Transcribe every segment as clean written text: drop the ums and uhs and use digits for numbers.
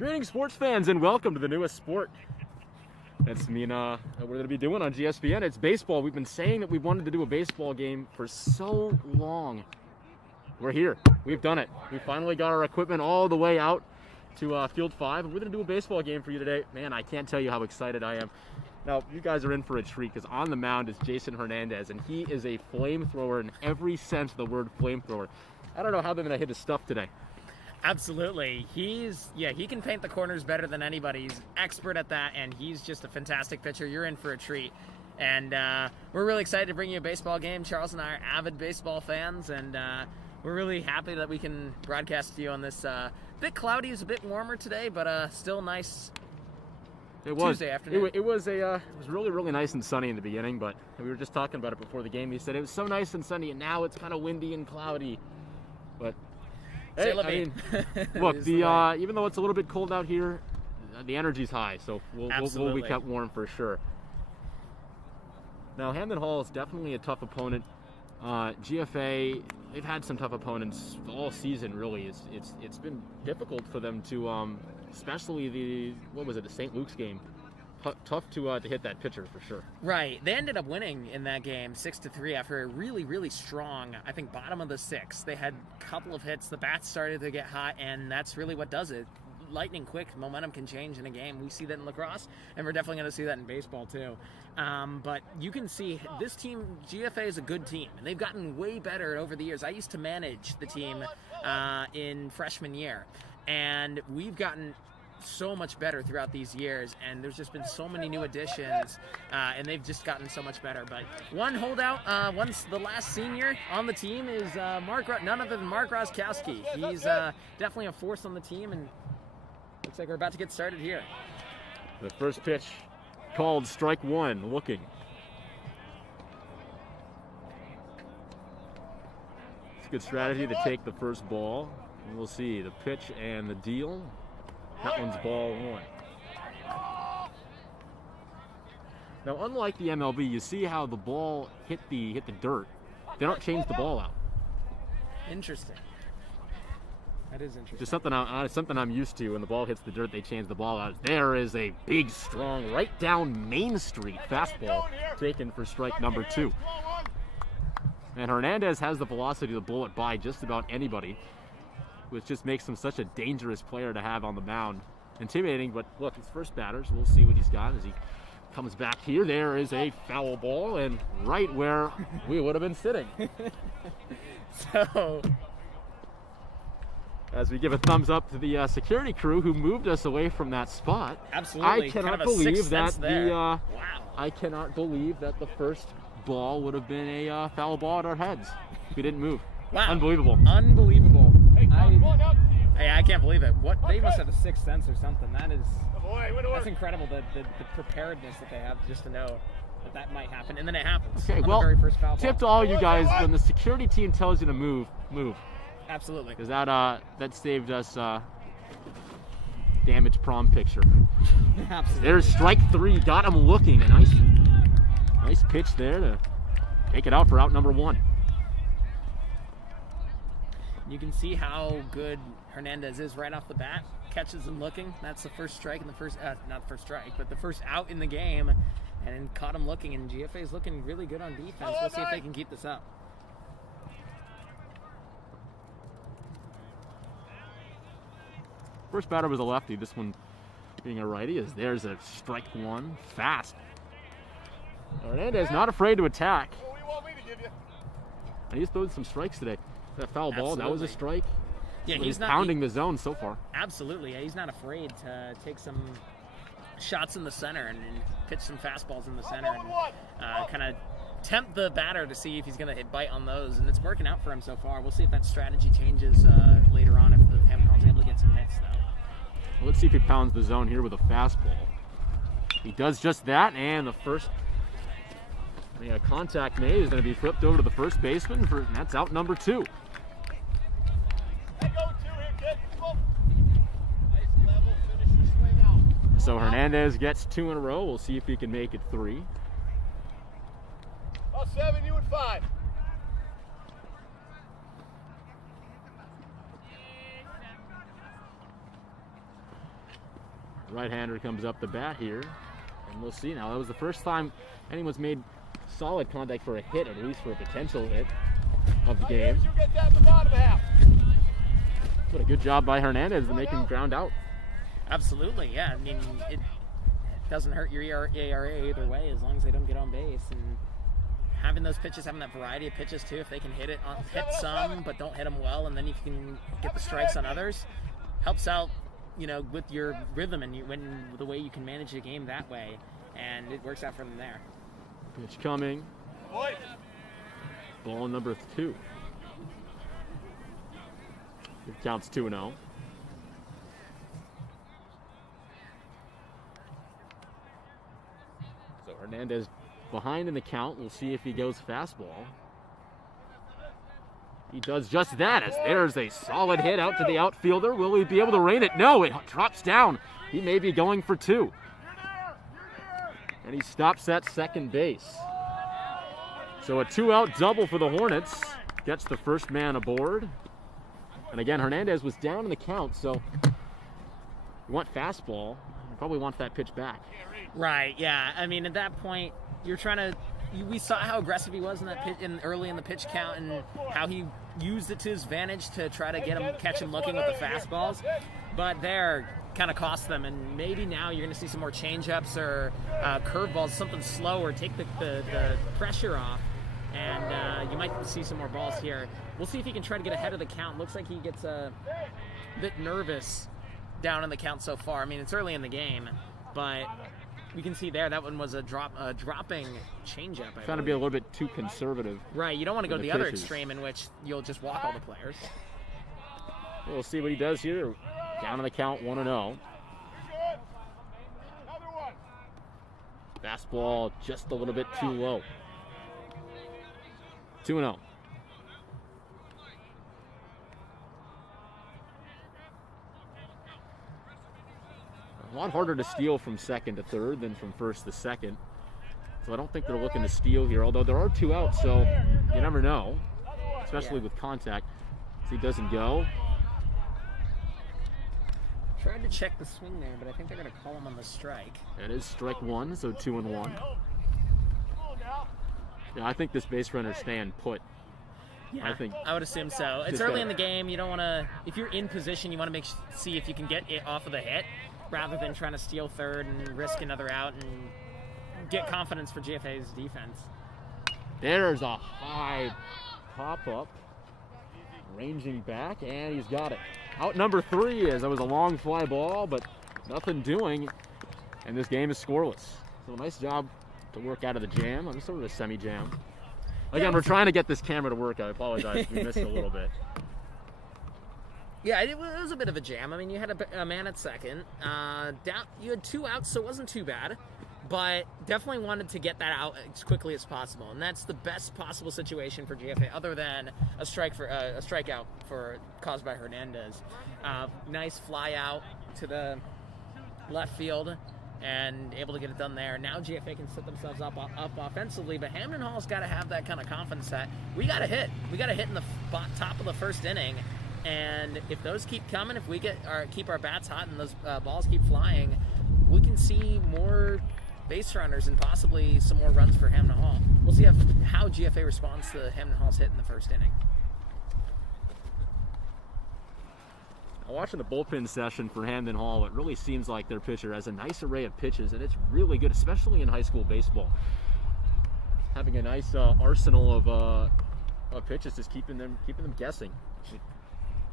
Greetings, sports fans, and welcome to the newest sport that's we're going to be doing on GSPN. It's baseball. We've been saying that we wanted to do a baseball game for so long. We're here. We've done it. We finally got our equipment all the way out to Field 5, and we're going to do a baseball game for you today. Man, I can't tell you how excited I am. Now, you guys are in for a treat because on the mound is Jason Hernandez, and he is a flamethrower in every sense of the word flamethrower. I don't know how they're going to hit his stuff today. Absolutely. He can paint the corners better than anybody. He's expert at that, and he's just a fantastic pitcher. You're in for a treat. And we're really excited to bring you a baseball game. Charles and I are avid baseball fans, and we're really happy that we can broadcast to you on this bit cloudy. It's a bit warmer today, but still nice. It was Tuesday afternoon. It was really, really nice and sunny in the beginning, but we were just talking about it before the game. He said it was so nice and sunny, and now it's kind of windy and cloudy. But hey, I mean, look, even though it's a little bit cold out here, the energy's high, so we'll be kept warm for sure. Now, Hamden Hall is definitely a tough opponent. GFA, they've had some tough opponents all season, really. It's been difficult for them to, especially the St. Luke's game. Tough to hit that pitcher for sure. Right. They ended up winning in that game 6-3 after a really, really strong, I think, bottom of the sixth. They had a couple of hits. The bats started to get hot, and that's really what does it. Lightning quick. Momentum can change in a game. We see that in lacrosse, and we're definitely going to see that in baseball too. But you can see this team, GFA, is a good team, and they've gotten way better over the years. I used to manage the team in freshman year, and we've gotten so much better throughout these years, and there's just been so many new additions, and they've just gotten so much better. But one holdout, the last senior on the team is none other than Mark Roskowski. He's definitely a force on the team, and looks like we're about to get started here. The first pitch called strike one, looking. It's a good strategy to take the first ball. And we'll see the pitch and the deal. That one's ball one. Now, unlike the MLB, you see how the ball hit the dirt. They don't change the ball out. Interesting. That is interesting. Just something I'm used to. When the ball hits the dirt, they change the ball out. There is a big, strong, right down Main Street fastball taken for strike number two. And Hernandez has the velocity to blow it by just about anybody, which just makes him such a dangerous player to have on the mound. Intimidating, but look, his first batters. We'll see what he's got as he comes back here. There is a foul ball, and right where we would have been sitting. So, as we give a thumbs up to the security crew who moved us away from that spot. Absolutely. I cannot believe that the first ball would have been a foul ball at our heads if we didn't move. Wow. Unbelievable. Unbelievable. I can't believe it. They must have a sixth sense or something. That's incredible, the preparedness that they have just to know that might happen, and then it happens. Okay, on well, the very first foul tip ball. to all you guys, when the security team tells you to move. Absolutely. Because that saved us damaged prom picture. Absolutely. There's strike three. Got him looking. A nice pitch there to take it out for out number one. You can see how good Hernandez is right off the bat. Catches him looking. That's the first strike, and the first out in the game, and caught him looking. And GFA is looking really good on defense. We'll see if they can keep this up. First batter was a lefty. This one being a righty. There's a strike one. Fast. Hernandez not afraid to attack. And he's throwing some strikes today. That foul ball, that was a strike. Yeah, he's pounding the zone so far. Absolutely. Yeah, he's not afraid to take some shots in the center and pitch some fastballs in the center and kind of tempt the batter to see if he's going to bite on those. And it's working out for him so far. We'll see if that strategy changes later on if the Hamden's able to get some hits, though. Well, let's see if he pounds the zone here with a fastball. He does just that, and the first contact made is going to be flipped over to the first baseman, and that's out number two. So Hernandez gets two in a row. We'll see if he can make it three. 7, you at 5. Right-hander comes up the bat here, and we'll see now. That was the first time anyone's made solid contact for a hit, at least for a potential hit of the game. What a good job by Hernandez to make him ground out. Absolutely, yeah. I mean, it doesn't hurt your ERA either way as long as they don't get on base. And having those pitches, having that variety of pitches too, if they can hit some but don't hit them well, and then you can get the strikes on others, helps out, you know, with your rhythm and the way you can manage the game that way, and it works out for them there. Pitch coming. Ball number 2. It counts 2-0. So Hernandez behind in the count. We'll see if he goes fastball. He does just that, as there's a solid hit out to the outfielder. Will he be able to rein it? No, it drops down. He may be going for 2. And he stops at second base. So a 2-out double for the Hornets. Gets the first man aboard. And again, Hernandez was down in the count, so you want fastball. You probably want that pitch back. Right, yeah. I mean, at that point, you're trying to... We saw how aggressive he was in that pitch, early in the pitch count, and how he used it to his advantage to try to catch him looking with the fastballs. But there, kind of cost them, and maybe now you're going to see some more changeups or curveballs, something slower, take the pressure off, and you might see some more balls here. We'll see if he can try to get ahead of the count. Looks like he gets a bit nervous down in the count so far. I mean, it's early in the game, but we can see there that one was a dropping changeup. Trying to be a little bit too conservative. Right, you don't want to go to the other extreme in which you'll just walk all the players. We'll see what he does here. Down on the count, 1-0. Fastball just a little bit too low. 2-0. A lot harder to steal from second to third than from first to second. So I don't think they're looking to steal here, although there are 2 outs, so you never know, especially with contact. So he doesn't go. Tried to check the swing there, but I think they're going to call him on the strike. That is strike 1, so 2-1. Yeah, I think this base runner's staying put. Yeah, I would assume so. It's early in the game. You don't want to, if you're in position, you want to see if you can get it off of the hit, rather than trying to steal third and risk another out and get confidence for GFA's defense. There's a high pop-up, ranging back, and he's got it. Out number 3 is, that was a long fly ball, but nothing doing, and this game is scoreless. So nice job to work out of the jam. I'm sort of a semi-jam. Again, we're trying to get this camera to work. I apologize, we missed a little bit. Yeah, it was a bit of a jam. I mean, you had a man at second. You had 2 outs, so it wasn't too bad. But definitely wanted to get that out as quickly as possible, and that's the best possible situation for GFA, other than a strikeout caused by Hernandez. Nice fly out to the left field, and able to get it done there. Now GFA can set themselves up offensively, but Hamden Hall's got to have that kind of confidence that we got to hit. We got to hit in the top of the first inning, and if those keep coming, if we keep our bats hot and those balls keep flying, we can see more base runners and possibly some more runs for Hamden Hall. We'll see how GFA responds to Hamden Hall's hit in the first inning. Watching the bullpen session for Hamden Hall, it really seems like their pitcher has a nice array of pitches, and it's really good, especially in high school baseball. Having a nice arsenal of pitches, just keeping them guessing.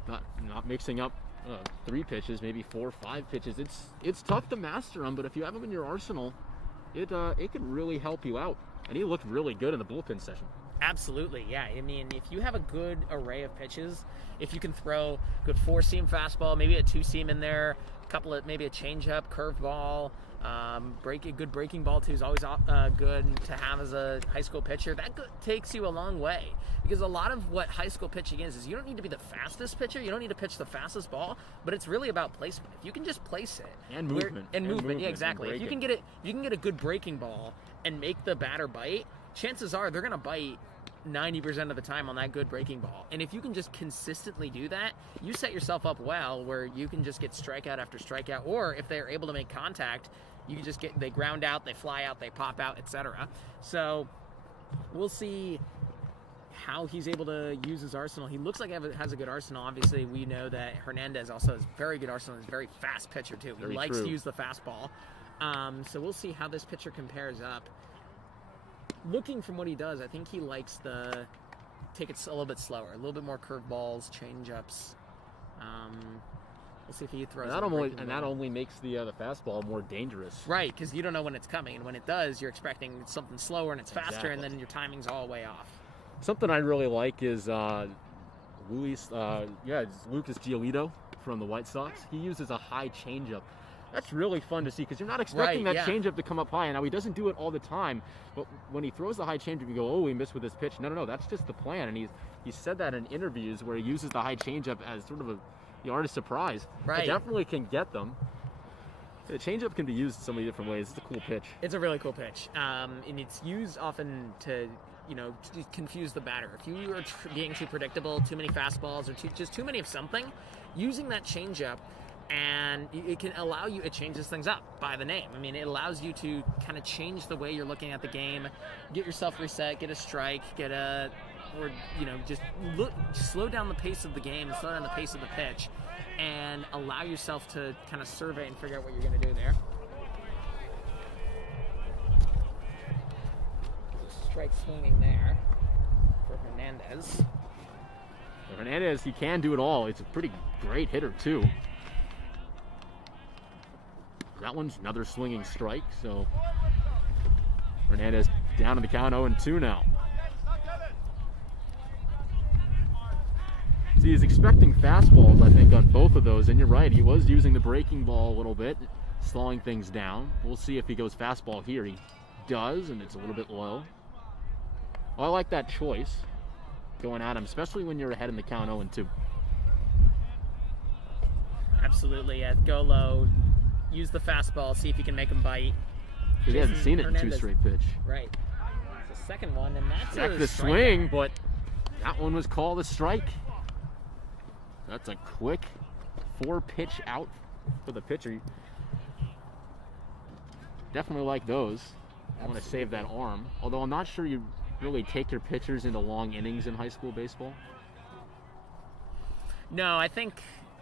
Not mixing up 3 pitches, maybe 4 or 5 pitches. It's tough to master them, but if you have them in your arsenal, it can really help you out. And he looked really good in the bullpen session. Absolutely, yeah. I mean, if you have a good array of pitches, if you can throw good 4-seam fastball, maybe a 2-seam in there, maybe a changeup, curveball, good breaking ball too is always good to have as a high school pitcher. That takes you a long way, because a lot of what high school pitching is you don't need to be the fastest pitcher, you don't need to pitch the fastest ball, but it's really about placement. If you can just place it and movement, yeah, exactly. If you can get a good breaking ball and make the batter bite, chances are they're going to bite 90% of the time on that good breaking ball. And if you can just consistently do that, you set yourself up well where you can just get strikeout after strikeout, or if they're able to make contact, you can just they ground out, they fly out, they pop out, etc. So we'll see how he's able to use his arsenal. He looks like he has a good arsenal. Obviously, we know that Hernandez also has very good arsenal. He's a very fast pitcher, too. He likes to use the fastball. So we'll see how this pitcher compares up. Looking from what he does, I think he likes to take it a little bit slower, a little bit more curveballs, change-ups. We'll see if he throws. That only makes the fastball more dangerous. Right, because you don't know when it's coming, and when it does, you're expecting something slower and it's faster, and then your timing's all way off. Something I really like is Lucas Giolito from the White Sox. He uses a high changeup. That's really fun to see because you're not expecting that changeup to come up high. And now he doesn't do it all the time, but when he throws the high changeup, you go, "Oh, he missed with this pitch." No, that's just the plan. And he said that in interviews where he uses the high changeup as sort of the artist surprise. Right. It definitely can get them. The changeup can be used so many different ways. It's a cool pitch. It's a really cool pitch, and it's used often to confuse the batter. If you are being too predictable, too many fastballs, or just too many of something, using that changeup. And it can allow you, it changes things up by the name. I mean, it allows you to kind of change the way you're looking at the game, get yourself reset, get a strike, just slow down the pace of the game, slow down the pace of the pitch, and allow yourself to kind of survey and figure out what you're going to do there. Strike swinging there for Hernandez. Hernandez, he can do it all. It's a pretty great hitter, too. That one's another swinging strike, so Hernandez down in the count 0-2 now. See, he's expecting fastballs, I think, on both of those, and you're right, he was using the breaking ball a little bit, slowing things down. We'll see if he goes fastball here. He does, and it's a little bit low. Well, I like that choice, going at him, especially when you're ahead in the count 0-2. Absolutely, go low. Use the fastball, see if you can make him bite. He hasn't seen it in 2 straight pitch. Right. It's the second one, and that's back the swing, but that one was called a strike. That's a quick 4-pitch out for the pitcher. Definitely like those. I want to save that arm. Although I'm not sure you really take your pitchers into long innings in high school baseball. No, I think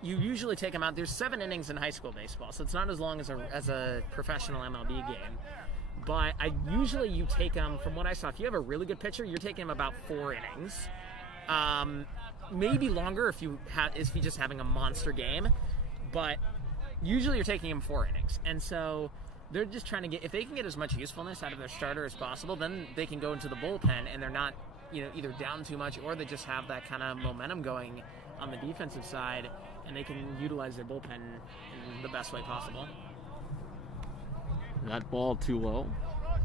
you usually take them out. There's 7 innings in high school baseball, so it's not as long as a professional MLB game. But you take them, from what I saw, if you have a really good pitcher, you're taking them about 4 innings. Maybe longer if you're just having a monster game. But usually you're taking them 4 innings. And so they're just trying to if they can get as much usefulness out of their starter as possible, then they can go into the bullpen and they're not, either down too much, or they just have that kind of momentum going on the defensive side, and they can utilize their bullpen in the best way possible. That ball too low. I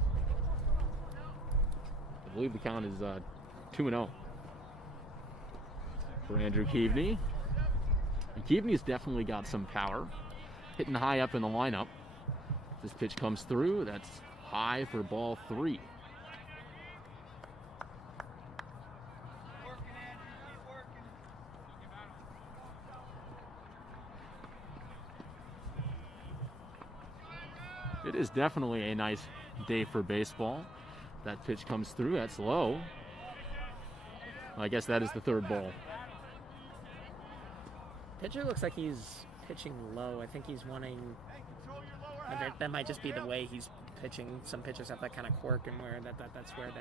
believe the count is 2-0 for Andrew Keaveney. And Keaveney's definitely got some power, hitting high up in the lineup. This pitch comes through. That's high for ball 3. It is definitely a nice day for baseball. That pitch comes through. That's low. I guess that is the 3rd ball. Pitcher looks like he's pitching low. I think he's wanting. That might just be the way he's pitching. Some pitchers have that kind of quirk, and where that's where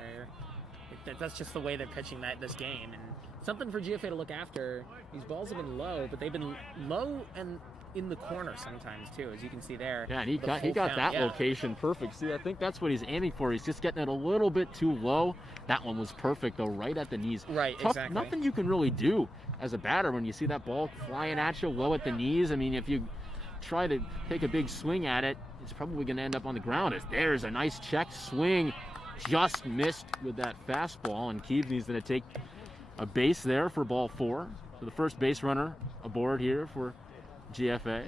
that's just the way they're pitching this game. And something for GFA to look after. These balls have been low, but they've been low and in the corner sometimes too, as you can see there. Yeah, and he got that location perfect. See, I think that's what he's aiming for. He's just getting it a little bit too low. That one was perfect though, right at the knees. Right, exactly. Nothing you can really do as a batter when you see that ball flying at you low at the knees. I mean, if you try to take a big swing at it, it's probably going to end up on the ground. There's a nice check swing, just missed with that fastball, and Keaveney's going to take a base there for ball 4. So the first base runner aboard here for GFA.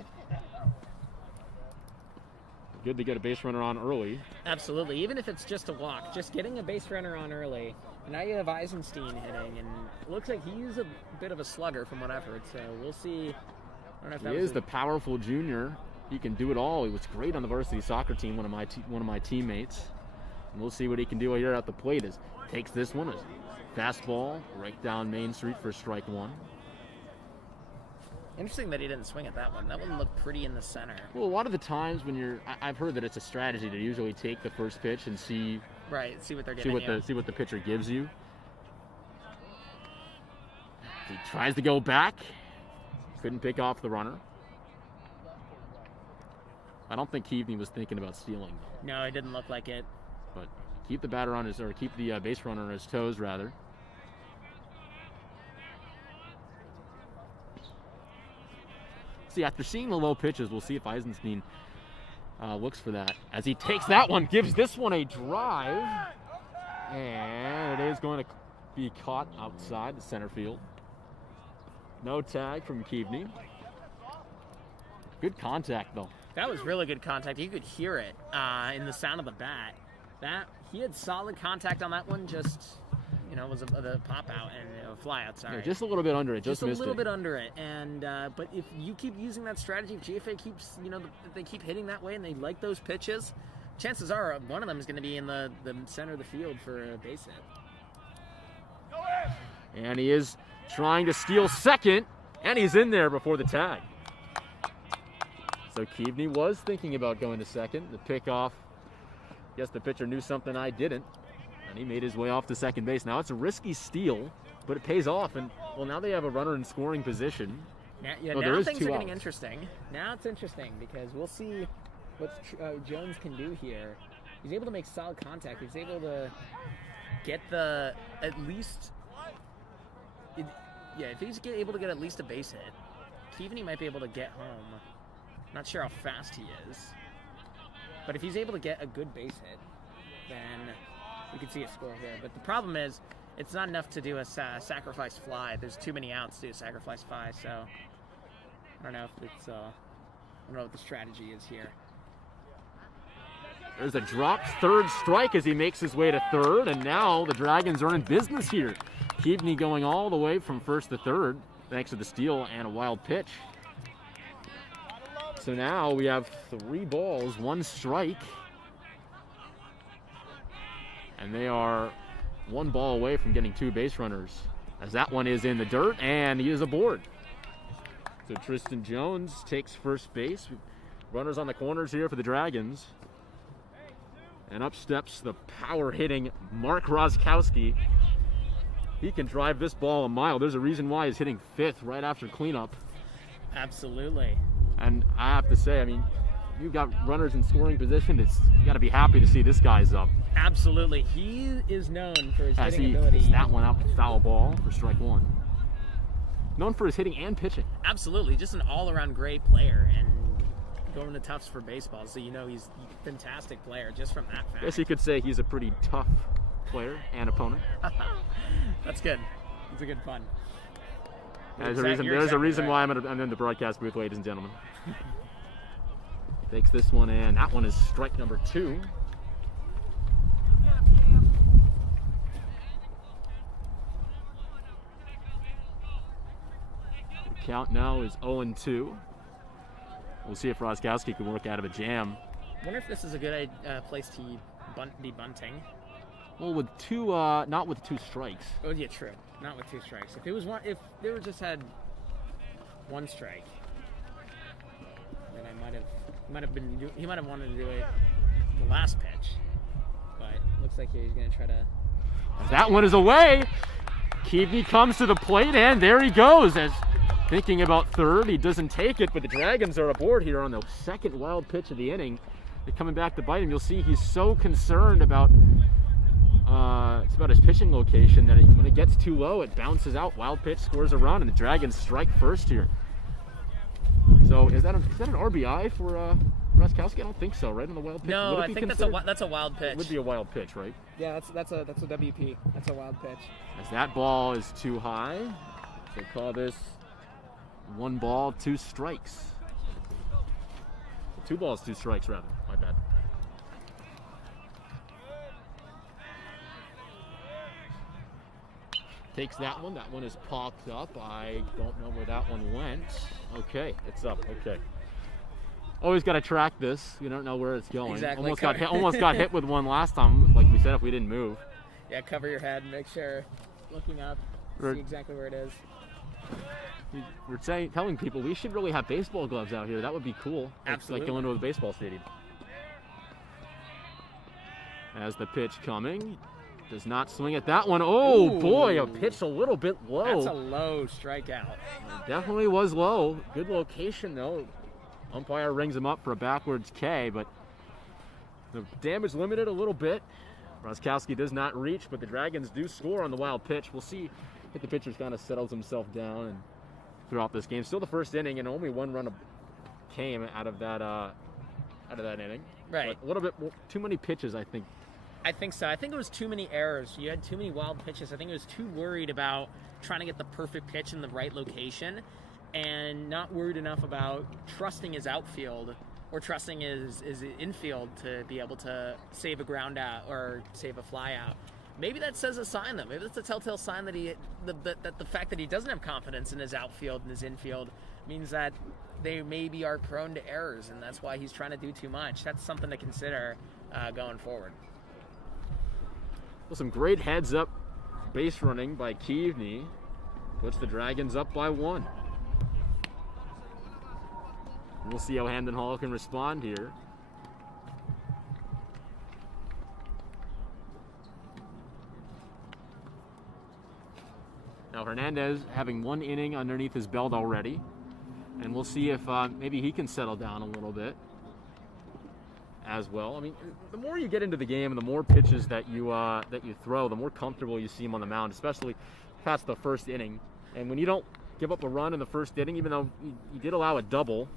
Good to get a base runner on early. Absolutely. Even if it's just a walk, just getting a base runner on early. Now you have Eisenstein hitting, and it looks like he's a bit of a slugger from what I've heard. So we'll see. I don't know if that He is the powerful junior. He can do it all. He was great on the varsity soccer team, one of my teammates. And we'll see what he can do here at the plate. As takes this one, as fastball right down Main Street for strike one. Interesting that he didn't swing at that one. That one looked pretty in the center. Well, a lot of the times when I've heard that it's a strategy to usually take the first pitch and see. Right, see what they're giving see what the pitcher gives you. He tries to go back. Couldn't pick off the runner. I don't think Keavney was thinking about stealing. No, it didn't look like it. But keep the batter on his, or keep the base runner on his toes, rather. See, after seeing the low pitches, we'll see if Eisenstein looks for that. As he takes that one, gives this one a drive. And it is going to be caught outside the center field. No tag from Keavney. Good contact, though. That was really good contact. You could hear it in the sound of the bat. He had solid contact on that one. Just, was the pop out and a fly out. Sorry, yeah, just a little bit under it. Just a little bit under it. And but if you keep using that strategy, if GFA keeps, they keep hitting that way and they like those pitches, chances are one of them is going to be in the center of the field for a base hit. And he is trying to steal second, and he's in there before the tag. So Keavney was thinking about going to second. The pickoff, guess the pitcher knew something I didn't, and he made his way off to second base. Now it's a risky steal, but it pays off. And, well, now they have a runner in scoring position. Now things are getting interesting. Now it's interesting because we'll see what Jones can do here. He's able to make solid contact. He's able to get if he's able to get at least a base hit, Keavney might be able to get home. Not sure how fast he is, but if he's able to get a good base hit, then we could see a score here. But the problem is, it's not enough to do a sacrifice fly. There's too many outs to do a sacrifice fly, so I don't know if it's I don't know what the strategy is here. There's a dropped third strike as he makes his way to third, and now the Dragons are in business here. Keavney going all the way from first to third, thanks to the steal and a wild pitch. So now we have 3 balls, 1 strike. And they are 1 ball away from getting 2 base runners, as that one is in the dirt, and he is aboard. So Tristan Jones takes first base. Runners on the corners here for the Dragons. And up steps the power-hitting Mark Roskowski. He can drive this ball a mile. There's a reason why he's hitting 5th right after cleanup. Absolutely. And I have to say, I mean, you've got runners in scoring position. You got to be happy to see this guy's up. Absolutely. He is known for his hitting ability. As he that one out, foul ball for strike 1. Known for his hitting and pitching. Absolutely. Just an all-around great player. And going to Tufts for baseball, so he's a fantastic player just from that fact. I guess you could say he's a pretty tough player and opponent. That's good. It's a good pun. There's a reason why I'm in the broadcast booth, ladies and gentlemen. Takes this one, and that one is strike number 2. The count now is 0-2. We'll see if Roskowski can work out of a jam. I wonder if this is a good place to be bunting. Well, with not with 2 strikes. Oh yeah, true. Not with 2 strikes. If they were just had 1 strike, then he might have wanted to do it the last pitch. But looks like he's gonna try to. That one is away. Keavney comes to the plate, and there he goes. As thinking about third, he doesn't take it, but the Dragons are aboard here on the second wild pitch of the inning. They're coming back to bite him. You'll see he's so concerned about it's about his pitching location that when it gets too low, it bounces out. Wild pitch, scores a run, and the Dragons strike first here. So is that an RBI for Roskowski? I don't think so. Right on the wild pitch. No, I think that's a wild pitch. It would be a wild pitch, right? Yeah, that's a WP. That's a wild pitch. As that ball is too high, so call this 1 ball, 2 strikes. 2 balls, 2 strikes, rather. My bad. Takes that one. That one is popped up. I don't know where that one went. Okay, it's up. Okay. Always got to track this. You don't know where it's going. Exactly. Almost got hit with one last time, like we said, if we didn't move. Yeah, cover your head. Make sure looking up, see exactly where it is. We're telling people we should really have baseball gloves out here. That would be cool. Absolutely. Like going to a baseball stadium. As the pitch coming. Does not swing at that one. Oh, Ooh. Boy, a pitch a little bit low. That's a low strikeout. It definitely was low. Good location, though. Umpire rings him up for a backwards K, but the damage limited a little bit. Roskowski does not reach, but the Dragons do score on the wild pitch. We'll see if the pitcher kind of settles himself down and throughout this game. Still the first inning, and only one run came out of that inning. Right. But a little bit too many pitches, I think. I think so. I think it was too many errors. You had too many wild pitches. I think it was too worried about trying to get the perfect pitch in the right location and not worried enough about trusting his outfield or trusting his infield to be able to save a ground out or save a fly out. Maybe that says a sign, though. Maybe that's a telltale sign that that the fact that he doesn't have confidence in his outfield and his infield means that they maybe are prone to errors, and that's why he's trying to do too much. That's something to consider going forward. Well, some great heads-up base running by Keaveney. Puts the Dragons up by 1. We'll see how Hamden Hall can respond here. Now Hernandez having 1 inning underneath his belt already. And we'll see if maybe he can settle down a little bit as well. I mean, the more you get into the game and the more pitches that you throw, the more comfortable you see him on the mound, especially past the first inning. And when you don't give up a run in the first inning, even though you did allow a double,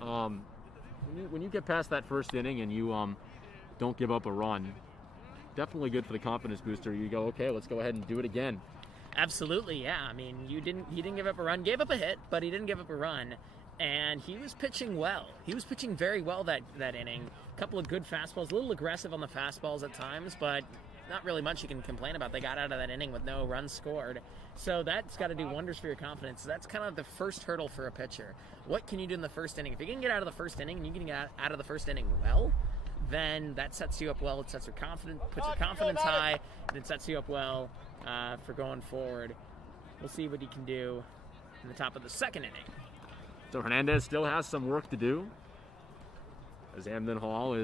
when you get past that first inning and you don't give up a run, definitely good for the confidence booster. You go, okay, let's go ahead and do it again. Absolutely, yeah. I mean, he didn't give up a run, gave up a hit, but he didn't give up a run. And he was pitching well. He was pitching very well that inning. A couple of good fastballs, a little aggressive on the fastballs at times, but not really much you can complain about. They got out of that inning with no runs scored. So that's got to do wonders for your confidence. That's kind of the first hurdle for a pitcher. What can you do in the first inning? If you can get out of the first inning and you can get out of the first inning well, then that sets you up well. It sets your confidence, puts your confidence high, and it sets you up well for going forward. We'll see what he can do in the top of the second inning. So Hernandez still has some work to do. As Hamden Hall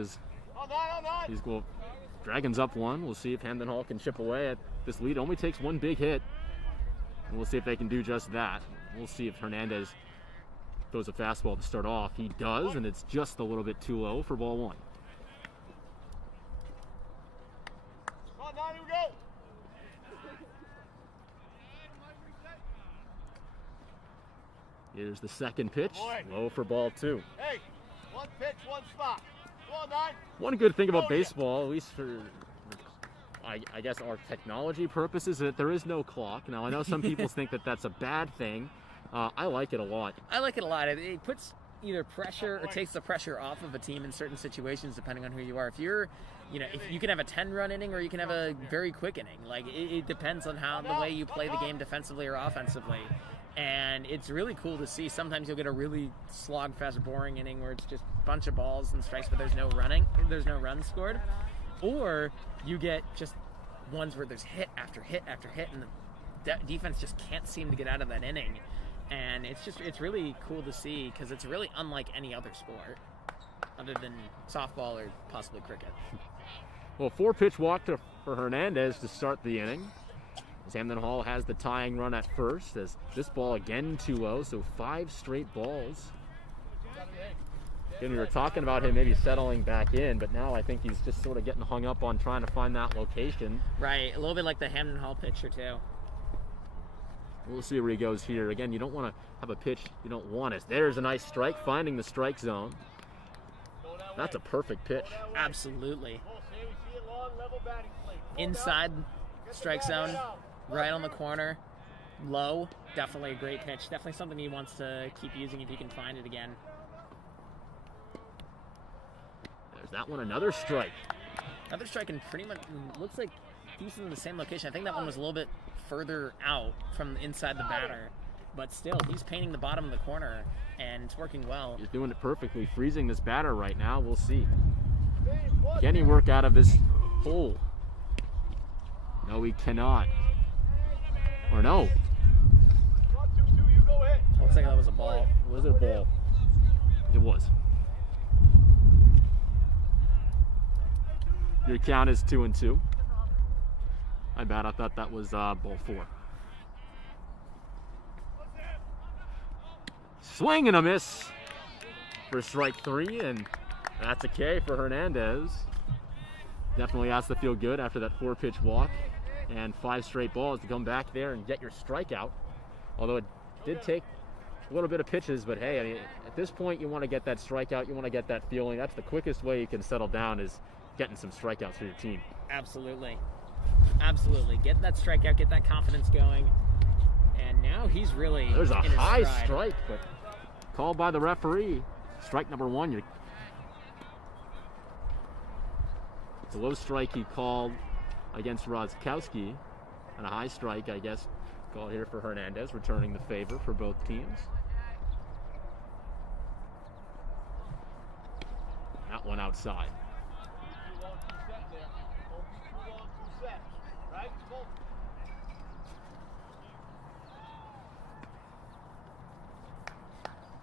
Dragons up 1. We'll see if Hamden Hall can chip away at this lead. It only takes 1 big hit. And we'll see if they can do just that. We'll see if Hernandez throws a fastball to start off. He does, and it's just a little bit too low for ball 1. Come on, 9, here we go. Here's the second pitch. Low for ball 2. Hey, 1 pitch, 1 spot. Come on, 9. One good thing about baseball, at least for, I guess, our technology purposes, is that there is no clock. Now, I know some people think that that's a bad thing. I like it a lot. I like it a lot. It puts either pressure or takes the pressure off of a team in certain situations, depending on who you are. If you're, if you can have a 10-run inning or you can have a very quick inning. Like, it depends on how the way you play the game defensively or offensively. And it's really cool to see. Sometimes you'll get a really slog-fest, boring inning where it's just a bunch of balls and strikes, but there's no runs scored. Or you get just ones where there's hit after hit after hit, and the defense just can't seem to get out of that inning. And it's really cool to see because it's really unlike any other sport other than softball or possibly cricket. Well, 4-pitch walk for Hernandez to start the inning. As Hamden Hall has the tying run at first, as this ball again too low, so 5 straight balls. Again, we were talking about him maybe settling back in, but now I think he's just sort of getting hung up on trying to find that location. Right, a little bit like the Hamden Hall pitcher too. We'll see where he goes here. Again, you don't want to have a pitch you don't want. There's a nice strike, finding the strike zone. That's a perfect pitch. Absolutely. Inside strike zone. Right on the corner, low, definitely a great pitch. Definitely something he wants to keep using if he can find it again. There's that one, another strike. Another strike and pretty much looks like decent in the same location. I think that one was a little bit further out from inside the batter. But still, he's painting the bottom of the corner, and it's working well. He's doing it perfectly, freezing this batter right now. We'll see. Can he work out of this hole? No, he cannot. Or no. Looks like that was a ball. Was it a ball? It was. Your count is 2-2. My bad, I thought that was ball 4. Swing and a miss for strike 3, and that's a K for Hernandez. Definitely has to feel good after that 4-pitch walk and 5 straight balls to come back there and get your strikeout. Although it did take a little bit of pitches, but hey, I mean, at this point you want to get that strikeout, you want to get that feeling. That's the quickest way you can settle down, is getting some strikeouts for your team. Absolutely. Absolutely. Get that strikeout, get that confidence going. And now he's really There's a in his high stride. strike, but called by the referee. Strike number 1. It's a low strike he called against Rozkowski, and a high strike, I guess, called here for Hernandez, returning the favor for both teams. That one outside.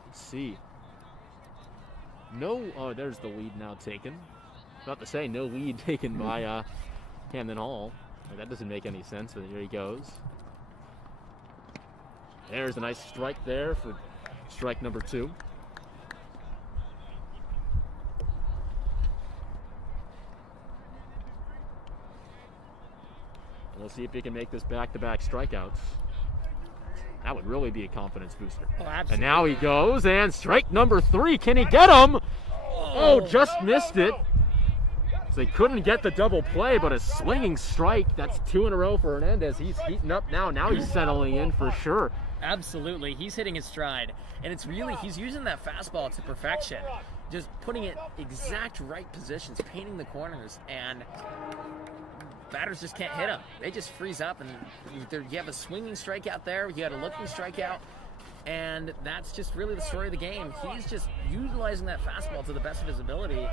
Let's see. No, oh, there's the lead now taken. About to say, no lead taken by Hamden Hall. That doesn't make any sense, but here he goes. There's a nice strike there for strike number 2. And we'll see if he can make this back-to-back strikeouts. That would really be a confidence booster. Oh, absolutely. And now he goes, and strike number 3. Can he get him? Oh, just missed it. So they couldn't get the double play, but a swinging strike. That's 2 in a row for Hernandez. He's heating up now. Now he's settling in for sure. Absolutely. He's hitting his stride. And it's really, he's using that fastball to perfection. Just putting it exact right positions, painting the corners, and batters just can't hit him. They just freeze up, and you have a swinging strikeout there, you had a looking strikeout, and that's just really the story of the game. He's just utilizing that fastball to the best of his ability,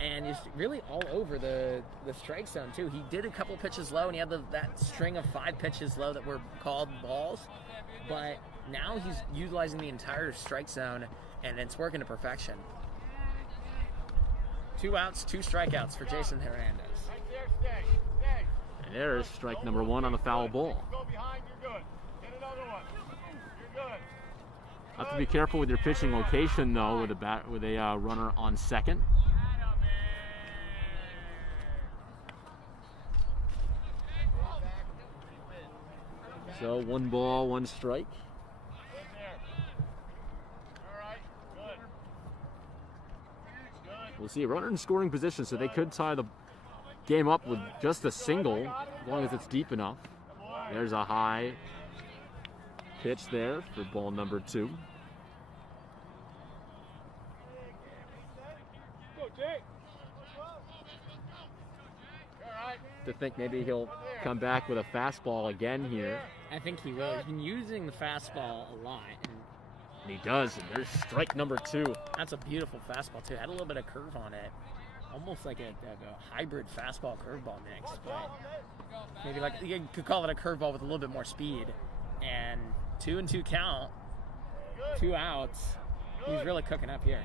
and is really all over the strike zone too. He did a couple pitches low, and he had that string of 5 pitches low that were called balls, but now he's utilizing the entire strike zone, and it's working to perfection. 2 outs, 2 strikeouts for Jason Hernandez. And there's strike number 1 on the foul ball. Go behind, you're good. Hit another one. You're good. Have to be careful with your pitching location though, with a runner on second. So 1 ball, 1 strike. We'll see a runner in scoring position, so they could tie the game up with just a single, as long as it's deep enough. There's a high pitch there for ball number 2. To think maybe he'll come back with a fastball again here. I think he will. He's been using the fastball a lot, And he does, and there's strike number 2. that's a beautiful fastball too. Had a little bit of curve on it, almost like a hybrid fastball curveball mix. But maybe like you could call it a curveball with a little bit more speed. And 2-2 count, 2 outs. He's really cooking up here.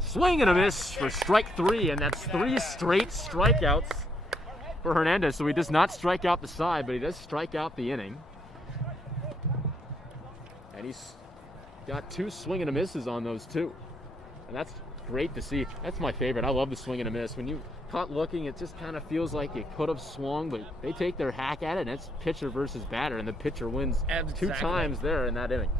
Swing and a miss for strike 3, and that's 3 straight strikeouts for Hernandez. So he does not strike out the side, but he does strike out the inning. And he's got 2 swing and a misses on those 2. And that's great to see. That's my favorite. I love the swing and a miss. When you caught looking, it just kind of feels like it could have swung, but they take their hack at it, and it's pitcher versus batter, and the pitcher wins Exactly. 2 times there in that inning.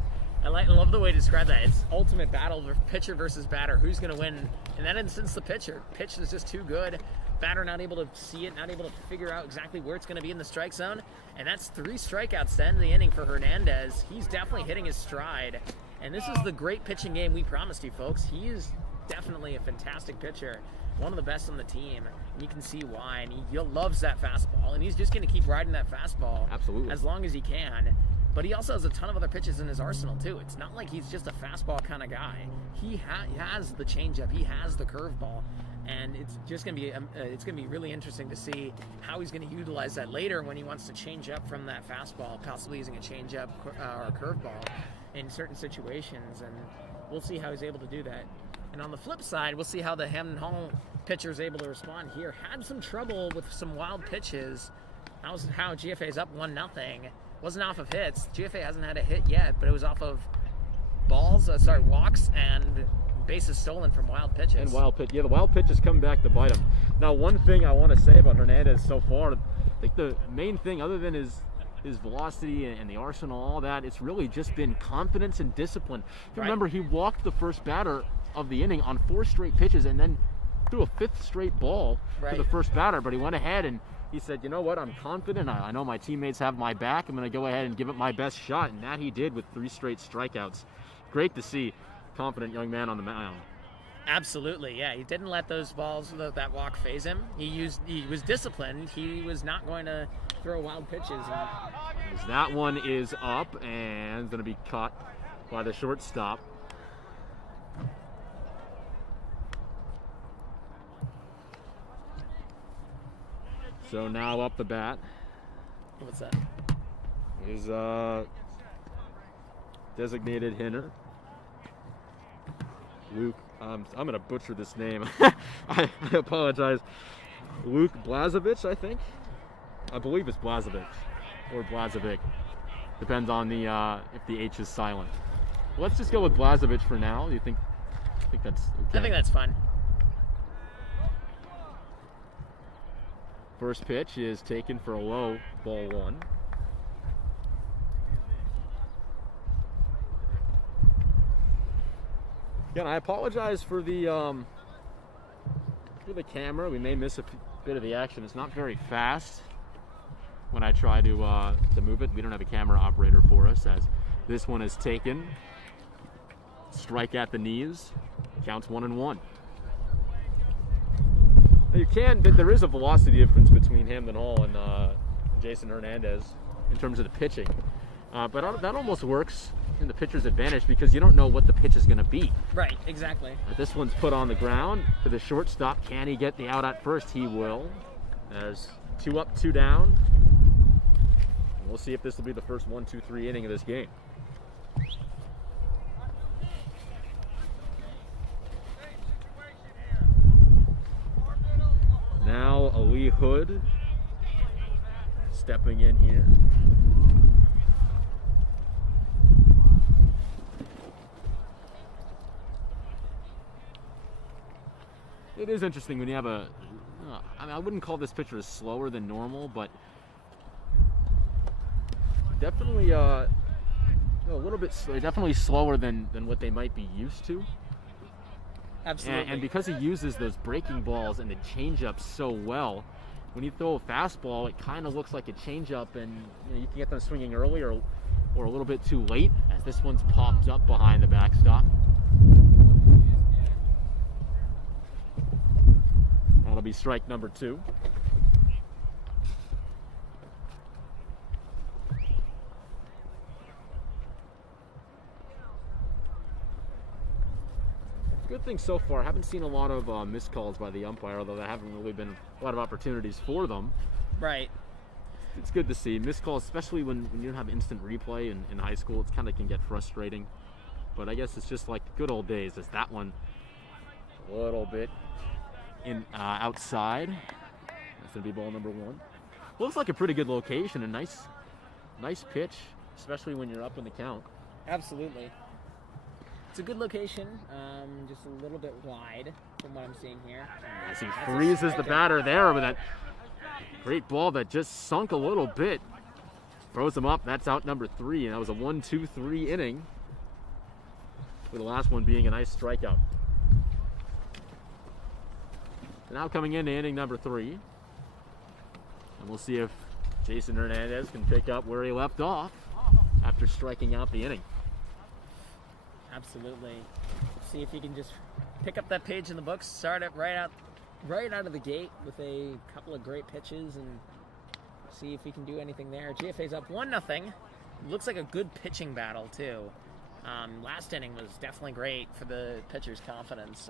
I love the way to describe that. It's ultimate battle of pitcher versus batter. Who's going to win? In that instance, the pitcher. Pitch is just too good. Batter not able to see it, not able to figure out exactly where it's going to be in the strike zone. And that's 3 strikeouts to end the inning for Hernandez. He's definitely hitting his stride. And this is the great pitching game we promised you, folks. He is definitely a fantastic pitcher, one of the best on the team. And you can see why, and he loves that fastball, and he's just going to keep riding that fastball as long as he can. But he also has a ton of other pitches in his arsenal too. It's not like he's just a fastball kind of guy. He has the changeup, he has the curveball, and it's just going to be really interesting to see how he's going to utilize that later when he wants to change up from that fastball, possibly using a changeup or a curveball in certain situations, and we'll see how he's able to do that. And on the flip side, we'll see how the Hamden Hall pitcher is able to respond here. Had some trouble with some wild pitches. That was how GFA's up 1-0. Wasn't off of hits. GFA hasn't had a hit yet, but it was off of walks and bases stolen from wild pitches. And the wild pitch is coming back to bite him. Now, one thing I want to say about Hernandez so far, I think the main thing, other than his velocity and the arsenal, all that, it's really just been confidence and discipline. If you remember, he walked the first batter of the inning on 4 straight pitches and then threw a 5th straight ball to the first batter, but he went ahead and he said, you know what, I'm confident. I know my teammates have my back. I'm going to go ahead and give it my best shot, and that he did with 3 straight strikeouts. Great to see. Confident young man on the mound. Absolutely, yeah. He didn't let those balls, that walk, phase him. He was disciplined. He was not going to throw wild pitches. That one is up and going to be caught by the shortstop. So now up the bat. What's that? Is designated hitter Luke. I'm going to butcher this name. I apologize. Luke Blazovic, I think. I believe it's Blazovic or Blazovic. Depends on the if the H is silent. Let's just go with Blazovic for now. Do you think that's okay? I think that's fine. First pitch is taken for a low, ball 1. Again, I apologize for the camera. We may miss a bit of the action. It's not very fast when I try to move it. We don't have a camera operator for us, as this one is taken. Strike at the knees. Counts 1-1. There is a velocity difference between Hamden Hall and Jason Hernandez in terms of the pitching. But that almost works in the pitcher's advantage because you don't know what the pitch is going to be. Right, exactly. This one's put on the ground for the shortstop. Can he get the out at first? He will. There's 2 up, 2 down. And we'll see if this will be the first 1-2-3 inning of this game. Now Ali Hood stepping in here. It is interesting when you have I wouldn't call this pitcher slower than normal, but definitely a little bit, definitely slower than what they might be used to. Absolutely. And because he uses those breaking balls and the changeup so well, when you throw a fastball, it kind of looks like a changeup, and you can get them swinging early or a little bit too late, as this one's popped up behind the backstop. That'll be strike number 2. Good thing so far. I haven't seen a lot of missed calls by the umpire, although there haven't really been a lot of opportunities for them. Right. It's good to see. Missed calls, especially when you don't have instant replay in high school, it kind of can get frustrating. But I guess it's just like good old days. As that one a little bit outside. That's going to be ball number 1. Looks like a pretty good location. A nice pitch, especially when you're up in the count. Absolutely. It's a good location, just a little bit wide from what I'm seeing here. As he freezes the batter there with that great ball that just sunk a little bit. Throws him up. That's out number 3, and that was a 1-2-3 inning, with the last one being a nice strikeout. Now coming into inning number 3, and we'll see if Jason Hernandez can pick up where he left off after striking out the inning. Absolutely. See if he can just pick up that page in the books, start it right out of the gate with a couple of great pitches and see if we can do anything there. GFA's up 1-0. Looks like a good pitching battle too. Last inning was definitely great for the pitcher's confidence,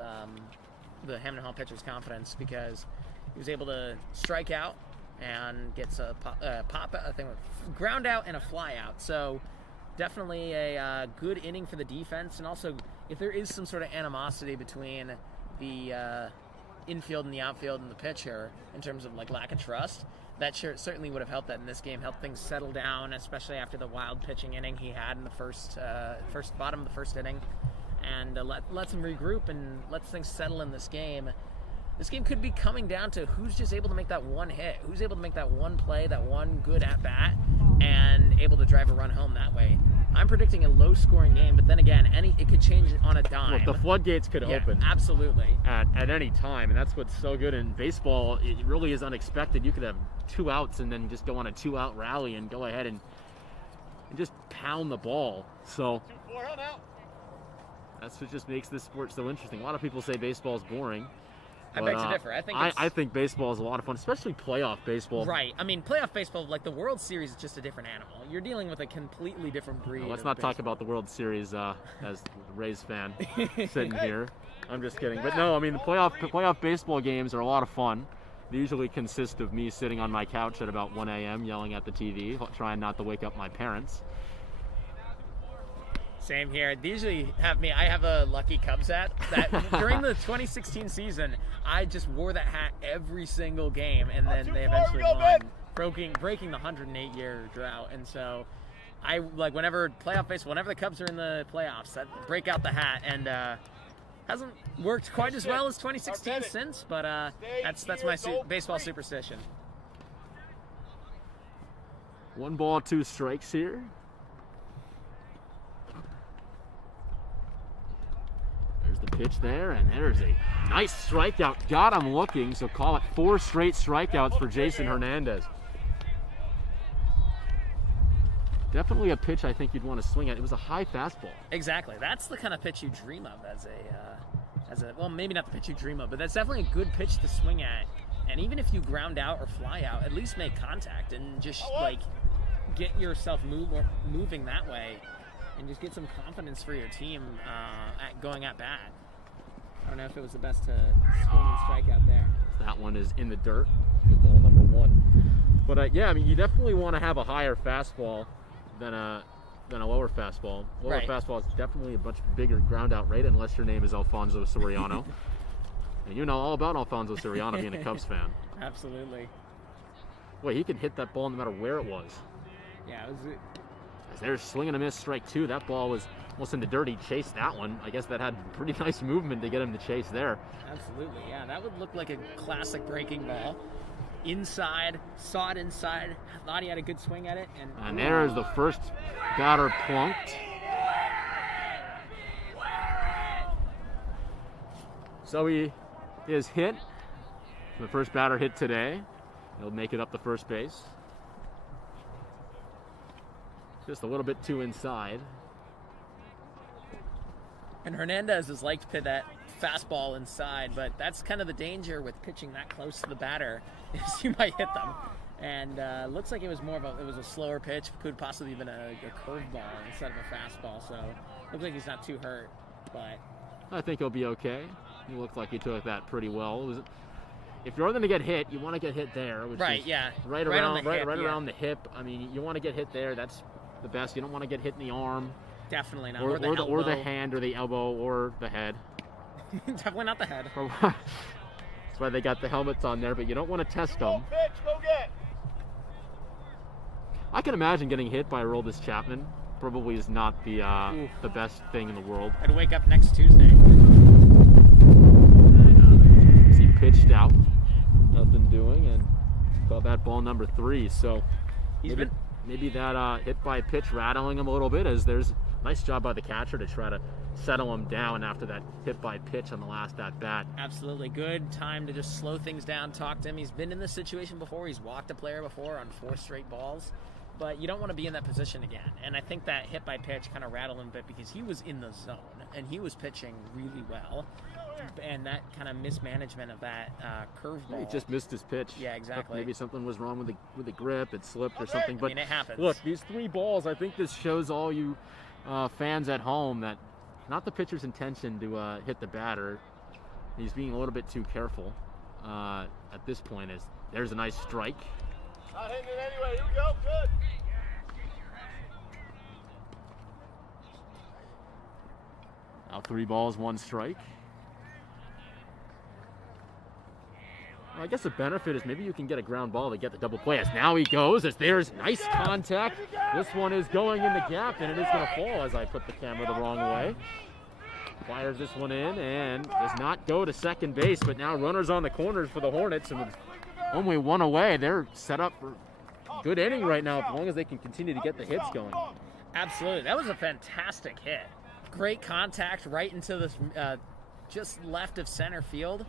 the Hamden Hall pitcher's confidence, because he was able to strike out and gets a ground out and a fly out. So definitely a good inning for the defense. And also, if there is some sort of animosity between the infield and the outfield and the pitcher in terms of like lack of trust, that certainly would have helped that in this game, helped things settle down, especially after the wild pitching inning he had in the first bottom of the first inning, and lets him regroup and lets things settle in this game. This game could be coming down to who's just able to make that one hit, who's able to make that one play, that one good at-bat, and able to drive a run home that way. I'm predicting a low-scoring game, but then again, it could change on a dime. Look, the floodgates could open. Absolutely. At any time, and that's what's so good in baseball. It really is unexpected. You could have 2 outs and then just go on a 2-out rally and go ahead and just pound the ball. So 2-4 out. that's what just makes this sport so interesting. A lot of people say baseball is boring. I beg to differ. I think baseball is a lot of fun, especially playoff baseball. Right. I mean, playoff baseball, like the World Series, is just a different animal. You're dealing with a completely different breed. Let's not talk about the World Series as a Rays fan sitting here. I'm just kidding. But no, I mean, the playoff baseball games are a lot of fun. They usually consist of me sitting on my couch at about 1 a.m. yelling at the TV, trying not to wake up my parents. Same here. They usually have me. I have a lucky Cubs hat that during the 2016 season, I just wore that hat every single game, and then they eventually won, breaking the 108-year drought. And so, I like whenever playoff baseball, whenever the Cubs are in the playoffs, I break out the hat, and hasn't worked quite as well as 2016 since, but that's my baseball superstition. 1 ball, 2 strikes here. There's the pitch there, and there's a nice strikeout. Got him looking, so call it 4 straight strikeouts for Jason Hernandez. Definitely a pitch I think you'd want to swing at. It was a high fastball. Exactly. That's the kind of pitch you dream of as a well, maybe not the pitch you dream of, but that's definitely a good pitch to swing at. And even if you ground out or fly out, at least make contact and just like get yourself moving that way. And just get some confidence for your team going at bat. I don't know if it was the best to swing and strike out there. That one is in the dirt for ball number 1. But yeah, I mean, you definitely want to have a higher fastball than a lower fastball. Lower fastball is definitely a much bigger ground out rate, unless your name is Alfonso Soriano. And you know all about Alfonso Soriano being a Cubs fan. Absolutely. Boy, he can hit that ball no matter where it was. Yeah, it was. There's swing and a miss, strike 2. That ball was almost in the dirt. He chased that one. I guess that had pretty nice movement to get him to chase there. Absolutely, yeah. That would look like a classic breaking ball. Inside, saw it inside, thought he had a good swing at it. And there is the first batter plunked. So he is hit. The first batter hit today. He'll make it up to first base. Just a little bit too inside. And Hernandez has liked to pit that fastball inside, but that's kind of the danger with pitching that close to the batter, is you might hit them. And looks like it was a slower pitch, could possibly have been a curveball instead of a fastball. So looks like he's not too hurt, but I think he'll be okay. He looked like he took that pretty well. If you're going to get hit, you want to get hit there, which is right around the hip. I mean, you want to get hit there. That's the best. You don't want to get hit in the arm. Definitely not. Or the hand, or the elbow, or the head. Definitely not the head. That's why they got the helmets on there, but you don't want to test them. Go get. I can imagine getting hit by Aroldis Chapman. Probably is not the best thing in the world. I'd wake up next Tuesday. He pitched out, nothing doing, and called that ball number 3. So maybe that hit by pitch rattling him a little bit, as there's a nice job by the catcher to try to settle him down after that hit by pitch on the last at bat. Absolutely. Good time to just slow things down, talk to him. He's been in this situation before. He's walked a player before on 4 straight balls, but you don't want to be in that position again. And I think that hit by pitch kind of rattled him a bit because he was in the zone. and he was pitching really well. And that kind of mismanagement of that curveball. He just missed his pitch. Yeah, exactly. Maybe something was wrong with the grip. It slipped or something. But I mean, it happens. Look, these 3 balls, I think this shows all you fans at home that not the pitcher's intention to hit the batter. He's being a little bit too careful at this point. There's a nice strike. Not hitting it anyway. Here we go. Good. Now 3 balls, 1 strike. Well, I guess the benefit is maybe you can get a ground ball to get the double play. As now he goes, as there's nice contact. This one is going in the gap, and it is going to fall as I put the camera the wrong way. Fires this one in and does not go to second base, but now runners on the corners for the Hornets, and with only 1 away, they're set up for a good inning right now as long as they can continue to get the hits going. Absolutely. That was a fantastic hit. Great contact right into this just left of center field,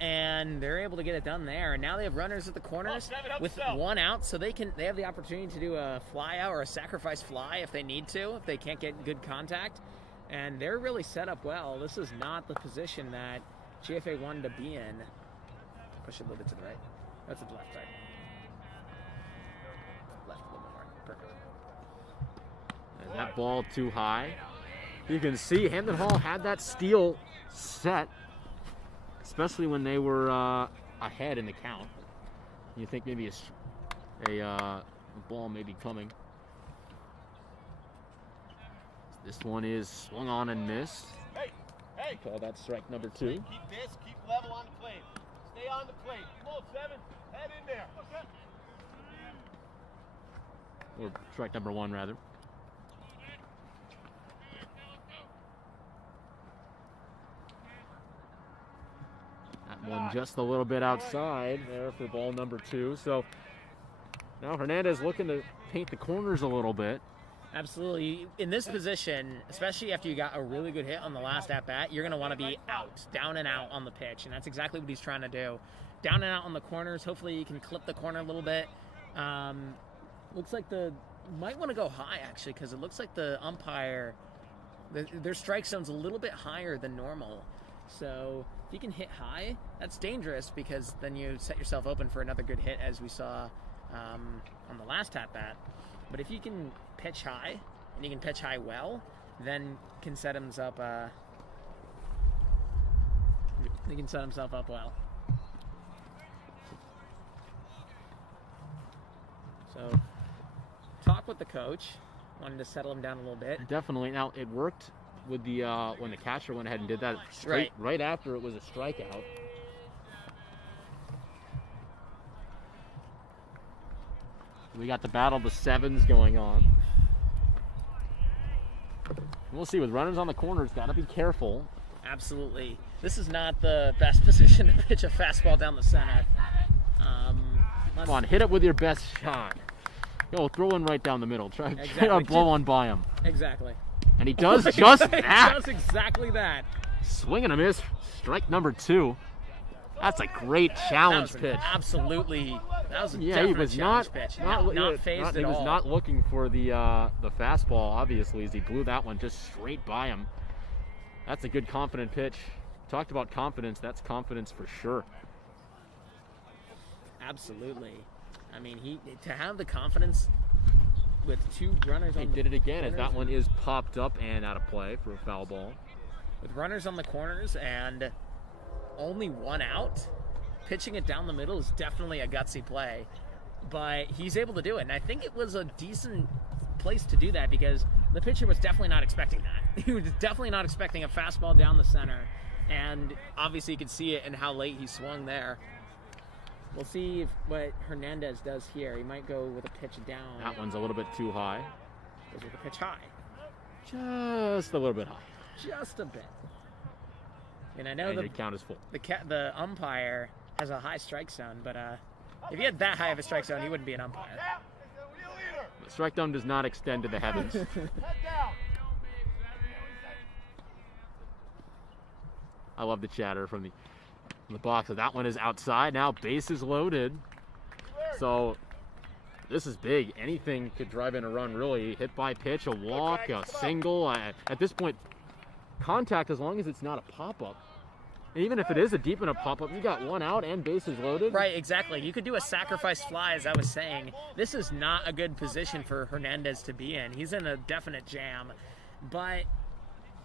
and they're able to get it done there. And now they have runners at the corners with 1 out, so they have the opportunity to do a fly out or a sacrifice fly if they need to, if they can't get good contact. And they're really set up well. This is not the position that GFA wanted to be in. Push it a little bit to the right. That's at the left side. Left a little more. Perfect. And that ball too high. You can see Hamden Hall had that steal set, especially when they were ahead in the count. You think maybe a ball may be coming. This one is swung on and missed. Hey. Call that strike number 2. Keep this. Keep level on the plate. Stay on the plate. Come on, 7. Head in there. Or strike number 1, rather. That one just a little bit outside there for ball number 2. So now Hernandez looking to paint the corners a little bit. Absolutely. In this position, especially after you got a really good hit on the last at-bat, you're going to want to be out, down and out on the pitch, and that's exactly what he's trying to do. Down and out on the corners. Hopefully you can clip the corner a little bit. Looks like might want to go high, actually, because it looks like the umpire, their strike zone's a little bit higher than normal. So if you can hit high, that's dangerous because then you set yourself open for another good hit, as we saw on the last at-bat. But if you can pitch high, and you can pitch high well, then can set himself he can set himself up well. So talk with the coach. Wanted to settle him down a little bit. Definitely. Now it worked with the when the catcher went ahead and did that right after it was a strikeout. We got the battle of the 7s going on. We'll see. With runners on the corners, got to be careful. Absolutely. This is not the best position to pitch a fastball down the center. Come on, hit it with your best shot. Go, throw one right down the middle. Try to blow one by him. Exactly. And he does just that. He does exactly that. Swing and a miss. Strike number 2. That's a great challenge pitch. Absolutely. That was a he was not pitch. not phased at He was all. not looking for the fastball, obviously, as he blew that one just straight by him. That's a good confident pitch. Talked about confidence. That's confidence for sure. Absolutely. I mean, to have the confidence with 2 runners on He the did it again as corners that one is popped up and out of play for a foul ball. with runners on the corners and only 1 out, pitching it down the middle is definitely a gutsy play, but he's able to do it. And I think it was a decent place to do that because the pitcher was definitely not expecting that. He was definitely not expecting a fastball down the center, and obviously you could see it in how late he swung there. We'll see what Hernandez does here. He might go with a pitch down. That one's a little bit too high. Goes with a pitch high. Just a little bit high. Just a bit. And I know And the count is full. the umpire has a high strike zone, but if he had that high of a strike zone, he wouldn't be an umpire. The strike zone does not extend to the heavens. Head down. I love the chatter from the box. So that one is outside. Now base is loaded. So this is big. Anything could drive in a run, really. Hit by pitch, a walk, a single. At this point, contact as long as it's not a pop-up. And even if it is a deep enough pop-up, you got one out and bases loaded. Right, exactly. You could do a sacrifice fly, as I was saying. This is not a good position for Hernandez to be in. He's in a definite jam. But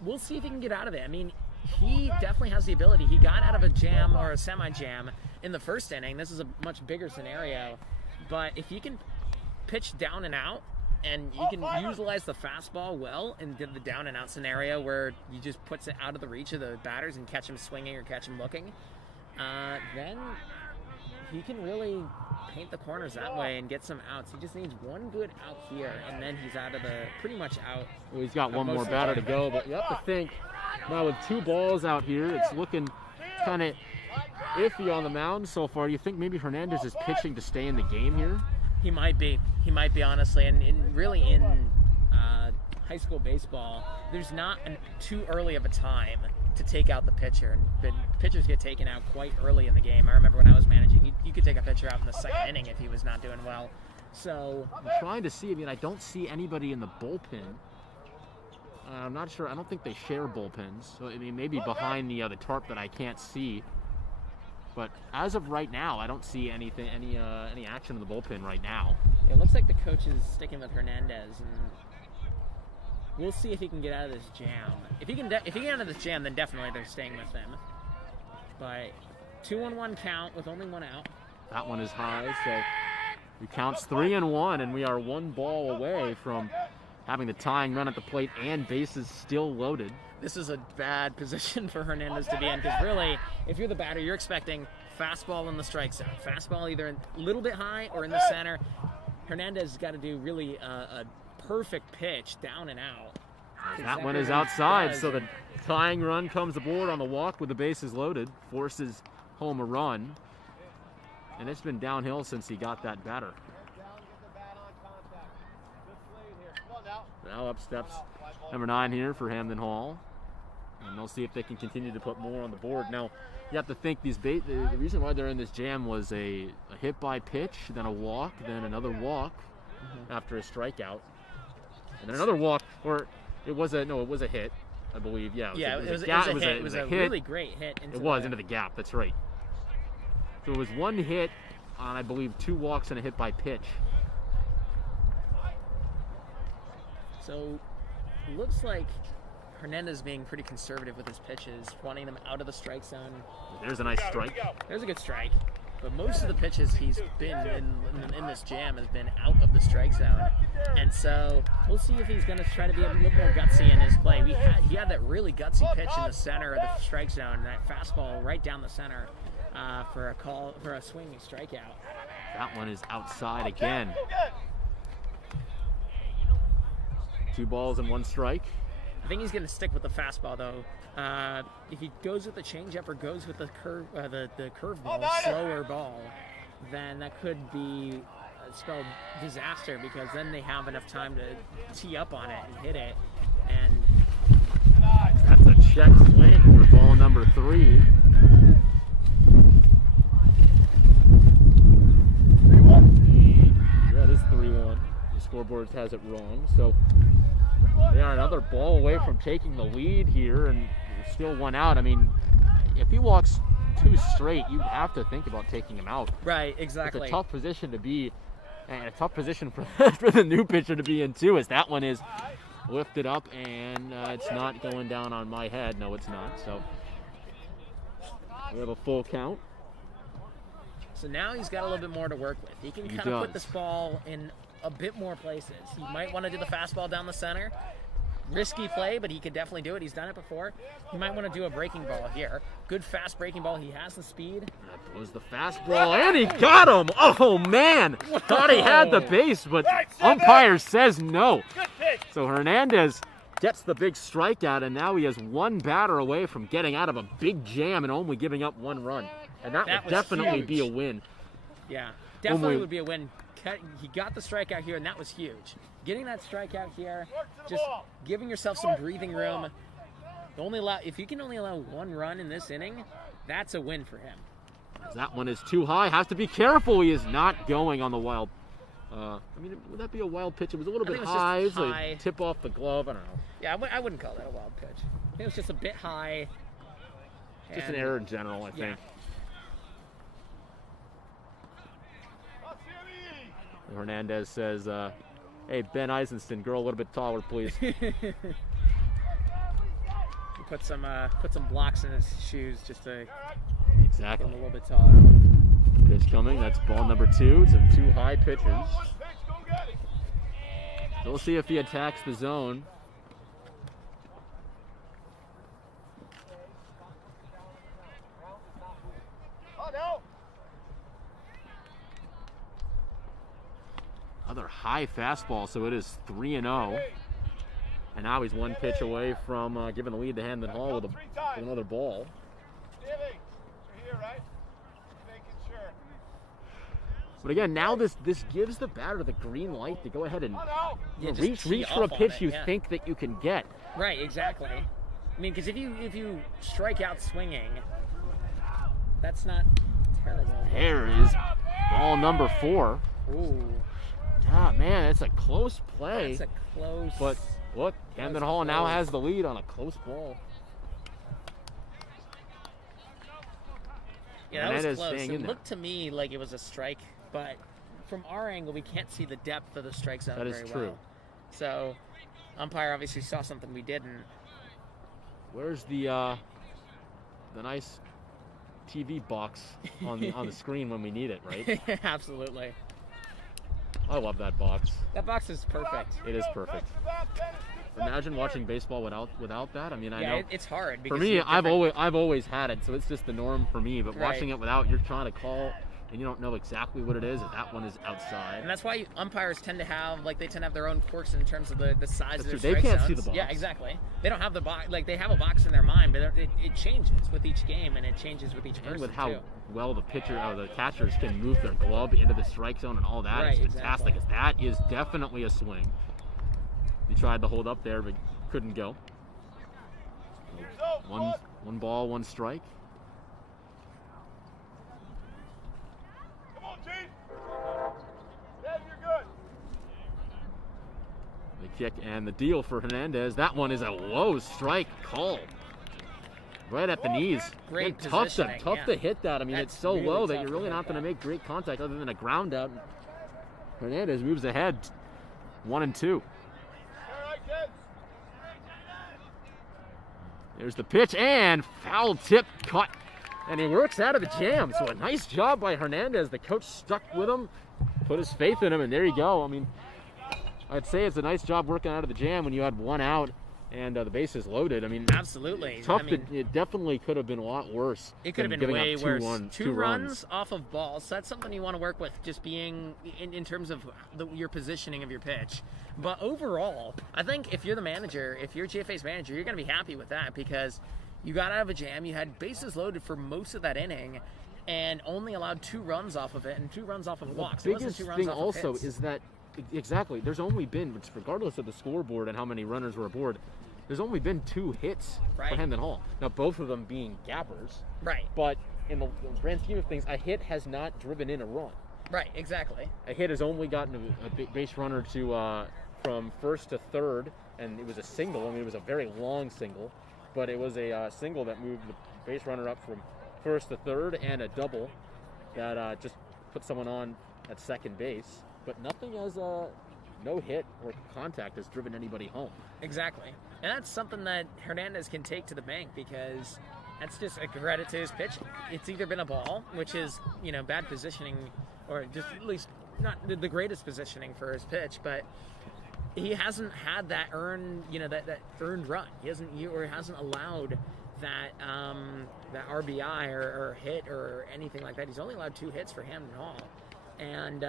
we'll see if he can get out of it. I mean, he definitely has the ability. He got out of a jam or a semi-jam in the first inning. This is a much bigger scenario. But if he can pitch down and out, and you can utilize the fastball well in the down and out scenario where he just puts it out of the reach of the batters and catch him swinging or catch him looking, then he can really paint the corners that way and get some outs. He just needs one good out here, and then he's out of pretty much out. Well, he's got one more batter to go, but you have to think, now with 2 balls out here, it's looking kind of iffy on the mound so far. You think maybe Hernandez is pitching to stay in the game here? He might be, honestly, and really in high school baseball, there's not too early of a time to take out the pitcher, and the pitchers get taken out quite early in the game. I remember when I was managing, you could take a pitcher out in the second inning if he was not doing well. So I'm trying to see. I mean, I don't see anybody in the bullpen. I'm not sure. I don't think they share bullpens. So I mean, maybe behind the tarp that I can't see. But as of right now, I don't see any action in the bullpen right now. It looks like the coach is sticking with Hernandez, and we'll see if he can get out of this jam. If he can get out of this jam, then definitely they're staying with him. But 2-1 count with only one out. That one is high, so it counts 3-1, and we are 1 ball away from having the tying run at the plate and bases still loaded. This is a bad position for Hernandez to be in, because really, if you're the batter, you're expecting fastball in the strike zone. Fastball either a little bit high or in the center. Hernandez has got to do really a perfect pitch down and out. That one is outside, so the tying run comes aboard on the walk with the bases loaded, forces home a run. And it's been downhill since he got that batter. Now up steps number 9 here for Hamden Hall. And they'll see if they can continue to put more on the board. Now, you have to think the reason why they're in this jam was a hit by pitch, then a walk, then another walk after a strikeout. And then another walk, or it was a hit, I believe. Yeah, it was a really great hit. Into the gap, that's right. So it was 1 hit on, I believe, 2 walks and a hit by pitch. So, looks like Hernandez being pretty conservative with his pitches, wanting them out of the strike zone. There's a nice strike. There's a good strike. But most of the pitches he's been in this jam has been out of the strike zone. And so we'll see if he's going to try to be a little more gutsy in his play. He had that really gutsy pitch in the center of the strike zone, that fastball right down the center for a swinging strikeout. That one is outside again. 2 balls and 1 strike. I think he's going to stick with the fastball, though. If he goes with the changeup or goes with the curveball, slower ball, then that could be spelled disaster, because then they have enough time to tee up on it and hit it. And that's a check swing for ball number 3. That is 3-1. The scoreboard has it wrong, so they are another ball away from taking the lead here, and still 1 out. I mean, if he walks 2 straight, you have to think about taking him out. Right, exactly. It's a tough position to be, and a tough position for the new pitcher to be in too, as that one is lifted up, and it's not going down on my head. No, it's not. So we have a full count. So now he's got a little bit more to work with. He can kind of put this ball in a bit more places. He might want to do the fastball down the center. Risky play, but he could definitely do it. He's done it before. He might want to do a breaking ball here. Good fast breaking ball. He has the speed. That was the fastball, and he got him. Oh, man. Thought he had the base, but umpire says no. So Hernandez gets the big strikeout, and now he has 1 batter away from getting out of a big jam and only giving up 1 run. And that would definitely be a win. Yeah, definitely would be a win. He got the strikeout here, and that was huge. Getting that strikeout here, just giving yourself some breathing room. If you can only allow 1 run in this inning, that's a win for him. That one is too high. Has to be careful. He is not going on the wild I mean, would that be a wild pitch? It was a little I bit think it was high. just So high. tip off the glove. I don't know. Yeah, I wouldn't call that a wild pitch. I think it was just a bit high. Just an and- error in general, I Yeah. think. Hernandez says, "Hey, Ben Eisenston, girl, a little bit taller, please." Put some blocks in his shoes just to get Exactly. him a little bit taller. Pitch coming. That's ball number 2. Some 2 high pitches. So we'll see if he attacks the zone. Oh, no. Another high fastball, so it is 3-0. And now he's 1 pitch away from giving the lead to Hamden Hall with another ball. Stevie, you're here, right? Making sure. But again, now this gives the batter the green light to go ahead and Oh, no. Yeah, just reach tee for a off on pitch it, you yeah. think that you can get. Right, exactly. I mean, because if you strike out swinging, that's not terrible. There is ball number 4. Ooh, Ah, man, it's a close play. that's a close. But look, Hamden was Hall now close. has the lead on a close ball. Yeah, that Hernandez was close. staying in It there. looked to me like it was a strike, but from our angle, we can't see the depth of the strike zone That is very true. well. So, umpire obviously saw something we didn't. Where's the nice TV box on the screen when we need it, right? Absolutely. I love that box. That box is perfect. It is perfect. Imagine watching baseball without that. I mean, I Yeah, know it's hard. for Because me, you have I've different- always had it, so it's just the norm for me. But Right. watching it without, you're trying to call, and you don't know exactly what it is. If that one is outside, And that's why umpires tend to have their own quirks in terms of the size of That's their true. They strike can't see zones. the box. Yeah, exactly. They don't have the box. Like, they have a box in their mind, but it changes with each game, and it changes with each person and with how too. well the pitcher or the catchers can move their glove into the strike zone and all that, Right, it's fantastic. exactly. That is definitely a swing. He tried to hold up there, but couldn't go. One ball, 1 strike. Come on, Chief. Dad, you're good. The kick and the deal for Hernandez. That one is a low strike call. Right at the knees. Great And tough positioning, to yeah. hit that. I mean, That's it's so really low that tough you're to really hit not going to that. make great contact other than a ground out. Hernandez moves ahead 1-2. All right, kids. There's the pitch and foul tip cut. And he works out of the jam. So a nice job by Hernandez. The coach stuck with him, put his faith in him, and there you go. I mean, I'd say it's a nice job working out of the jam when you had 1 out and the bases loaded. I mean, Absolutely. tough. I mean, It definitely could have been a lot worse. it could have than been giving way up worse. two runs off of balls. So that's something you want to work with, just being in terms of your positioning of your pitch. But overall, I think if you're the manager, if you're GFA's manager, you're going to be happy with that because you got out of a jam. You had bases loaded for most of that inning and only allowed 2 runs off of it and 2 runs off of walks. The It wasn't biggest 2 runs thing off of also hits. is that exactly there's only been, regardless of the scoreboard and how many runners were aboard, there's only been 2 hits Right. for Hamden Hall. Now both of them being gappers, Right, but in the grand scheme of things, a hit has not driven in a run. right, exactly. A hit has only gotten a base runner to from first to third, and it was a single. I mean, it was a very long single, but it was a single that moved the base runner up from first to third, and a double that just put someone on at second base. But nothing as no hit or contact has driven anybody home. Exactly. And that's something that Hernandez can take to the bank because that's just a credit to his pitch. It's either been a ball, which is, bad positioning, or just at least not the greatest positioning for his pitch, but he hasn't had that earned, that earned run. He hasn't allowed that that RBI or hit or anything like that. He's only allowed 2 hits for Hamden Hall. And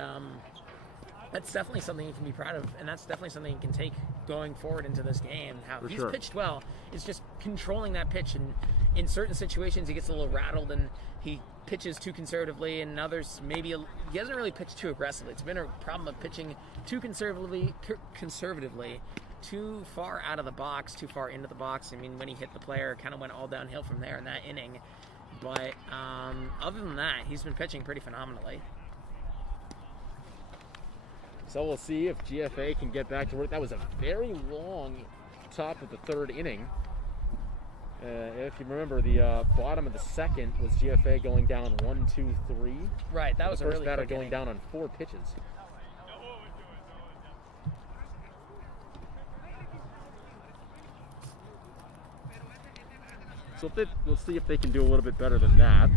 that's definitely something you can be proud of, and that's definitely something you can take going forward into this game. How For he's sure. pitched well. It's just controlling that pitch, and in certain situations he gets a little rattled and he pitches too conservatively, and others maybe he hasn't really pitched too aggressively. It's been a problem of pitching too conservatively, too far out of the box, too far into the box. I mean, when he hit the player, it kind of went all downhill from there in that inning. But other than that, he's been pitching pretty phenomenally. So we'll see if GFA can get back to work. That was a very long top of the third inning. If you remember, the bottom of the second was GFA going down 1, 2, 3. Right, that was the a first really batter quick going inning. down on 4 pitches. So we'll see if they can do a little bit better than that,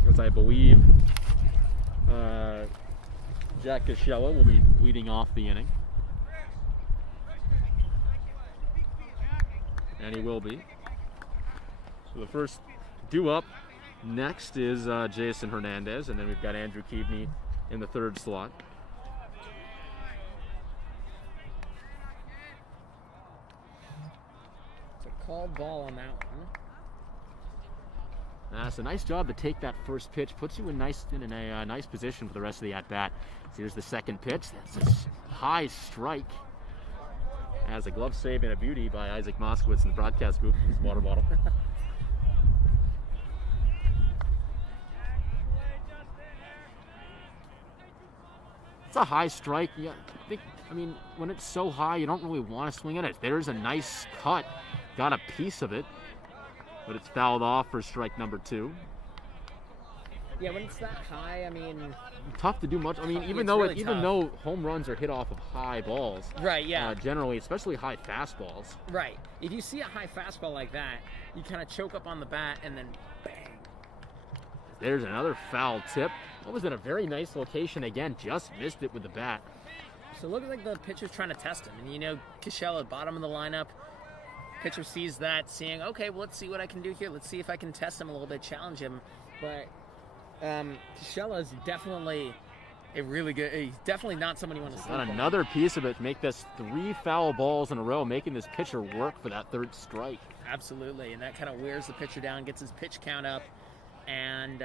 because I believe Jack Cascella will be leading off the inning. And he will be. So the first due up next is Jason Hernandez, and then we've got Andrew Keaveney in the third slot. It's a called ball on that one. That's a nice job to take that first pitch. Puts you in a nice position for the rest of the at-bat. So here's the second pitch. That's a high strike. As a glove save and a beauty by Isaac Moskowitz in the broadcast booth with his water bottle. It's a high strike. Yeah, I mean, when it's so high, you don't really want to swing at it. There's a nice cut. Got a piece of it. But it's fouled off for strike number 2. Yeah, when it's that high, I mean, tough to do much. I mean, even though home runs are hit off of high balls, right? Yeah. Generally, especially high fastballs. Right. If you see a high fastball like that, you kind of choke up on the bat and then bang. There's another foul tip. That was in a very nice location again. Just missed it with the bat. So it looks like the pitcher's trying to test him, and Cascella, bottom of the lineup. Pitcher sees that, seeing, okay, well, let's see what I can do here. Let's see if I can test him a little bit, challenge him. But Cascella is definitely he's definitely not someone you want to see. Got another piece of it to make this 3 foul balls in a row, making this pitcher work for that third strike. Absolutely, and that kind of wears the pitcher down, gets his pitch count up, and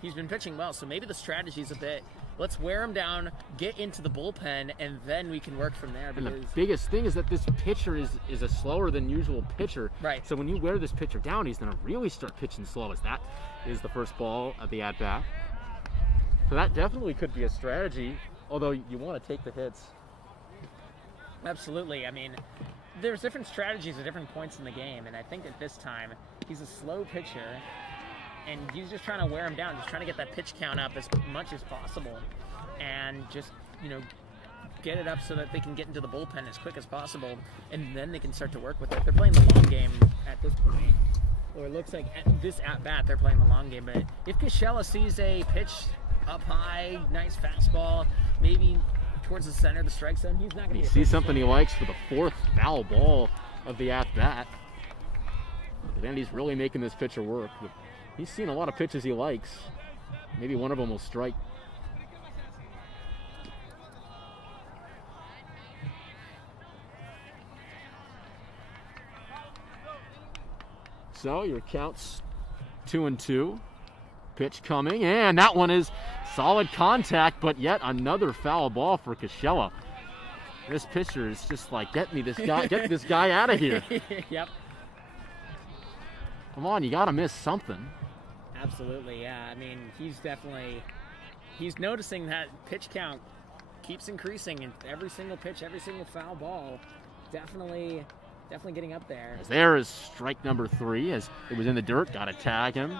he's been pitching well. So maybe the strategy's a bit, let's wear him down, get into the bullpen, and then we can work from there. And the biggest thing is that this pitcher is a slower than usual pitcher. Right. So when you wear this pitcher down, he's going to really start pitching slow. As that is the first ball of the at-bat. So that definitely could be a strategy, although you want to take the hits. Absolutely. I mean, there's different strategies at different points in the game, and I think at this time, he's a slow pitcher, and he's just trying to wear him down, just trying to get that pitch count up as much as possible, and just, get it up so that they can get into the bullpen as quick as possible, and then they can start to work with it. They're playing the long game at this point, or it looks like at this at-bat they're playing the long game, but if Cascella sees a pitch up high, nice fastball, maybe towards the center of the strike zone, he's not going to He sees something he likes for the 4th foul ball of the at-bat. And he's really making this pitcher work. He's seen a lot of pitches he likes. Maybe one of them will strike. So your count's 2-2. Pitch coming, and that one is solid contact, but yet another foul ball for Cascella. This pitcher is just like, get this guy out of here. Yep. Come on, you got to miss something. Absolutely, yeah. I mean, he's noticing that pitch count keeps increasing, and every single pitch, every single foul ball, definitely getting up there. As there is strike number 3, as it was in the dirt, got to tag him.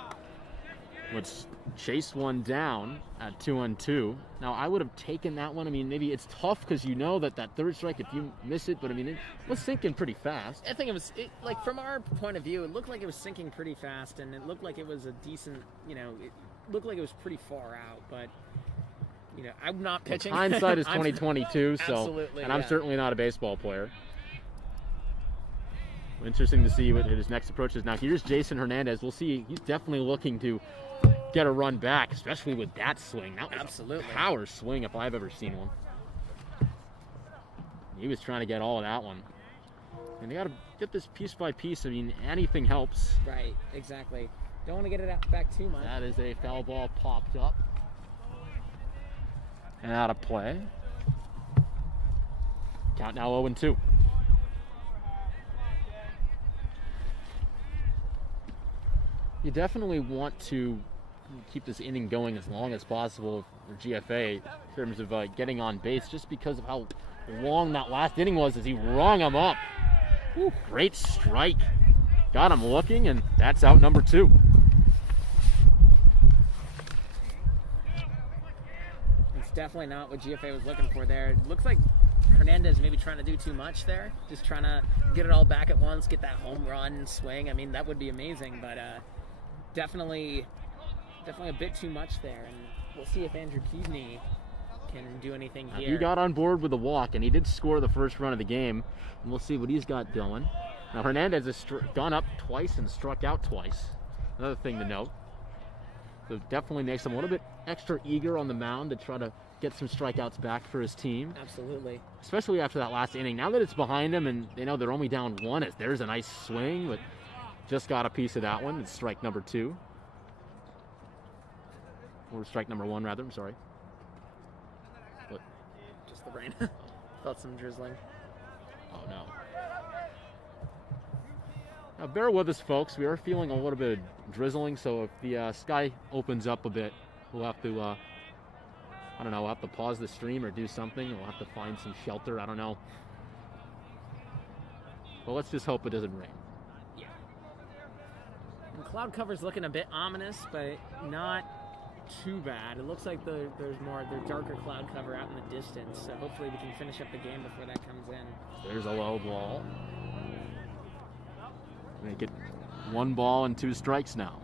Let's chase one down at 2-2. Now, I would have taken that one. I mean, maybe it's tough because you know that strike, if you miss it, but I mean, it was sinking pretty fast. I think it was, like, from our point of view, it looked like it was sinking pretty fast, and it looked like it was a decent, it looked like it was pretty far out, but, I'm not pitching. Well, hindsight is 2022, so, absolutely, and I'm certainly not a baseball player. Interesting to see what his next approach is. Now, here's Jason Hernandez. We'll see. He's definitely looking to get a run back, especially with that swing. That was absolutely a power swing if I've ever seen one. He was trying to get all of that one. And they got to get this piece by piece. I mean, anything helps. Right, exactly. Don't want to get it back too much. That is a foul ball popped up. And out of play. Count now 0-2. You definitely want to keep this inning going as long as possible for GFA in terms of getting on base, just because of how long that last inning was as he rung him up. Woo, great strike. Got him looking, and that's out number 2. It's definitely not what GFA was looking for there. It looks like Hernandez maybe trying to do too much there, just trying to get it all back at once, get that home run swing. I mean, that would be amazing, but definitely a bit too much there. And we'll see if Andrew Keaveney can do anything here. He got on board with a walk, and he did score the first run of the game, and we'll see what he's got going. Now, Hernandez has gone up twice and struck out twice. Another thing to note. So definitely makes him a little bit extra eager on the mound to try to get some strikeouts back for his team. Absolutely. Especially after that last inning. Now that it's behind him and they know they're only down 1, there's a nice swing, but just got a piece of that one. It's strike number 2. Or strike number 1, rather. I'm sorry. What? Just the rain. Felt some drizzling. Oh, no. Now, bear with us, folks. We are feeling a little bit of drizzling, so if the sky opens up a bit, we'll have to, I don't know, we'll have to pause the stream or do something. We'll have to find some shelter. I don't know. But let's just hope it doesn't rain. Yeah. The cloud cover's looking a bit ominous, but not too bad. It looks like there's darker cloud cover out in the distance, so hopefully we can finish up the game before that comes in. There's a low ball. Make it 1 ball and 2 strikes now.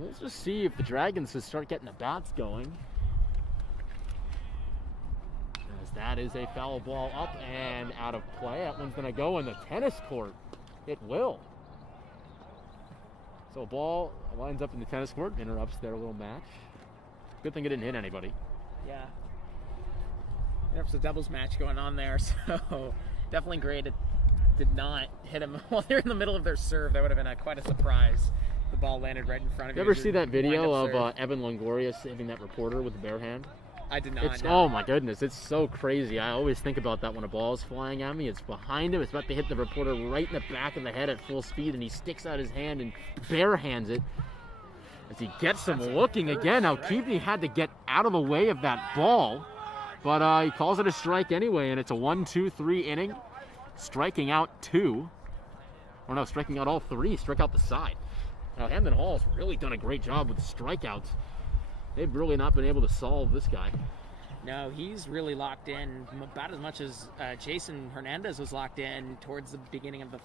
Let's just see if the Dragons can start getting the bats going. As that is a foul ball up and out of play. That one's going to go in the tennis court. It will. So a ball lines up in the tennis court, interrupts their little match. Good thing it didn't hit anybody. Yeah. There's a doubles match going on there, so definitely great. It did not hit him while they're in the middle of their serve. That would have been quite a surprise. The ball landed right in front of you. You ever see that video of Evan Longoria saving that reporter with the bare hand? I did not. Oh my goodness, it's so crazy. I always think about that when a ball is flying at me. It's behind him. It's about to hit the reporter right in the back of the head at full speed, and he sticks out his hand and bare hands it. As he gets him looking again. Now, Keaveney had to get out of the way of that ball, but he calls it a strike anyway, and it's a 1-2-3 inning. Striking out 2. Or no, striking out all 3. Struck out the side. Now, Hamden Hall's really done a great job with strikeouts. They've really not been able to solve this guy. No, he's really locked in about as much as Jason Hernandez was locked in towards the beginning of the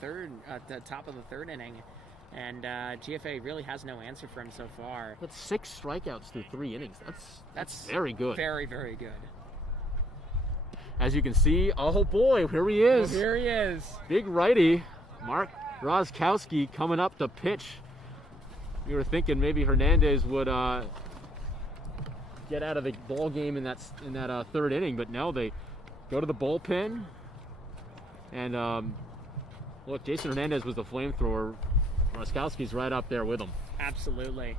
the top of the 3rd inning. And GFA really has no answer for him so far. That's 6 strikeouts through 3 innings. That's very good. Very, very good. As you can see, oh boy, here he is. Oh, here he is. Big righty, Mark Roskowski coming up to pitch. We were thinking maybe Hernandez would get out of the ball game in that 3rd inning, but no, they go to the bullpen. And look, Jason Hernandez was the flamethrower. Roskowski's right up there with him. Absolutely.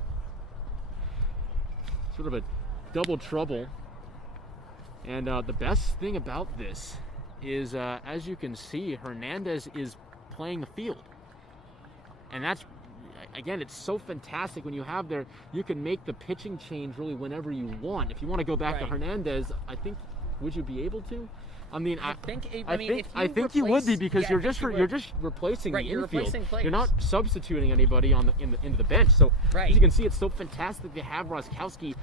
Sort of a double trouble. And the best thing about this is, as you can see, Hernandez is playing the field. And that's, again, it's so fantastic when you have there, you can make the pitching change really whenever you want. If you want to go back to Hernandez, I think, would you be able to? I mean, I think you would be, because you're just replacing the infield. You're not substituting anybody into the bench. So as you can see, it's so fantastic to have Roskowski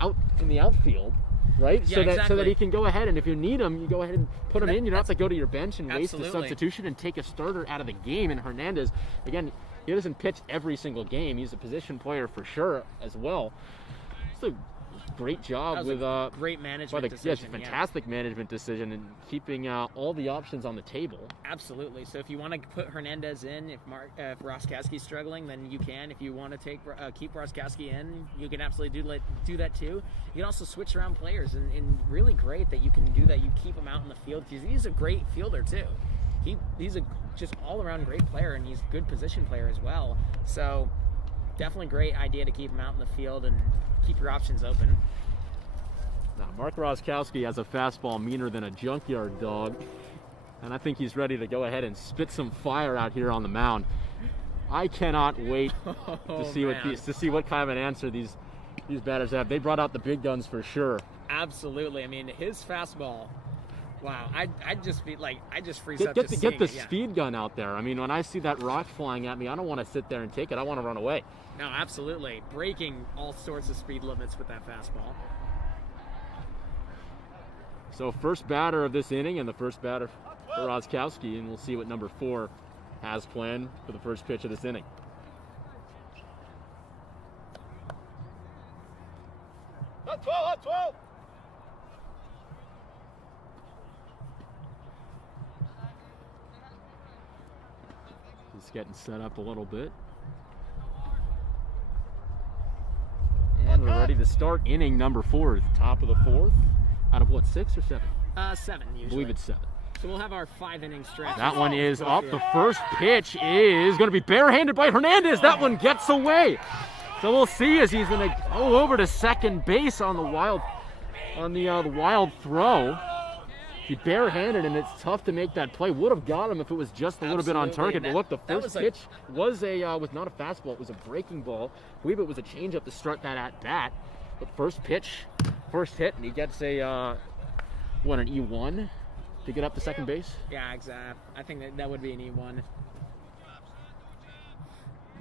out in the outfield, right? Yeah, so that he can go ahead, and if you need him, you go ahead and put him in. You don't have to go to your bench and waste the substitution and take a starter out of the game. And Hernandez, again, he doesn't pitch every single game. He's a position player for sure as well. It's a great job with great management decision. Yes, fantastic management decision, and keeping all the options on the table. Absolutely. So if you want to put Hernandez in, if Roskowski's struggling, then you can. If you want to keep Roskowski in, you can absolutely do that too. You can also switch around players, and really great that you can do that. You keep him out in the field, because he's a great fielder too. He's a just all-around great player, and he's a good position player as well. So definitely great idea to keep him out in the field and keep your options open. Now, Mark Roskowski has a fastball meaner than a junkyard dog. And I think he's ready to go ahead and spit some fire out here on the mound. I cannot wait to see what kind of an answer these batters have. They brought out the big guns for sure. Absolutely. I mean, his fastball. Wow. I just freeze up. Get the speed gun out there. I mean, when I see that rock flying at me, I don't want to sit there and take it. I want to run away. No, absolutely. Breaking all sorts of speed limits with that fastball. So first batter of this inning and the first batter for Roskowski, and we'll see what number 4 has planned for the first pitch of this inning. Hot 12, hot 12. He's getting set up a little bit. And we're ready to start inning number 4, at the top of the 4th. Out of what, 6 or 7? 7 usually. I believe it's 7. So we'll have our 5-inning stretch. That one is up. The first pitch is going to be barehanded by Hernandez. That one gets away. So we'll see as he's going to go over to second base on the wild throw. He barehanded him. It's tough to make that play. Would have got him if it was just a little bit on target. But look, the first pitch was not a fastball. It was a breaking ball. I believe it was a changeup to start that at bat. But first pitch, first hit, and he gets an E1 to get up to second base. Yeah, exactly. I think that would be an E1.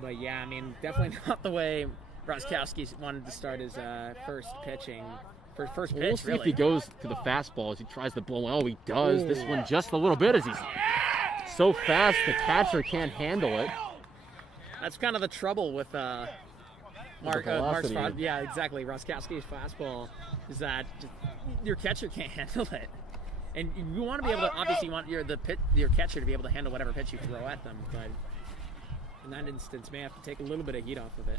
But yeah, I mean, definitely not the way Roskowski wanted to start his first pitching. First pitch, we'll see if he goes to the fastball as he tries to blow. Oh, he does. Ooh. This one just a little bit as he's so fast the catcher can't handle it. That's kind of the trouble with Mark's yeah, exactly. Roskowski's fastball is that your catcher can't handle it, and you want to be able to. Obviously, you want your catcher to be able to handle whatever pitch you throw at them, but in that instance, may have to take a little bit of heat off of it.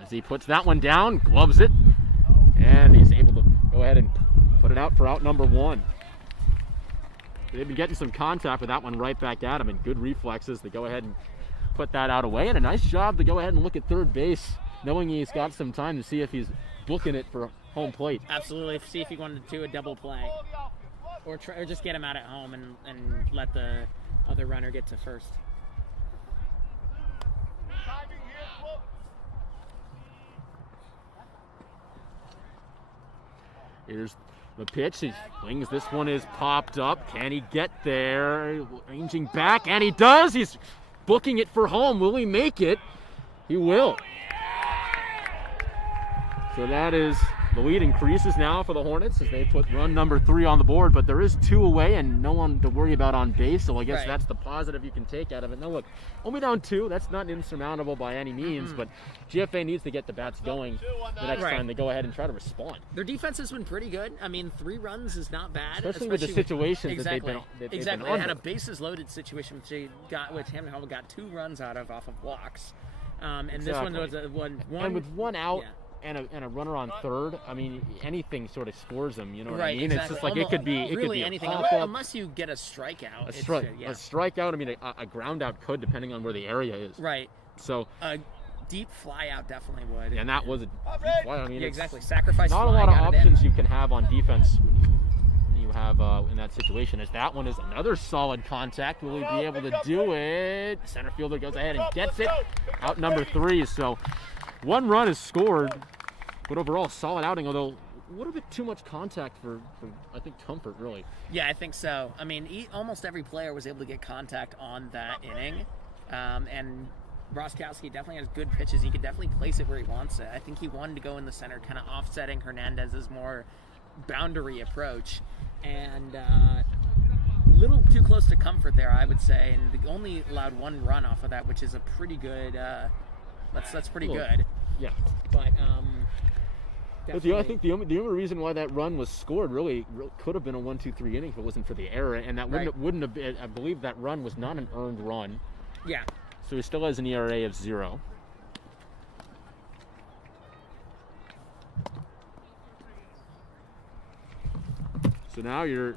As he puts that one down, gloves it, and he's able to go ahead and put it out for out number 1. They've been getting some contact with that one right back at him, and good reflexes to go ahead and put that out away, and a nice job to go ahead and look at third base, knowing he's got some time to see if he's booking it for home plate. Absolutely. See if he wanted to do a double play, or just get him out at home and let the other runner get to first. Here's the pitch. He swings. This one is popped up. Can he get there? Ranging back, and he does. He's booking it for home. Will he make it? He will. So that is the lead increases now for the Hornets as they put run number 3 on the board, but there is 2 away and no one to worry about on base, so I guess that's the positive you can take out of it. Now look, only down 2, that's not insurmountable by any means, but GFA needs to get the bats going the next time they go ahead and try to respond. Their defense has been pretty good. I mean, 3 runs is not bad. Especially with the situations that they've been Exactly. under. They had a bases loaded situation which Hamden Hall got 2 runs out of off of walks. And this one was one. And with 1 out, and a runner on third, I mean, anything sort of scores them, you know what I mean? Exactly. It's just like it could be anything unless you get a strikeout. A strikeout, I mean, a ground out could, depending on where the area is. Right. So a deep fly out definitely would. And that was a deep fly. I mean, exactly. Sacrifice. Not a lot of options you can have on defense when you have in that situation. As that one is another solid contact. Will he be able to do it? Center fielder goes ahead and gets it. Out number 3. So 1 run is scored. But overall, solid outing, although a little bit too much contact for I think, comfort, really. Yeah, I think so. I mean, almost every player was able to get contact on that inning. And Roskowski definitely has good pitches. He could definitely place it where he wants it. I think he wanted to go in the center, kind of offsetting Hernandez's more boundary approach. And a little too close to comfort there, I would say. And they only allowed 1 run off of that, which is a pretty good that's pretty good. Yeah. But I think the only reason why that run was scored really could have been a 1-2-3 inning if it wasn't for the error, and that wouldn't have been. I believe that run was not an earned run. Yeah. So he still has an ERA of 0. So now you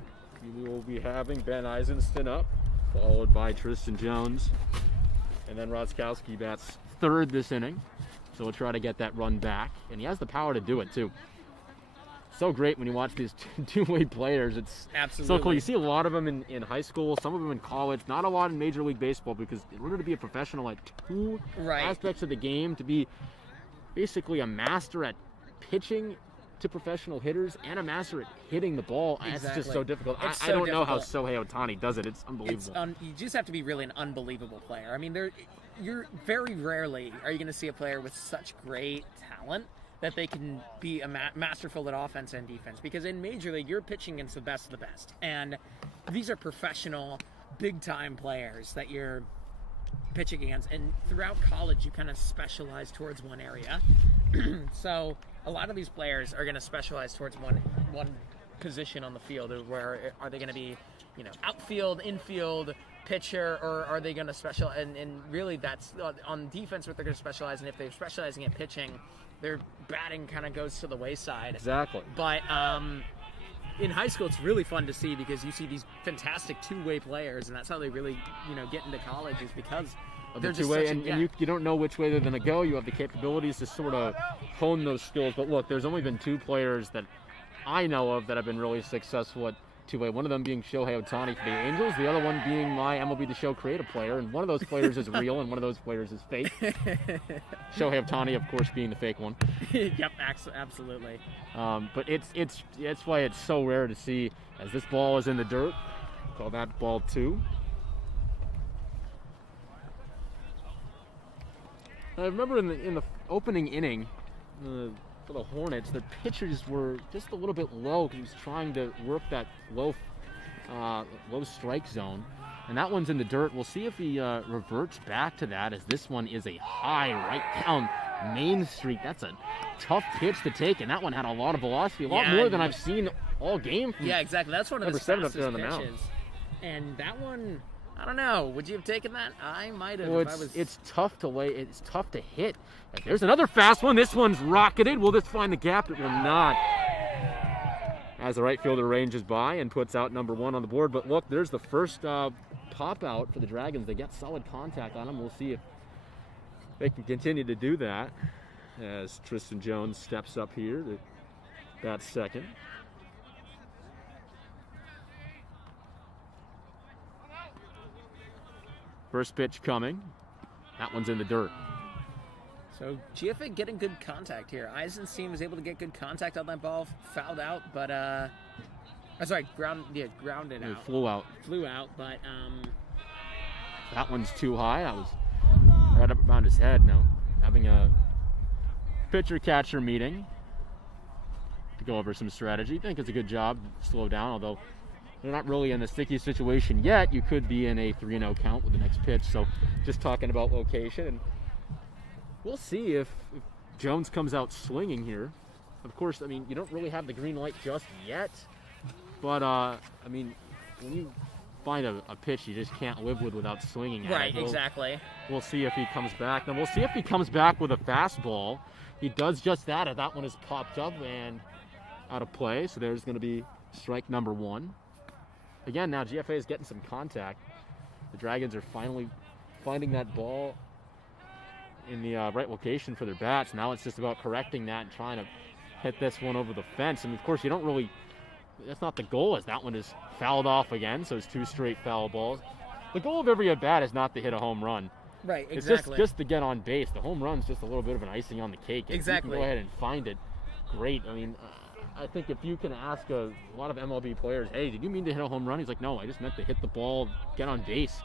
will be having Ben Eisenston up, followed by Tristan Jones, and then Roskowski bats third this inning. So we'll try to get that run back. And he has the power to do it, too. so great when you watch these two-way players. It's Absolutely. so cool. You see a lot of them in high school, some of them in college, not a lot in Major League Baseball, because in order to be a professional at two aspects of the game, to be basically a master at pitching to professional hitters and a master at hitting the ball, it's just so difficult. I don't know how Shohei Ohtani does it. It's unbelievable. You just have to be really an unbelievable player. I mean, you're very rarely are you going to see a player with such great talent that they can be a masterful at offense and defense. Because in Major League, you're pitching against the best of the best. And these are professional, big-time players that you're pitching against. And throughout college, you kind of specialize towards one area. So a lot of these players are going to specialize towards one position on the field. Where are they going to be, outfield, infield, pitcher, or are they going to specialize? And really, that's on defense what they're going to specialize. And if they're specializing at pitching, their batting kind of goes to the wayside. Exactly. But in high school, it's really fun to see because you see these fantastic two-way players, and that's how they really, get into college is because they're just two-way, such and you don't know which way they're going to go. You have the capabilities to sort of hone those skills. But look, there's only been two players that I know of that have been really successful at two-way. One of them being Shohei Ohtani for the Angels, the other one being my MLB The Show creative player, and one of those players is real and one of those players is fake. Shohei Ohtani, of course, being the fake one. Yep, absolutely. But it's why it's so rare to see, as this ball is in the dirt, call that ball 2. I remember in the opening inning for the Hornets, their pitchers were just a little bit low because he was trying to work that low strike zone. And that one's in the dirt. We'll see if he reverts back to that, as this one is a high right down Main Street. That's a tough pitch to take, and that one had a lot of velocity, a lot more than I've seen all game. Yeah, exactly. That's one of the seven fastest up there on the pitches. And that one, I don't know. Would you have taken that? I might have. Well, if I was... it's tough to lay. It's tough to hit. And there's another fast one. This one's rocketed. Will this find the gap? It will not. As the right fielder ranges by and puts out number 1 on the board. But look, there's the first pop out for the Dragons. They get solid contact on him. We'll see if they can continue to do that as Tristan Jones steps up here to bat second. First pitch coming. That one's in the dirt. So GFA getting good contact here. Eisenstein was able to get good contact on that ball, fouled out, but grounded out. Flew out. But that one's too high. That was right up around his head. Now having a pitcher-catcher meeting to go over some strategy. I think it's a good job to slow down, although they're not really in a sticky situation yet. You could be in a 3-0 count with the next pitch. So just talking about location, and we'll see if Jones comes out swinging here. Of course, I mean, you don't really have the green light just yet, but I mean, when you find a pitch you just can't live with without swinging at it. Right, exactly. We'll see if he comes back. Then we'll see if he comes back with a fastball. He does just that. That one is popped up and out of play. So there's going to be strike number 1. Again, now GFA is getting some contact. The Dragons are finally finding that ball in the right location for their bats. Now it's just about correcting that and trying to hit this one over the fence. And of course, you don't really, that's not the goal, as that one is fouled off again. So it's 2 straight foul balls. The goal of every at-bat is not to hit a home run. Right, exactly. It's just to get on base. The home run's just a little bit of an icing on the cake. If exactly. you can go ahead and find it, great. I mean, I think if you can ask a lot of MLB players, hey, did you mean to hit a home run? He's like, no, I just meant to hit the ball, get on base.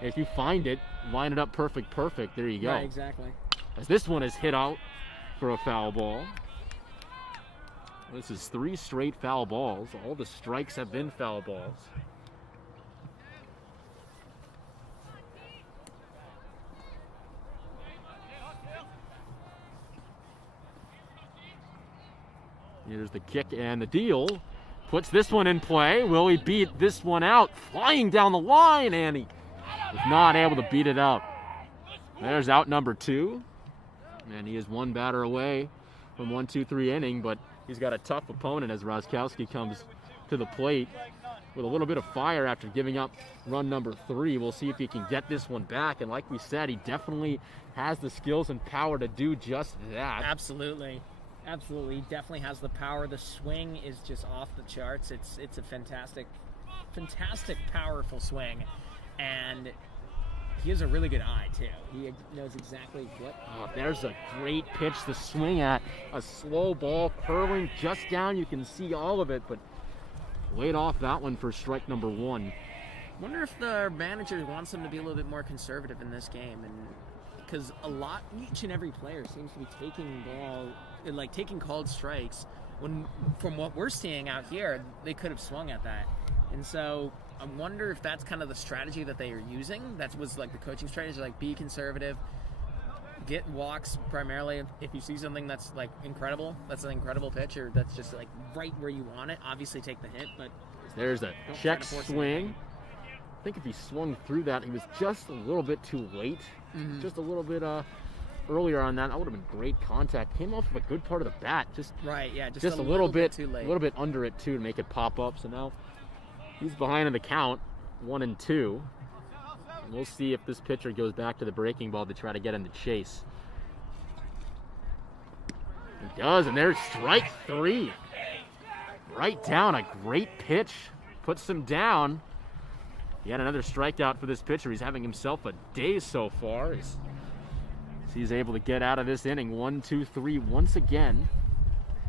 And if you find it, line it up perfect, there you go. Right, exactly. As this one is hit out for a foul ball. This is 3 straight foul balls. All the strikes have been foul balls. Here's the kick and the deal. Puts this one in play. Will he beat this one out? Flying down the line, and he was not able to beat it out. There's out number 2. And he is 1 batter away from 1-2-3 inning, but he's got a tough opponent as Roskowski comes to the plate with a little bit of fire after giving up run number 3. We'll see if he can get this one back. And like we said, he definitely has the skills and power to do just that. Absolutely. Absolutely, definitely has the power. The swing is just off the charts. It's a fantastic, powerful swing, and he has a really good eye too. He knows exactly what. Oh, there's a great pitch to swing at. A slow ball curling just down. You can see all of it, but laid off that one for strike number 1. Wonder if the manager wants them to be a little bit more conservative in this game, and because each and every player seems to be taking called strikes. When from what we're seeing out here, they could have swung at that, and so I wonder if that's kind of the strategy that they are using. That was like the coaching strategy, like be conservative, get walks primarily. If you see something that's like incredible, that's an incredible pitch, or that's just like right where you want it, obviously take the hit. But there's a check swing. I think if he swung through that, he was just a little bit too late. Just a little bit earlier on that. That would have been great contact. Came off of a good part of the bat. Just a little bit too late. A little bit under it too to make it pop up. So now he's behind in the count, 1-2. And we'll see if this pitcher goes back to the breaking ball to try to get him to chase. He does, and there's strike 3. Right down, a great pitch. Puts him down. Yet another strikeout for this pitcher. He's having himself a day so far. He's able to get out of this inning 1-2-3 once again.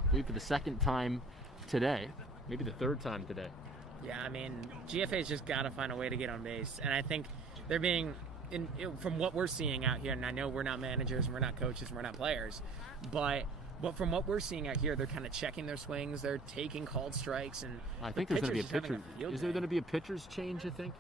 I believe for the second time today. Maybe the third time today. Yeah, I mean, GFA's just got to find a way to get on base. And I think they're being, from what we're seeing out here, and I know we're not managers, and we're not coaches, and we're not players, but from what we're seeing out here, they're kind of checking their swings, they're taking called strikes, and I think there's going to be a pitcher. Is there going to be a pitcher's change, you think?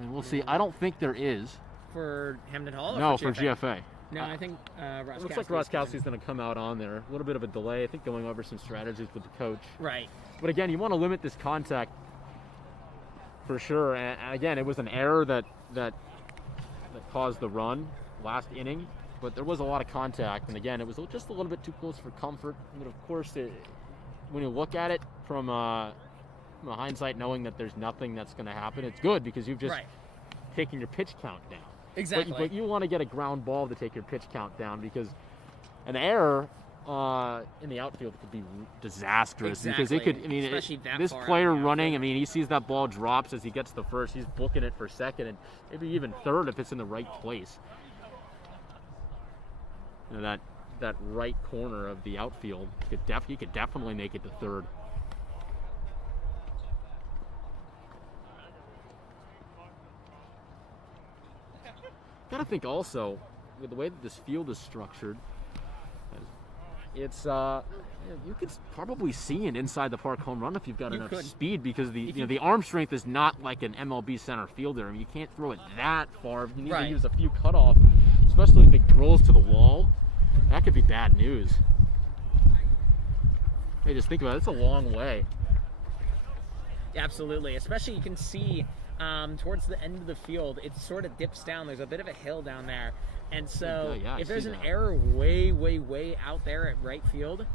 And we'll see. I don't think there is. For Hamden Hall? Or no, for GFA. No, I think Roskowski's looks like Roskowski's going to come out on there. A little bit of a delay, I think, going over some strategies with the coach. Right. But again, you want to limit this contact for sure. And again, it was an error that caused the run last inning. But there was a lot of contact, and again, it was just a little bit too close for comfort. But of course, when you look at it from hindsight, knowing that there's nothing that's going to happen, it's good because you've just taken your pitch count down. Exactly. But you want to get a ground ball to take your pitch count down because an error in the outfield could be disastrous. Exactly. Because it could. I mean, this player running. I mean, he sees that ball drops as he gets to first. He's booking it for second and maybe even third if it's in the right place. You know, that right corner of the outfield he could definitely make it to third. Gotta think also with the way that this field is structured, it's you could probably see an inside the park home run if you've got enough speed because the arm strength is not like an MLB center fielder. I mean, you can't throw it that far. You need to use a few cutoff, especially if it drills to the wall. That could be bad news. Hey, just think about it. It's a long way. Absolutely. Especially you can see towards the end of the field, it sort of dips down. There's a bit of a hill down there. And so if there's an error way, way, way out there at right field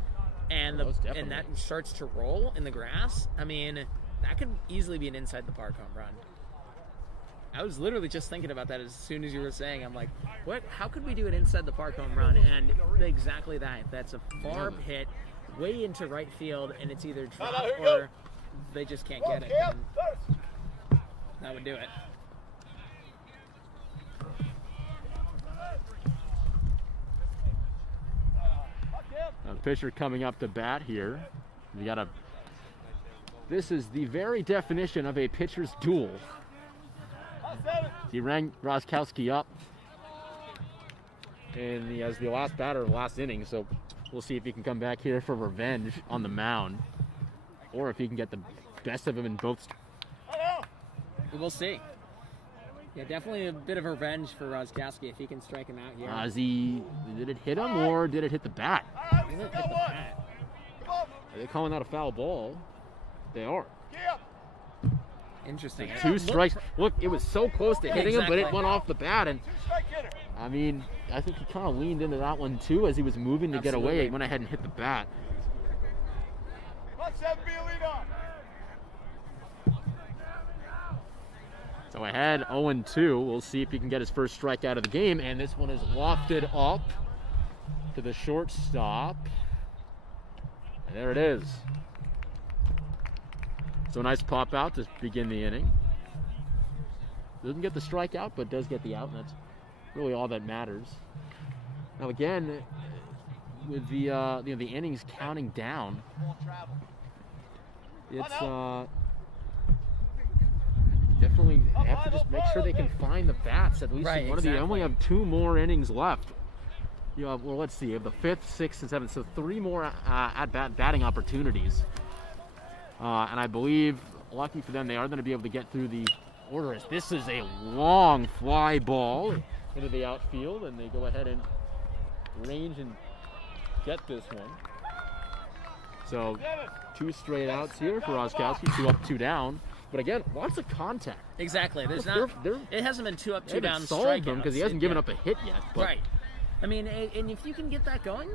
and that starts to roll in the grass, I mean, that could easily be an inside the park home run. I was literally just thinking about that as soon as you were saying. I'm like, what? How could we do an inside the park home run? And exactly that. That's a far hit way into right field, and it's either dropped or they just can't get it. And that would do it. A pitcher coming up to bat here. This is the very definition of a pitcher's duel. He rang Roskowski up as the last batter of the last inning, so we'll see if he can come back here for revenge on the mound, or if he can get the best of him in both. We'll see. Yeah, definitely a bit of revenge for Roskowski if he can strike him out here. Did it hit him or did it hit the bat? Did it hit the bat? Are they calling that a foul ball? They are. Interesting. 2 strikes. Look, it was so close to hitting him, but it went off the bat. And I mean, I think he kind of leaned into that one too as he was moving to get away. He went ahead and hit the bat. So ahead 0-2. We'll see if he can get his first strikeout of the game. And this one is lofted up. to the shortstop. And there it is. So a nice pop out to begin the inning. Doesn't get the strikeout, but does get the out, and that's really all that matters. Now again, with the the innings counting down, it's definitely they have to just make sure they can find the bats at least Right, in one of the. They only exactly. have 2 more innings left. You have, well, let's see, you have the 5th, 6th, and 7th, so 3 more batting opportunities. And I believe, lucky for them, they are going to be able to get through the order. As this is a long fly ball into the outfield, and they go ahead and range and get this one. So 2 straight outs here for Roskowski, 2 up, 2 down. But again, lots of contact. Exactly. There's They're- not. they're- It hasn't been 2 up, 2 They down haven't solved him strikeouts. because he hasn't given up a hit yet. But Right. I mean, and if you can get that going,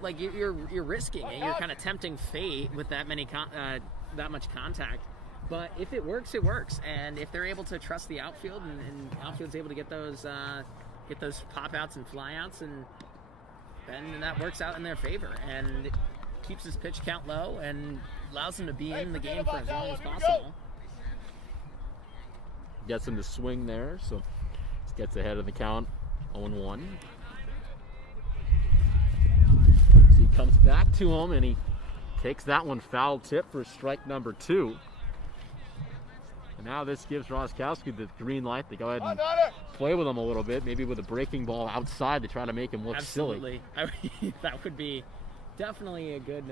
like you're risking it. You're kind of tempting fate with that that much contact. But if it works, it works. And if they're able to trust the outfield and outfield's able to get those pop outs and fly outs, and then that works out in their favor and it keeps his pitch count low and allows them to be in the game for as long as possible. gets him to swing there, so gets ahead of the count, 0-1. So he comes back to him and he takes that one foul tip for strike number 2. And now this gives Roskowski the green light to go ahead and play with him a little bit, maybe with a breaking ball outside to try to make him look silly. Absolutely. That would be definitely a good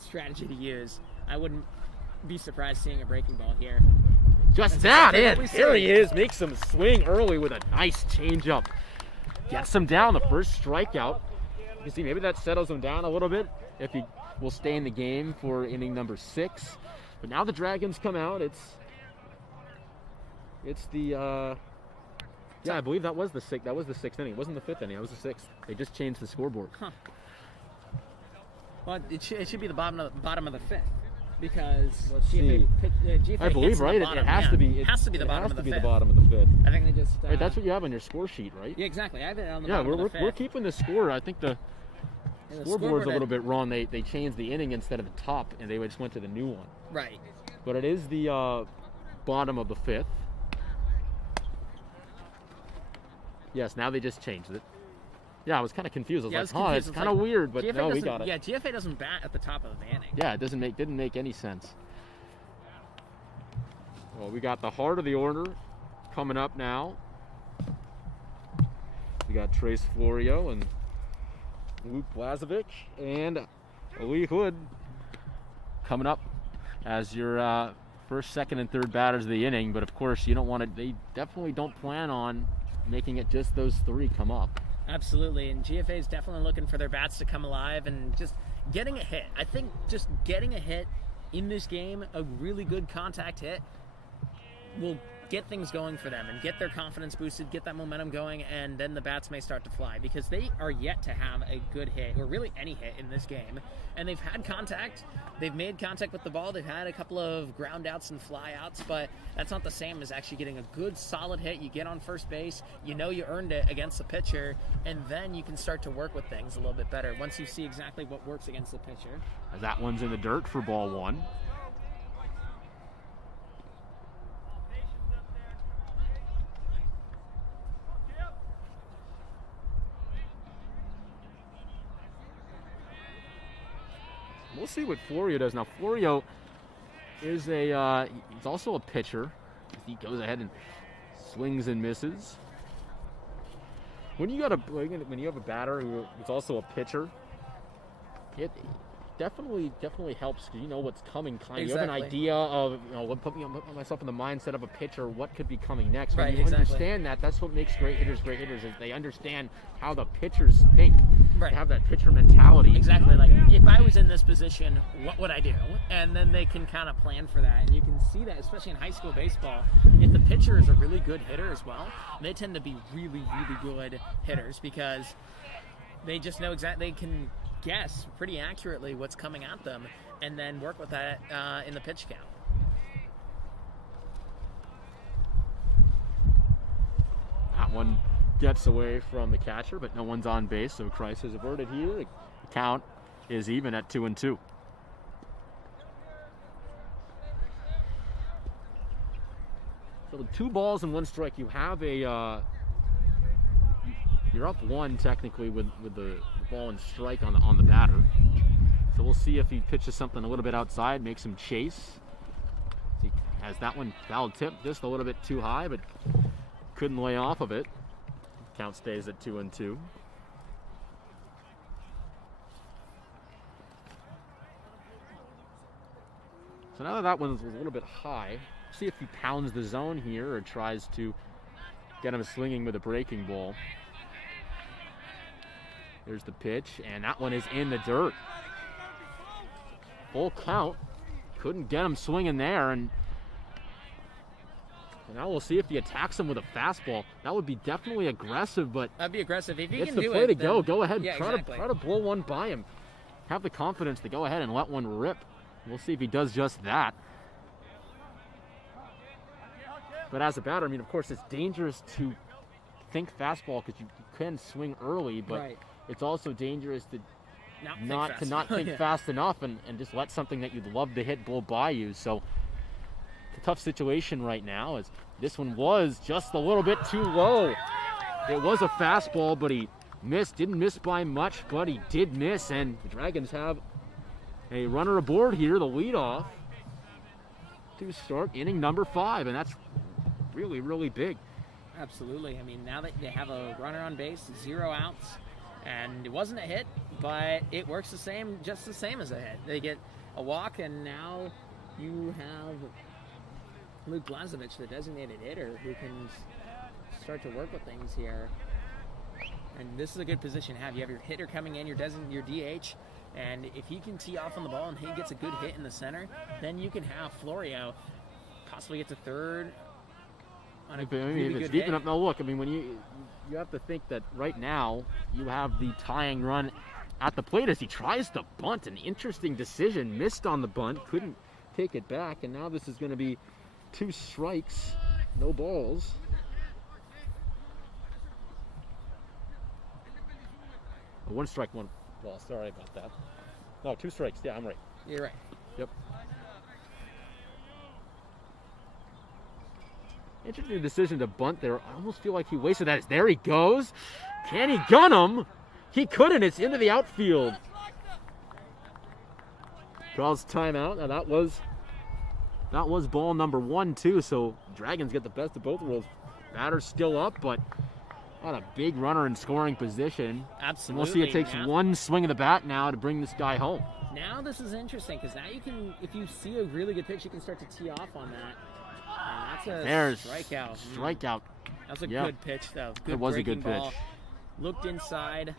strategy to use. I wouldn't be surprised seeing a breaking ball here. Just that exactly in. what we Here see. he is. Makes him swing early with a nice changeup. Gets him down the first strikeout. You can see maybe that settles him down a little bit if he will stay in the game for inning number 6. But now the Dragons come out. It's the yeah, I believe that was the 6th. That was the 6th inning. It wasn't the 5th inning. It was the 6th. They just changed the scoreboard. Huh. Well, it should be the bottom of the 5th. Because Let's see. GFA I believe hits right. the bottom, It has yeah. to be. It has to be the bottom of the 5th. It has to be the bottom of the 5th. I think they just. Right, that's what you have on your score sheet, right? Yeah, exactly. I have it on the Yeah, bottom of the 5th. we're keeping the score. I think the Yeah, the scoreboard's a little had- bit wrong. They changed the inning instead of the top, and they just went to the new one. Right. But it is the bottom of the 5th. Yes, now they just changed it. Yeah, I was kind of confused. I was Yeah, I like, was oh, confused. it's It's kind of like, weird, but GFA no, we doesn't- got it. Yeah, GFA doesn't bat at the top of the inning. Yeah, it didn't make any sense. Well, we got the heart of the order coming up now. We got Trace Florio and Luke Blazovic and Ali Hood coming up as your first, second, and third batters of the inning. But of course, you don't want to. They definitely don't plan on making it just those 3 come up. Absolutely, and GFA is definitely looking for their bats to come alive and just getting a hit. I think just getting a hit in this game, a really good contact hit, will get things going for them and get their confidence boosted, get that momentum going, and then the bats may start to fly because they are yet to have a good hit, or really any hit in this game. And they've had contact, they've made contact with the ball, they've had a couple of ground outs and fly outs, but that's not the same as actually getting a good solid hit. You get on first base, you know you earned it against the pitcher, and then you can start to work with things a little bit better once you see exactly what works against the pitcher. As that one's in the dirt for ball 1. We'll see what Florio does. Now, Florio is he's also a pitcher. He goes ahead and swings and misses. When you have a batter who is also a pitcher, it definitely helps because you know what's coming. You have an Exactly. idea of put myself in the mindset of a pitcher. What could be coming next? When Right, you exactly. understand that, that's what makes great hitters great hitters. Is they understand how the pitchers think. Right. They have that pitcher mentality. Exactly. Like, if I was in this position, what would I do? And then they can kind of plan for that. And you can see that, especially in high school baseball. If the pitcher is a really good hitter as well, they tend to be really, really good hitters because they just know they can guess pretty accurately what's coming at them and then work with that in the pitch count. That one gets away from the catcher, but no one's on base, so crisis averted here. The count is even at 2-2. So with 2 balls and 1 strike, you have a you're up 1 technically with the ball and strike on the batter. So we'll see if he pitches something a little bit outside, makes him chase. He has that one foul tip just a little bit too high, but couldn't lay off of it. Count stays at 2-2. So now that one was a little bit high. See if he pounds the zone here or tries to get him swinging with a breaking ball. There's the pitch, and that one is in the dirt. Full count. Couldn't get him swinging there, and now we'll see if he attacks him with a fastball. That would be definitely aggressive, but That'd be aggressive. If you it's can the do play it, to then, go. Go ahead. Yeah, Try exactly. to blow one by him. Have the confidence to go ahead and let one rip. We'll see if he does just that. But as a batter, I mean, of course, it's dangerous to think fastball because you can swing early, but Right. it's also dangerous to not fast. think Yeah. fast enough and just let something that you'd love to hit blow by you. So it's a tough situation right now, as this one was just a little bit too low. It was a fastball, but he missed. Didn't miss by much, but he did miss, and the Dragons have a runner aboard here, the leadoff, to start inning number 5, and that's really, really big. Absolutely. I mean, now that they have a runner on base, 0 outs, and it wasn't a hit, but it works just the same as a hit. They get a walk, and now you have Luke Blazevich, the designated hitter, who can start to work with things here. And this is a good position to have. You have your hitter coming in, your DH, and if he can tee off on the ball and he gets a good hit in the center, then you can have Florio possibly get to third on a If really it's good deep hit. enough, now look, I mean, when you have to think that right now you have the tying run at the plate as he tries to bunt. An interesting decision, missed on the bunt, couldn't take it back, and now this is going to be 2 strikes, no balls. Oh, 1 strike, 1 ball. Sorry about that. No, 2 strikes. Yeah, I'm right. You're right. Yep. Interesting decision to bunt there. I almost feel like he wasted that. There he goes. Can he gun him? He couldn't. It's into the outfield. Draws timeout. Now that was ball number 1 too. So Dragons get the best of both worlds. Batter's still up, but not a big runner in scoring position. Absolutely. And we'll see. It takes now, 1 swing of the bat now to bring this guy home. Now this is interesting because now you can, if you see a really good pitch, you can start to tee off on that. And that's a There's strikeout. Strikeout. That's a Yep. good pitch, though. Good It was a breaking good ball. pitch. Looked inside,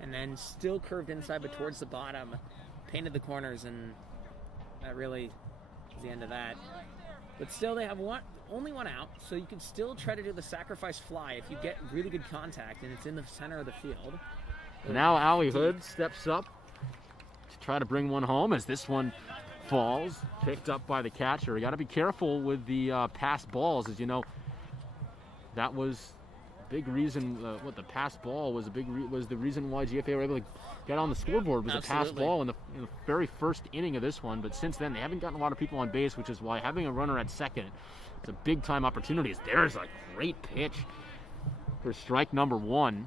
and then still curved inside, but towards the bottom. Painted the corners, and that really is the end of that. But still, they have only 1 out, so you can still try to do the sacrifice fly if you get really good contact, and it's in the center of the field. Now Allie Hood steps up to try to bring one home as this one falls, picked up by the catcher. You got to be careful with the pass balls, as you know. That was a big reason. What the pass ball was was the reason why GFA were able to get on the scoreboard. Was a pass Absolutely. ball in the very first inning of this one. But since then, they haven't gotten a lot of people on base, which is why having a runner at second, it's a big time opportunity. There's a great pitch for strike number 1,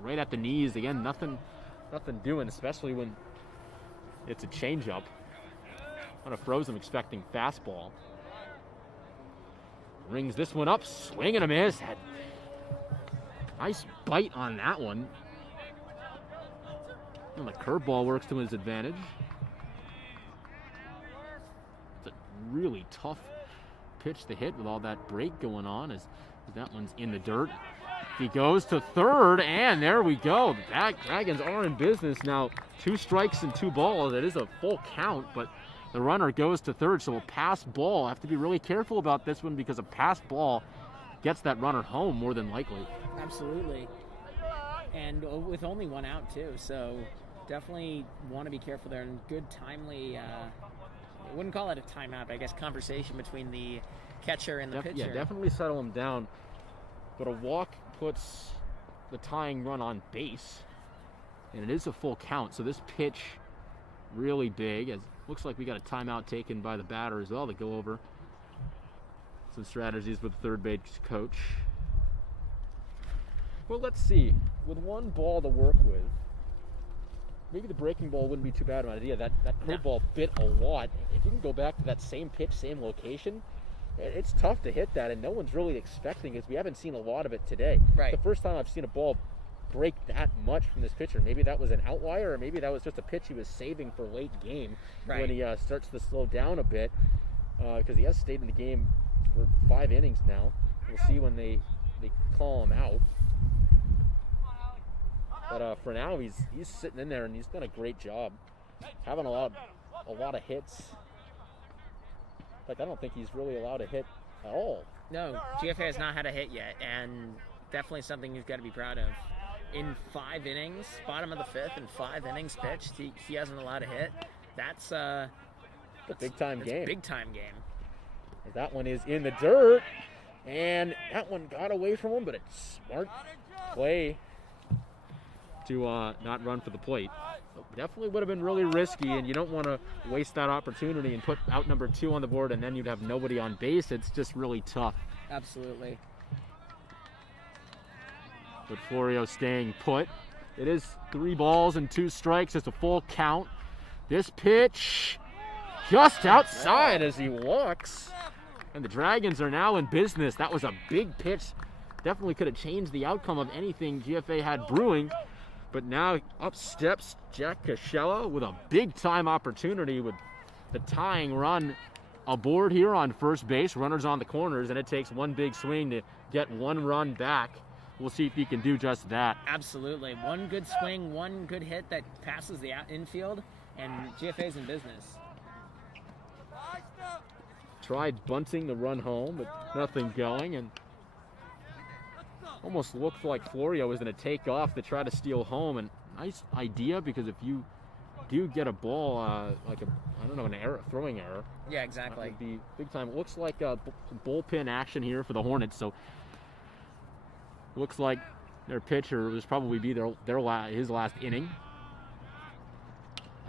right at the knees. Again, nothing doing, especially when it's a changeup. Kind of froze him expecting fastball. Rings this one up, swing and a miss. Had nice bite on that one. And the curveball works to his advantage. It's a really tough pitch to hit with all that break going on, as that one's in the dirt. He goes to third, and there we go. The Dragons are in business now. 2 strikes and 2 balls. It is a full count, but the runner goes to third, so a pass ball. I have to be really careful about this one because a pass ball gets that runner home more than likely. Absolutely. And with only 1 out, too, so definitely want to be careful there. And good, timely, I wouldn't call it a timeout, but I guess conversation between the catcher and the pitcher. Yeah, definitely settle him down. But a walk puts the tying run on base. And it is a full count, so this pitch really big. As looks like we got a timeout taken by the batter as well to go over some strategies with the third base coach. Well, let's see. With one ball to work with, maybe the breaking ball wouldn't be too bad of an idea. That curveball bit a lot. If you can go back to that same pitch, same location, it's tough to hit that, and no one's really expecting it. We haven't seen a lot of it today. Right. The first time I've seen a ball break that much from this pitcher. Maybe that was an outlier, or maybe that was just a pitch he was saving for late game when he starts to slow down a bit, because he has stayed in the game for 5 innings now. We'll see when they call him out. But for now, he's sitting in there, and he's done a great job, having a lot of hits. In fact, I don't think he's really allowed to hit at all. No, GFA has not had a hit yet, and definitely something he's got to be proud of. In 5 innings, bottom of the 5th, and 5 innings pitched, he hasn't allowed a hit. That's a big-time game. Big-time game. That one is in the dirt, and that one got away from him, but it's smart play to not run for the plate. Definitely would have been really risky, and you don't want to waste that opportunity and put out number 2 on the board, and then you'd have nobody on base. It's just really tough. Absolutely. But Florio staying put. It is 3 balls and 2 strikes. It's a full count. This pitch just outside as he walks. And the Dragons are now in business. That was a big pitch. Definitely could have changed the outcome of anything GFA had brewing. But now up steps Jack Cascella with a big-time opportunity with the tying run aboard here on first base. Runners on the corners, and it takes one big swing to get 1 run back. We'll see if he can do just that. Absolutely. One good swing, one good hit that passes the infield, and GFA's in business. Tried bunting the run home, but nothing going, and almost looked like Florio was going to take off to try to steal home. And nice idea, because if you do get a ball, an error, throwing error. Yeah, exactly. That would be big time. It looks like bullpen action here for the Hornets, so looks like their pitcher was probably be his last inning.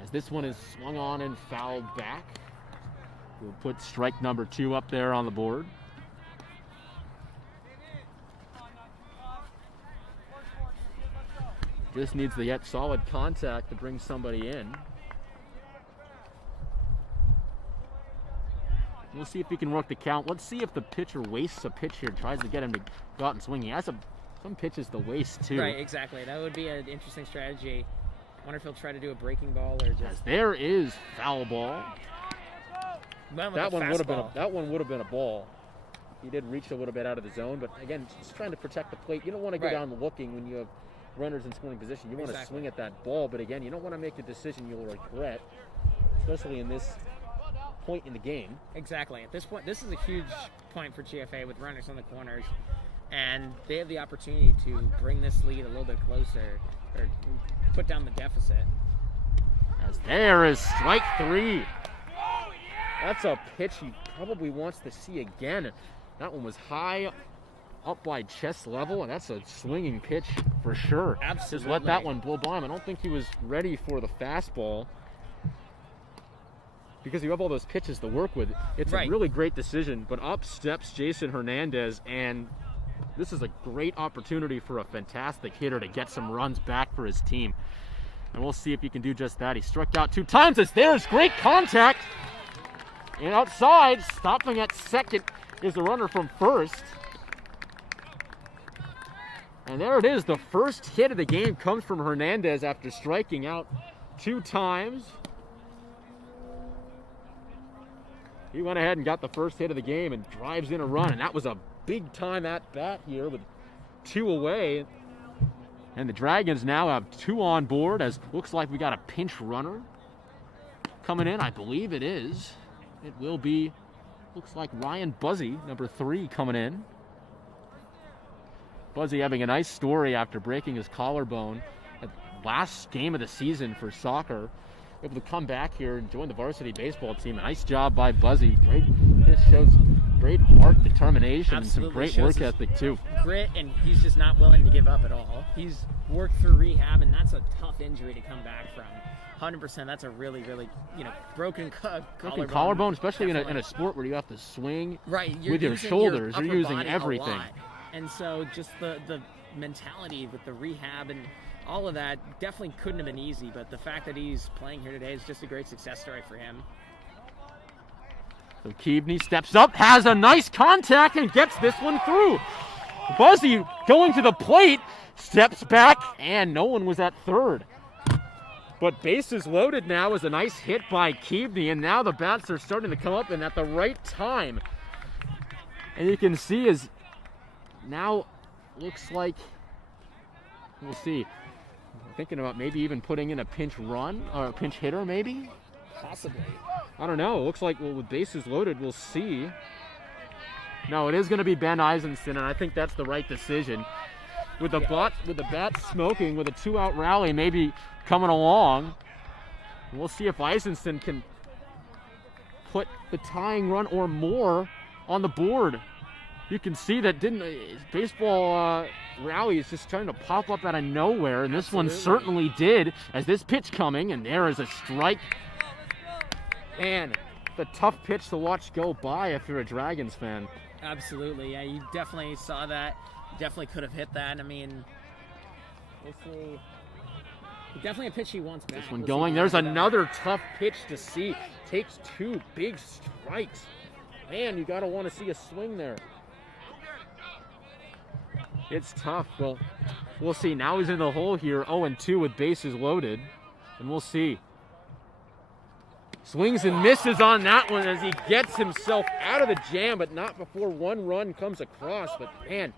As this one is swung on and fouled back. We'll put strike number 2 up there on the board. Just needs to get solid contact to bring somebody in. We'll see if he can work the count. Let's see if the pitcher wastes a pitch here, tries to get him to go out and swing. He has some pitches to waste too. Right, exactly. That would be an interesting strategy. I wonder if he'll try to do a breaking ball or just. As there is foul ball. That one would have been a ball. He did reach a little bit out of the zone, but again, just trying to protect the plate. You don't want to go down looking when you have runners in scoring position. You want to swing at that ball, but again, you don't want to make a decision you'll regret, especially in this point in the game. Exactly. At this point, this is a huge point for GFA with runners on the corners, and they have the opportunity to bring this lead a little bit closer or put down the deficit. As there is strike 3. That's a pitch he probably wants to see again. That one was high up by chest level, and that's a swinging pitch for sure. Absolutely. Just let that one blow by him. I don't think he was ready for the fastball, because you have all those pitches to work with. It's a really great decision, but up steps Jason Hernandez, and this is a great opportunity for a fantastic hitter to get some runs back for his team. And we'll see if he can do just that. He struck out 2 times. As there's great contact. And outside, stopping at second, is the runner from first. And there it is. The first hit of the game comes from Hernandez after striking out 2 times. He went ahead and got the first hit of the game and drives in a run. And that was a big time at bat here with 2 away. And the Dragons now have 2 on board, as looks like we got a pinch runner coming in. I believe it is. It will be, looks like Ryan Buzzy, number 3, coming in. Buzzy having a nice story after breaking his collarbone at last game of the season for soccer. Able to come back here and join the varsity baseball team. A nice job by Buzzy. Great. This shows great heart, determination, and some Absolutely. great Shows work his ethic too. Grit, and he's just not willing to give up at all. He's worked through rehab, and that's a tough injury to come back from. 100%. That's a really, really, broken Collarbone, especially in a sport where you have to swing right with your shoulders. You're using everything. And so just the mentality with the rehab and all of that definitely couldn't have been easy. But the fact that he's playing here today is just a great success story for him. So Keaveney steps up, has a nice contact, and gets this one through. Buzzy going to the plate, steps back, and no one was at third. But bases loaded now is a nice hit by Keaveney, and now the bats are starting to come up and at the right time. And you can see is now looks like, we'll see. I'm thinking about maybe even putting in a pinch run or a pinch hitter maybe? Possibly. I don't know. It looks like with bases loaded, we'll see. No, it is going to be Ben Eisenson, and I think that's the right decision. With the bat smoking, with a 2-out rally maybe coming along, we'll see if Eisenson can put the tying run or more on the board. You can see that baseball rally is just trying to pop up out of nowhere, and this one certainly did, as this pitch coming, and there is a strike. Man, the tough pitch to watch go by if you're a Dragons fan. Absolutely, yeah, you definitely saw that. Definitely could have hit that. I mean, we'll see. Definitely a pitch he wants back. This one going. There's another tough pitch to see. Takes 2 big strikes. Man, you got to want to see a swing there. It's tough. Well, we'll see. Now he's in the hole here, 0-2 with bases loaded. And we'll see. Swings and misses on that one as he gets himself out of the jam, but not before one run comes across. But man,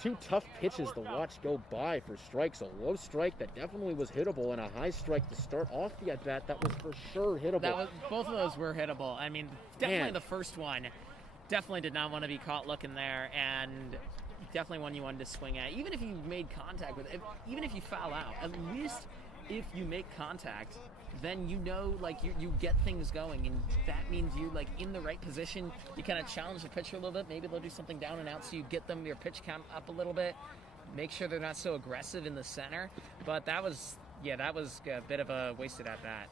2 tough pitches to watch go by for strikes. A low strike that definitely was hittable, and a high strike to start off the at-bat that was for sure hittable. Both of those were hittable. I mean, definitely the first one definitely did not want to be caught looking there, and definitely one you wanted to swing at. Even if you made contact with it, even if you foul out, at least if you make contact, then you get things going, and that means you in the right position. You kind of challenge the pitcher a little bit. Maybe they'll do something down and out, so you get your pitch count up a little bit. Make sure they're not so aggressive in the center. But that was a bit of a wasted at bat.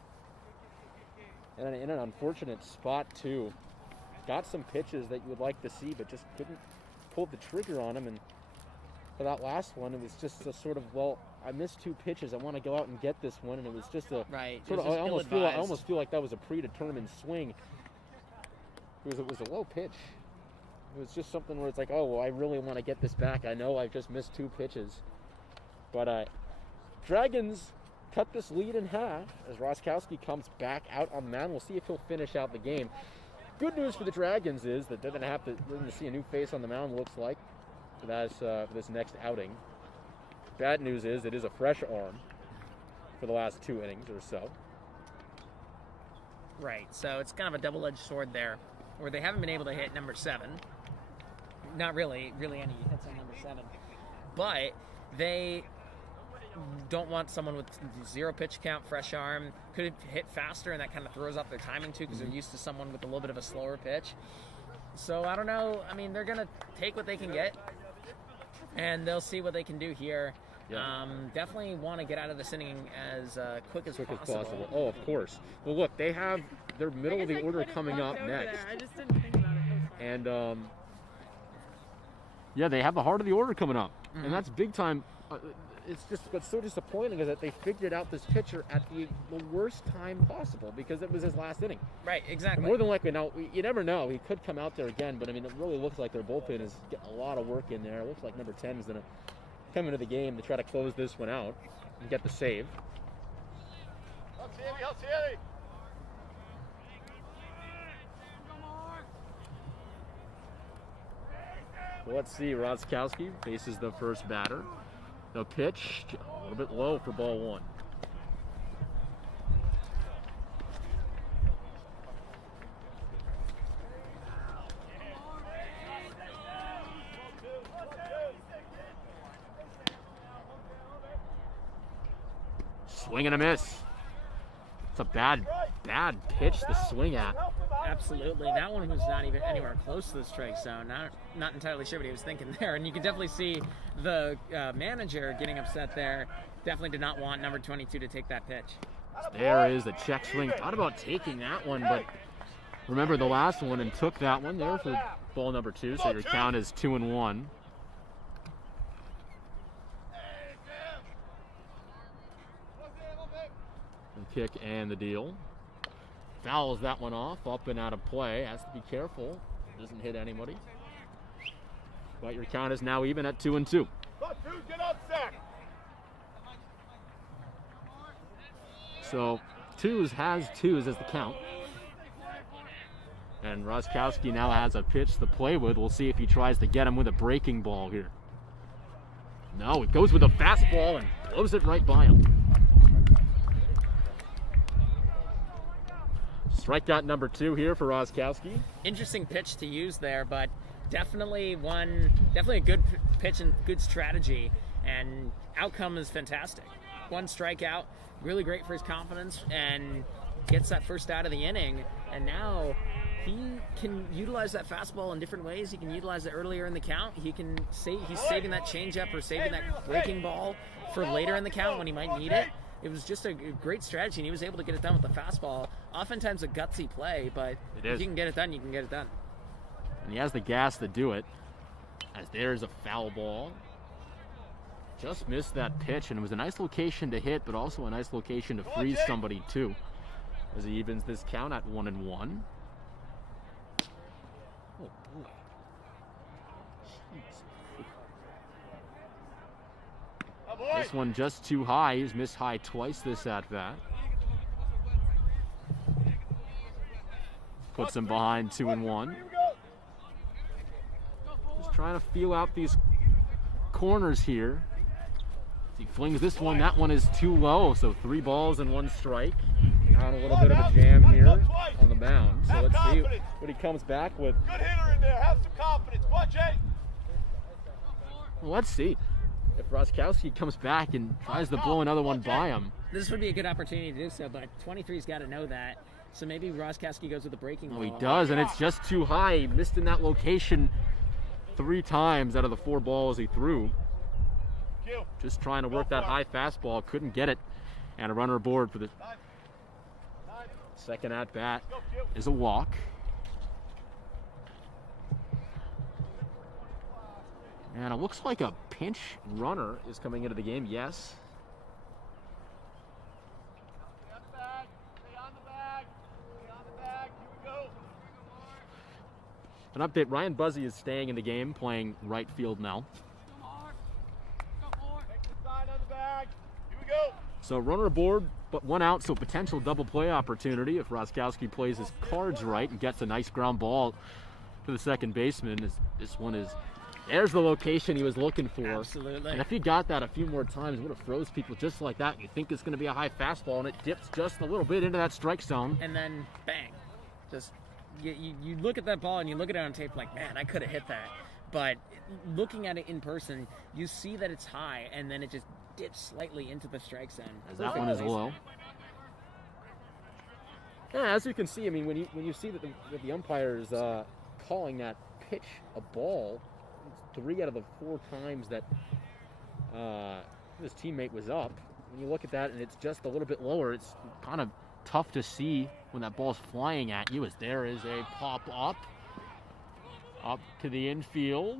And in an unfortunate spot too. Got some pitches that you would like to see, but just couldn't pull the trigger on them. And for that last one, it was just a sort of, I missed 2 pitches. I want to go out and get this one, and it was just a sort of. I almost feel like that was a predetermined swing. It was a low pitch. It was just something where it's like, I really want to get this back. I know I've just missed 2 pitches, but Dragons cut this lead in half as Roskowski comes back out on the mound. We'll see if he'll finish out the game. Good news for the Dragons is that they're going to see a new face on the mound. Looks like for this next outing. Bad news is it is a fresh arm for the last 2 innings or so. Right, so it's kind of a double-edged sword there, where they haven't been able to hit number 7. Not really any hits on number 7. But they don't want someone with 0 pitch count, fresh arm. Could hit faster, and that kind of throws off their timing too, because they're used to someone with a little bit of a slower pitch. So I don't know. I mean, they're going to take what they can get, and they'll see what they can do here. Yeah. Definitely want to get out of this inning as quick as possible. Oh, of course. Well, look, they have their middle of the order coming up next. I just didn't think about it. And, they have the heart of the order coming up. Mm-hmm. And that's big time. It's just what's so disappointing is that they figured out this pitcher at the worst time possible because it was his last inning. Right, exactly. And more than likely, now, you never know. He could come out there again, but, I mean, it really looks like their bullpen is getting a lot of work in there. It looks like number 10 is going to come into the game to try to close this one out and get the save. Well, let's see. Roskowski faces the first batter. The pitch, a little bit low for ball 1. Swing and a miss. It's a bad pitch to swing at. Absolutely. That one was not even anywhere close to the strike zone. Not entirely sure what he was thinking there. And you can definitely see the manager getting upset there. Definitely did not want number 22 to take that pitch. There is the check swing. Thought about taking that one, but remember the last one and took that one there for ball number 2. So your count is 2-1. The kick and the deal. Fouls that one off, up and out of play. Has to be careful. Doesn't hit anybody. But your count is now even at 2-2. Get up, Zach. So has twos as the count. And Roskowski now has a pitch to play with. We'll see if he tries to get him with a breaking ball here. No, it goes with a fastball and blows it right by him. Strikeout number 2 here for Roskowski. Interesting pitch to use there, but definitely a good pitch and good strategy, and outcome is fantastic. One strikeout, really great for his confidence, and gets that first out of the inning, and now he can utilize that fastball in different ways. He can utilize it earlier in the count. He's saving that changeup or saving that breaking ball for later in the count when he might need it. It was just a great strategy, and he was able to get it done with the fastball. Oftentimes a gutsy play, but if you can get it done, you can get it done. And he has the gas to do it, as there's a foul ball. Just missed that pitch, and it was a nice location to hit, but also a nice location to freeze somebody too, as he evens this count at 1-1. Oh boy. Jeez. This one just too high. He's missed high twice this at-bat. Puts him behind 2-1. Just trying to feel out these corners here. He flings this one. That one is too low, so 3 balls and 1 strike. On a little bit of a jam here on the mound. So let's see what he comes back with. Good hitter in there. Have some confidence. Watch it. Well, let's see if Roskowski comes back and tries to blow another one by him. This would be a good opportunity to do so, but 23's got to know that. So maybe Roskowski goes with the breaking ball. Oh, he does, and it's just too high. He missed in that location 3 times out of the 4 balls he threw. Just trying to work that high fastball. Couldn't get it. And a runner aboard for the second at-bat is a walk. And it looks like a pinch runner is coming into the game. Yes. An update, Ryan Buzzy is staying in the game, playing right field now. So runner aboard, but 1 out, so potential double play opportunity if Roskowski plays his cards right and gets a nice ground ball to the second baseman. This one is, there's the location he was looking for. Absolutely. And if he got that a few more times, it would have froze people just like that. You think it's going to be a high fastball, and it dips just a little bit into that strike zone. And then, bang. Just, you look at that ball and you look at it on tape like, man, I could have hit that. But looking at it in person, you see that it's high, and then it just dips slightly into the strike zone. As that one is low. Yeah, as you can see, I mean, when you see that the umpires calling that pitch a ball, 3 out of the 4 times that his teammate was up. When you look at that and it's just a little bit lower, it's kind of tough to see when that ball's flying at you. As there is a pop up to the infield,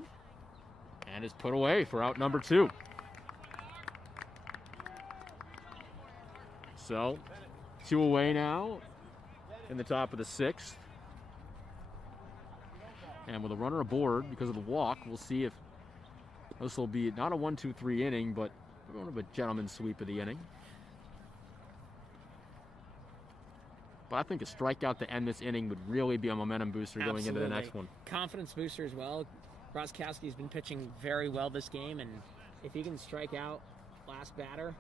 and is put away for out number 2. So 2 away now in the top of the 6th. And with a runner aboard because of the walk, we'll see if this will be not a 1-2-3 inning, but we're going to have a gentleman's sweep of the inning. But I think a strikeout to end this inning would really be a momentum booster going into the next one. Confidence booster as well. Roskowski's been pitching very well this game, and if he can strike out last batter,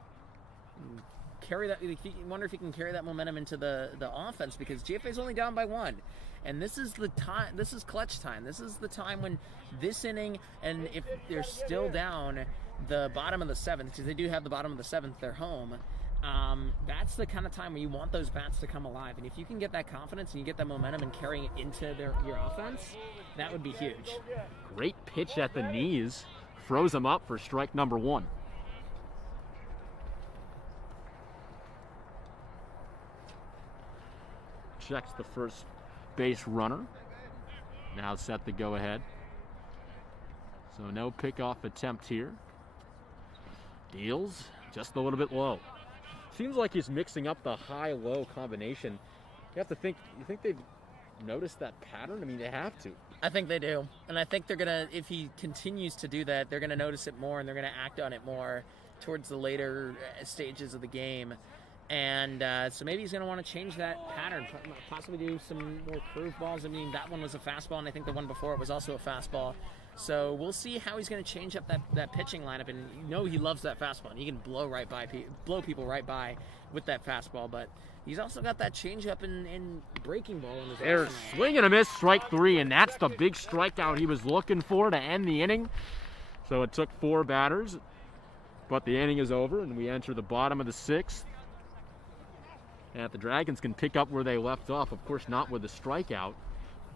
carry that, wonder if he can carry that momentum into the offense, because GFA's only down by 1. And this is the time, this is clutch time. This is the time when this inning, and if they're still down the bottom of the 7th, because they do have the bottom of the 7th, they're home, that's the kind of time where you want those bats to come alive. And if you can get that confidence and you get that momentum and carrying it into your offense, that would be huge. Great pitch at the knees. Froze him up for strike number 1. Checks the first base runner. Now set the go ahead. So no pickoff attempt here. Deals just a little bit low. Seems like he's mixing up the high-low combination. You have to think, you think they've noticed that pattern? I mean, they have to. I think they do. And I think they're going to, if he continues to do that, they're going to notice it more and they're going to act on it more towards the later stages of the game. And so maybe he's going to want to change that pattern, possibly do some more curveballs. I mean, that one was a fastball, and I think the one before it was also a fastball. So we'll see how he's going to change up that pitching lineup. And you know he loves that fastball, and he can blow people right by with that fastball. But he's also got that changeup and breaking ball in his There's swing and a miss, strike 3, and that's the big strikeout he was looking for to end the inning. So it took 4 batters, but the inning is over, and we enter the bottom of the 6th. And the Dragons can pick up where they left off, of course not with a strikeout,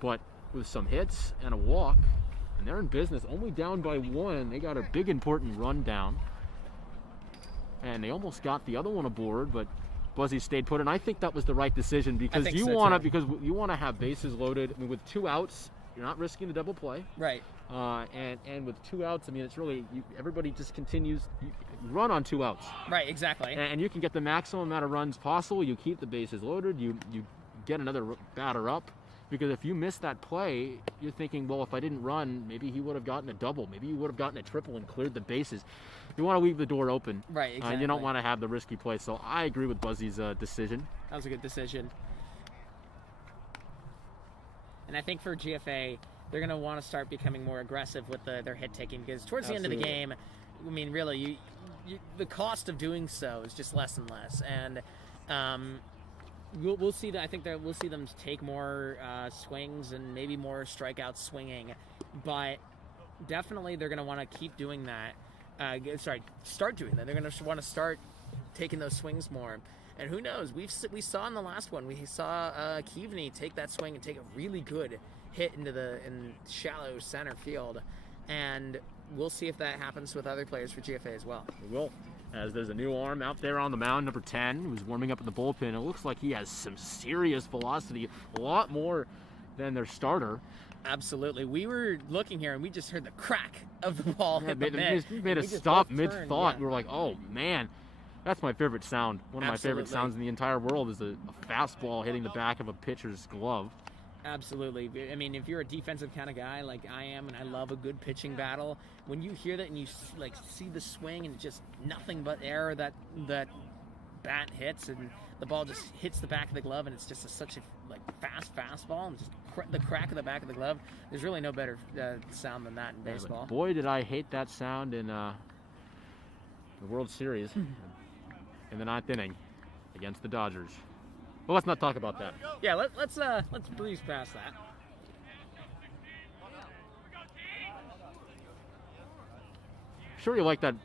but with some hits and a walk. And they're in business, only down by 1. They got a big important run down. And they almost got the other one aboard, but Buzzy stayed put. And I think that was the right decision because you want to have bases loaded. I mean, with 2 outs, you're not risking the double play. Right. And with 2 outs, I mean, it's really everybody just continues. You run on 2 outs. Right. Exactly. And you can get the maximum amount of runs possible. You keep the bases loaded. You get another batter up. Because if you miss that play, you're thinking, well, if I didn't run, maybe he would have gotten a double. Maybe he would have gotten a triple and cleared the bases. You want to leave the door open. Right, exactly. You don't want to have the risky play. So I agree with Buzzy's decision. That was a good decision. And I think for GFA, they're going to want to start becoming more aggressive with their hit taking because towards the end of the game, I mean, really, the cost of doing so is just less and less. And we'll see that. I think that we'll see them take more swings and maybe more strikeouts swinging, but definitely they're going to want to keep doing that. Start doing that. They're going to want to start taking those swings more. And who knows? We saw in the last one, we saw Keaveney take that swing and take a really good hit in shallow center field, and we'll see if that happens with other players for GFA as well. We will. As there's a new arm out there on the mound, number 10, who's warming up at the bullpen. It looks like he has some serious velocity, a lot more than their starter. Absolutely. We were looking here, and we just heard the crack of the ball hit the mitt. We made a stop mid-thought. We were like, oh, man. That's my favorite sound. One of my favorite sounds in the entire world is a fastball hitting the back of a pitcher's glove. Absolutely. I mean, if you're a defensive kind of guy like I am, and I love a good pitching battle, when you hear that and you see the swing and just nothing but air that bat hits, and the ball just hits the back of the glove, and it's just such a fast fastball, and just the crack of the back of the glove. There's really no better sound than that in baseball. Boy, did I hate that sound in the World Series in the 9th inning against the Dodgers. Well, let's not talk about that. Yeah, let's breeze past that. Sure, you like that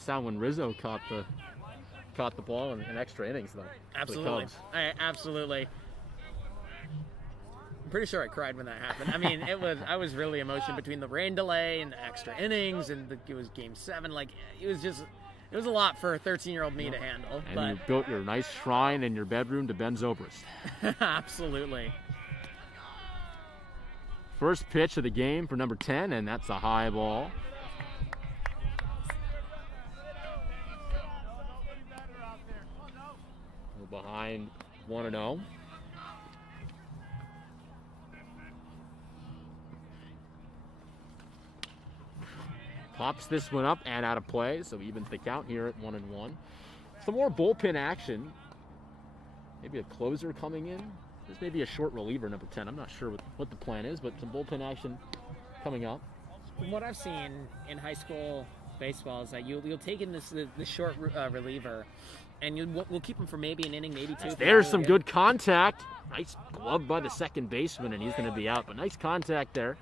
sound when Rizzo caught the ball in extra innings, though. Absolutely, absolutely. I'm pretty sure I cried when that happened. I mean, I was really emotional between the rain delay and the extra innings, and it was Game 7. It was a lot for a 13-year-old me to handle. And you built your nice shrine in your bedroom to Ben Zobrist. Absolutely. First pitch of the game for number 10, and that's a high ball. We're behind 1-0. Pops this one up and out of play, so evens the count here at 1-1. Some more bullpen action. Maybe a closer coming in. There's maybe a short reliever, number 10. I'm not sure what the plan is, but some bullpen action coming up. From what I've seen in high school baseball is that you'll take in the short reliever, and we'll keep him for maybe an inning, maybe 2. There's some good contact. Nice glove by the second baseman, and he's going to be out, but nice contact there.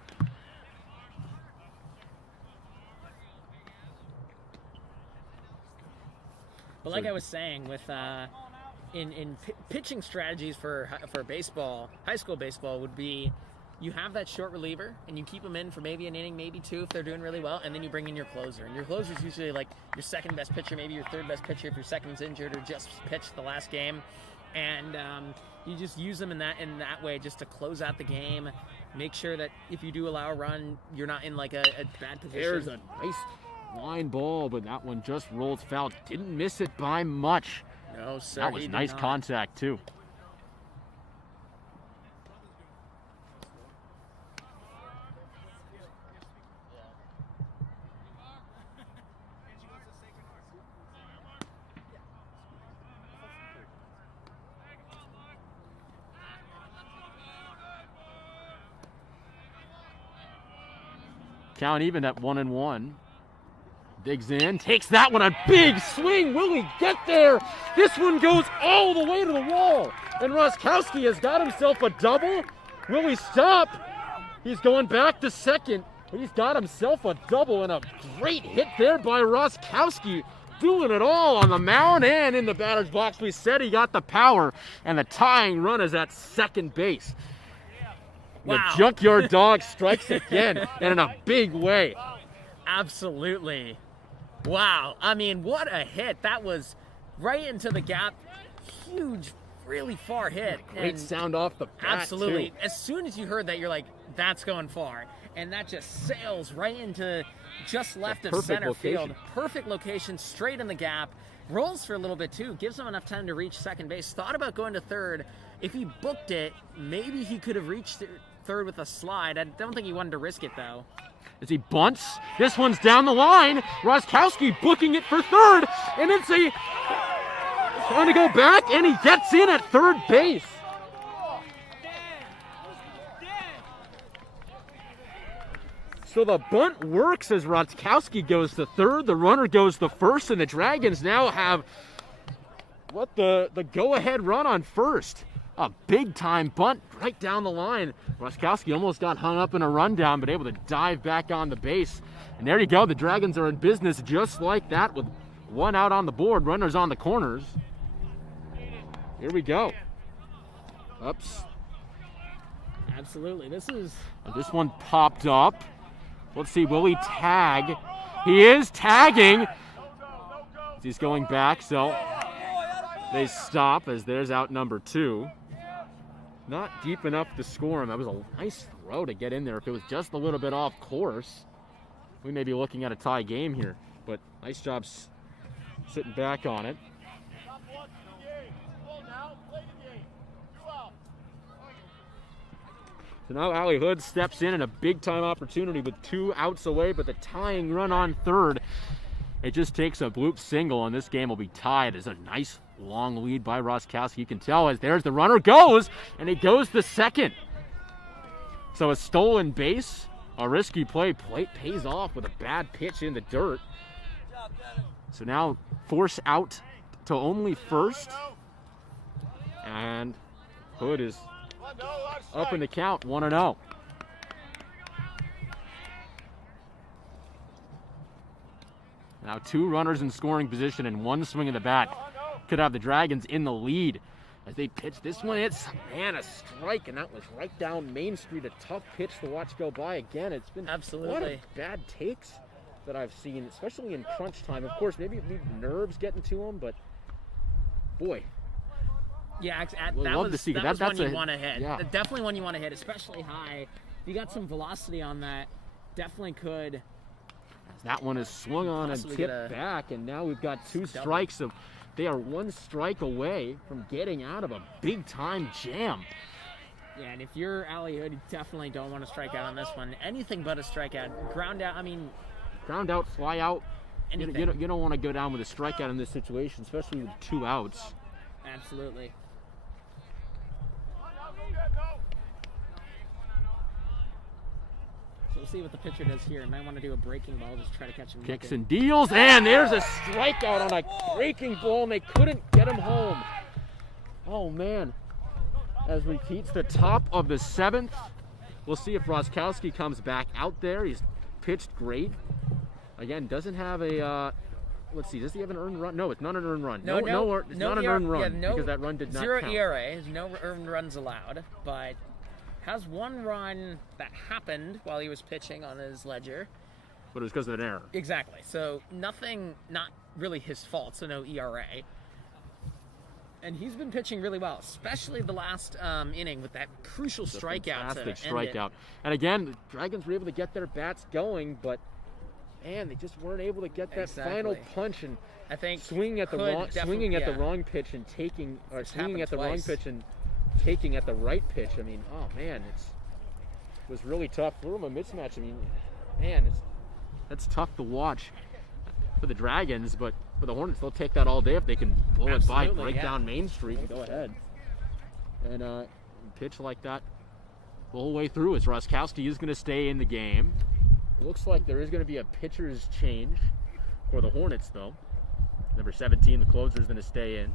But like I was saying, with in pitching strategies for baseball, high school baseball would be you have that short reliever and you keep them in for maybe an inning, maybe two if they're doing really well, and then you bring in your closer. And your closer is usually like your second best pitcher, maybe your third best pitcher if your second's injured or just pitched the last game. And you just use them in that way just to close out the game. Make sure that if you do allow a run, you're not in like a bad position. There's a nice line ball, but that one just rolled foul. Didn't miss it by much. No, sir. That was nice contact, too. Count even at 1-1. Digs in, takes that one, a big swing. Will he get there? This one goes all the way to the wall. And Roskowski has got himself a double. Will he stop? He's going back to second. He's got himself a double and a great hit there by Roskowski. Doing it all on the mound and in the batter's box. We said he got the power, and the tying run is at second base. Wow. The Junkyard Dog strikes again, and in a big way. Absolutely. Wow. I mean, what a hit. That was right into the gap. Huge, really far hit. Great sound off the bat, absolutely. too. As soon as you heard that, you're like, that's going far. And that just sails right into just left of center field. Perfect location, straight in the gap. Rolls for a little bit, too. Gives him enough time to reach second base. Thought about going to third. If he booked it, maybe he could have reached third with a slide. I don't think he wanted to risk it, though. As he bunts, this one's down the line. Roskowski booking it for third, and it's trying to go back, and he gets in at third base. So the bunt works as Roskowski goes to third, the runner goes to first, and the Dragons now have the go-ahead run on first. A big-time bunt right down the line. Roskowski almost got hung up in a rundown, but able to dive back on the base. And there you go. The Dragons are in business just like that with one out on the board, runners on the corners. Here we go. Ups. Absolutely. This one popped up. Let's see, will he tag? He is tagging. He's going back, so they stop as there's out number 2. Not deep enough to score him. That was a nice throw to get in there. If it was just a little bit off course, we may be looking at a tie game here. But nice job sitting back on it. So now Allie Hood steps in a big-time opportunity with 2 outs away, but the tying run on third. It just takes a bloop single, and this game will be tied. It's a nice long lead by Roskowski. You can tell as there's the runner goes, and he goes to second. So a stolen base, a risky play pays off with a bad pitch in the dirt. So now force out to only first, and Hood is up in the count, 1-0. Now 2 runners in scoring position and 1 swing of the bat could have the Dragons in the lead as they pitch this one. It's a strike, and that was right down Main Street. A tough pitch to watch go by again. It's been absolutely a lot of bad takes that I've seen, especially in crunch time. Of course, maybe nerves getting to them, but boy. Yeah, that love was, to see that was that's one you want to hit. Yeah. Definitely one you want to hit, especially high. If you got some velocity on that, definitely could. That one is swung on and tipped back, and now we've got 2 strikes. They are 1 strike away from getting out of a big-time jam. Yeah, and if you're Allie Hood, you definitely don't want to strike out on this one. Anything but a strikeout. Ground out, ground out, fly out. Anything. You don't want to go down with a strikeout in this situation, especially with 2 outs. Absolutely. So we'll see what the pitcher does here. Might want to do a breaking ball, just try to catch him. Kicks and deals, and there's a strikeout on a breaking ball, and they couldn't get him home. Oh, man. As repeats the top of the 7th. We'll see if Roskowski comes back out there. He's pitched great. Again, doesn't have a let's see. Does he have an earned run? No, it's not an earned run. No, it's not an earned run yeah, because that run did not 0 count. ERA. There's no earned runs allowed, but has one run that happened while he was pitching on his ledger. But it was because of an error. Exactly. So nothing, not really his fault. So no ERA. And he's been pitching really well, especially the last inning with that crucial strikeout. Fantastic strikeout. And again, the Dragons were able to get their bats going, but man, they just weren't able to get that final punch and I think swinging at the wrong pitch and taking, or swinging at the wrong pitch and taking at the right pitch. I mean, oh man, it was really tough. From a mismatch, I mean, man, that's tough to watch for the Dragons, but for the Hornets, they'll take that all day if they can blow it by, break down Main Street, and go ahead and pitch like that the whole way through. As Roskowski is going to stay in the game. It looks like there is going to be a pitcher's change for the Hornets, though. Number 17, the closer, is going to stay in.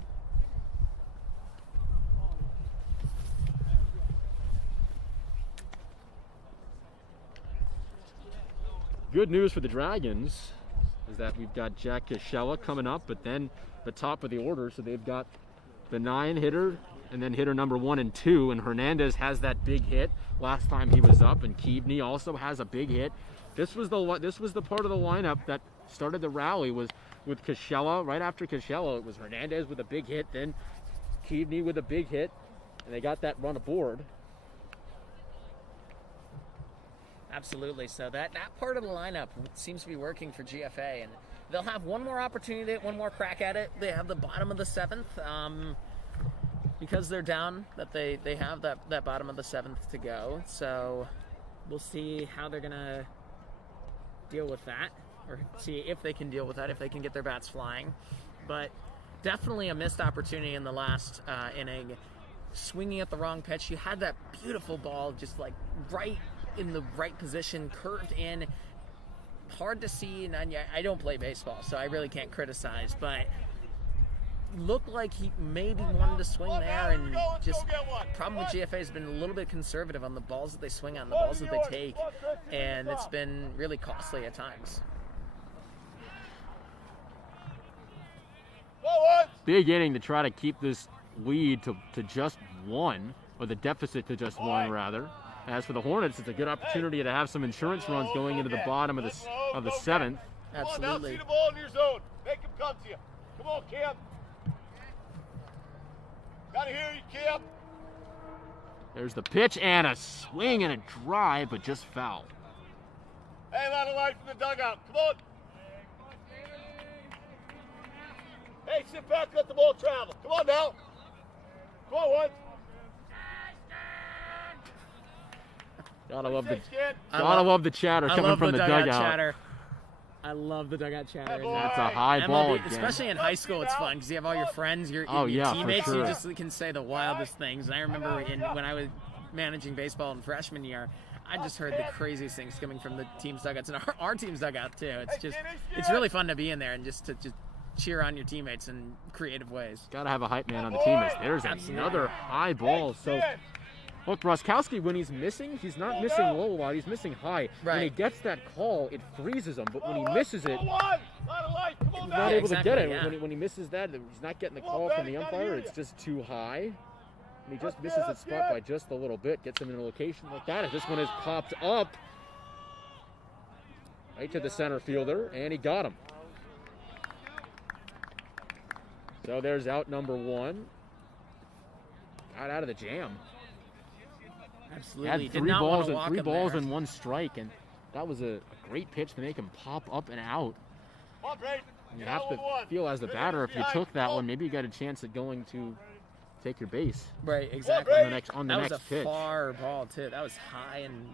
Good news for the Dragons is that we've got Jack Kashella coming up, but then the top of the order, so they've got the 9 hitter and then hitter number 1 and 2, and Hernandez has that big hit last time he was up, and Keavney also has a big hit. This was the part of the lineup that started the rally, was with Kashella. Right after Kashella, it was Hernandez with a big hit, then Keavney with a big hit, and they got that run aboard. Absolutely. So that part of the lineup seems to be working for GFA, and they'll have one more opportunity, one more crack at it. They have the bottom of the 7th. Because they're down, that they have that bottom of the 7th to go. So we'll see how they're going to deal with that, or see if they can deal with that, if they can get their bats flying. But definitely a missed opportunity in the last inning. Swinging at the wrong pitch. You had that beautiful ball just like right in the right position, curved in. Hard to see, and I don't play baseball, so I really can't criticize, but looked like he maybe wanted to swing there, and just problem with GFA has been a little bit conservative on the balls that they swing on, the balls that they take, and it's been really costly at times. Big inning to try to keep this lead to just 1, or the deficit to just 1 rather. As for the Hornets, it's a good opportunity to have some insurance runs going into the bottom of the 7th. Absolutely. See the ball in your zone. Make him come to you. Come on, Cam. Gotta hear you, Cam. There's the pitch and a swing and a drive, but just foul. Hey, a lot of life in the dugout. Come on. Hey, sit back, let the ball travel. Come on now. Come on, one. Gotta love the chatter coming from the dugout. Chatter. I love the dugout chatter. That's a high ball again. Especially in high school, it's fun because you have all your friends, your teammates. You just can say the wildest things. And I remember when I was managing baseball in freshman year, I just heard the craziest things coming from the team's dugouts and our team's dugout too. It's really fun to be in there and just cheer on your teammates in creative ways. Gotta have a hype man on the team. There's another high ball. So. Look, Roskowski, when he's missing, he's not missing low a lot, he's missing high. Right. When he gets that call, it freezes him, but when he misses it, he's not able to get it. Yeah. When he misses that, he's not getting the call from the umpire, it's just too high. And he just misses the spot by just a little bit, gets him in a location like that, and this one has popped up right to the center fielder, and he got him. So there's out number 1. Got out of the jam. Absolutely. Had 3 balls and 1 strike, and that was a great pitch to make him pop up and out. You have to feel as the batter, if you took that one, maybe you got a chance at going to take your base. Right, exactly. On the next pitch. That was a far ball too. That was high and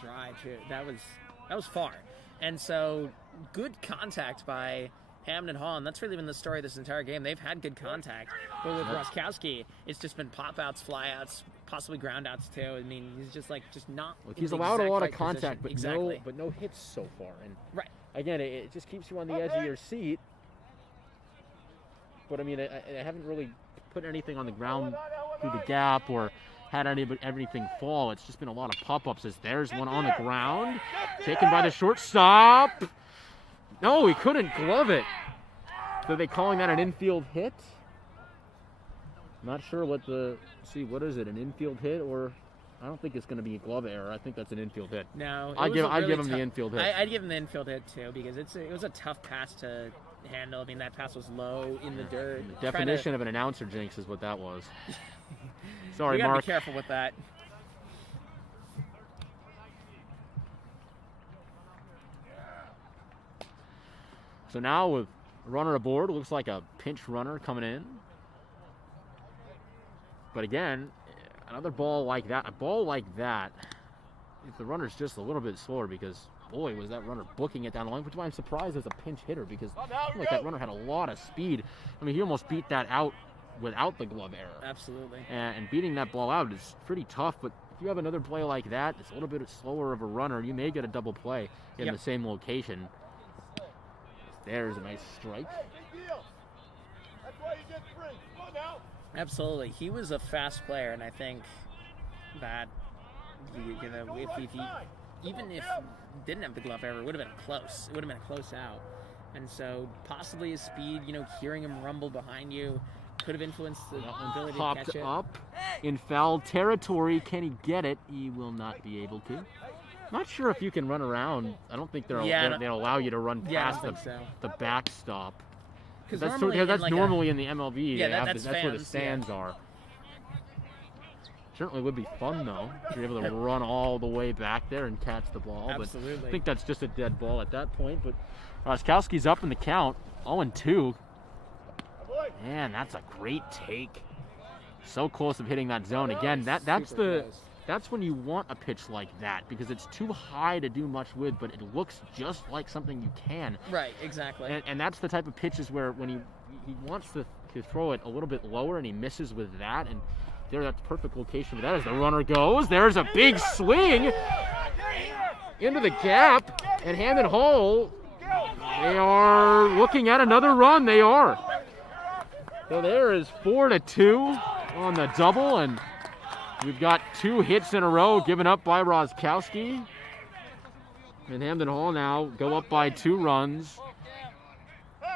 dry too. That was far. And so good contact by Hamden Hall, and that's really been the story of this entire game. They've had good contact, but with Roskowski, it's just been pop-outs, fly-outs, possibly ground-outs too. I mean, he's just not. Look, he's allowed a lot of contact, position. but no hits so far. And right. Again, it just keeps you on the edge of your seat. But I mean, I haven't really put anything on the ground through the gap or had everything fall. It's just been a lot of pop-ups. As there's one on the ground, taken by the shortstop. No, he couldn't glove it. So they calling that an infield hit? Not sure what what is it, an infield hit or... I don't think it's going to be a glove error. I think that's an infield hit. No, I'd give him the infield hit. I'd give him the infield hit too because it was a tough pass to handle. I mean, that pass was low in the dirt. The definition of an announcer jinx is what that was. Sorry, you gotta Mark. Be careful with that. So now with runner aboard, looks like a pinch runner coming in. But again, another ball like that, if the runner's just a little bit slower because, boy, was that runner booking it down the line, which is why I'm surprised as a pinch hitter because I feel like that runner had a lot of speed. I mean, he almost beat that out without the glove error. Absolutely. And beating that ball out is pretty tough, but if you have another play like that, it's a little bit slower of a runner, you may get a double play in the same location. There's a nice strike. Big deal. That's why you get free. Come on now. Absolutely. He was a fast player, and I think that, if he even if didn't have the glove error, it would have been close. It would have been a close out. And so possibly his speed, hearing him rumble behind you could have influenced the ability to catch it. Popped up in foul territory. Can he get it? He will not be able to. Not sure if you can run around. I don't think they'll allow you to run past the backstop. That's normally in the MLB. Yeah, that's where the stands are. Certainly would be fun though if you're able to run all the way back there and catch the ball. Absolutely. But I think that's just a dead ball at that point. But Roskowski's up in the count, 0-2. Man, that's a great take. So close of hitting that zone again. That's when you want a pitch like that because it's too high to do much with, but it looks just like something you can. Right, exactly. And that's the type of pitches where when he wants to throw it a little bit lower and he misses with that, and that's perfect location for that as the runner goes. There's a big swing into the gap, and Hamden Hall, they are looking at another run. They are. So there is 4-2 on the double, and we've got 2 hits in a row given up by Roskowski. And Hamden Hall now go up by 2 runs.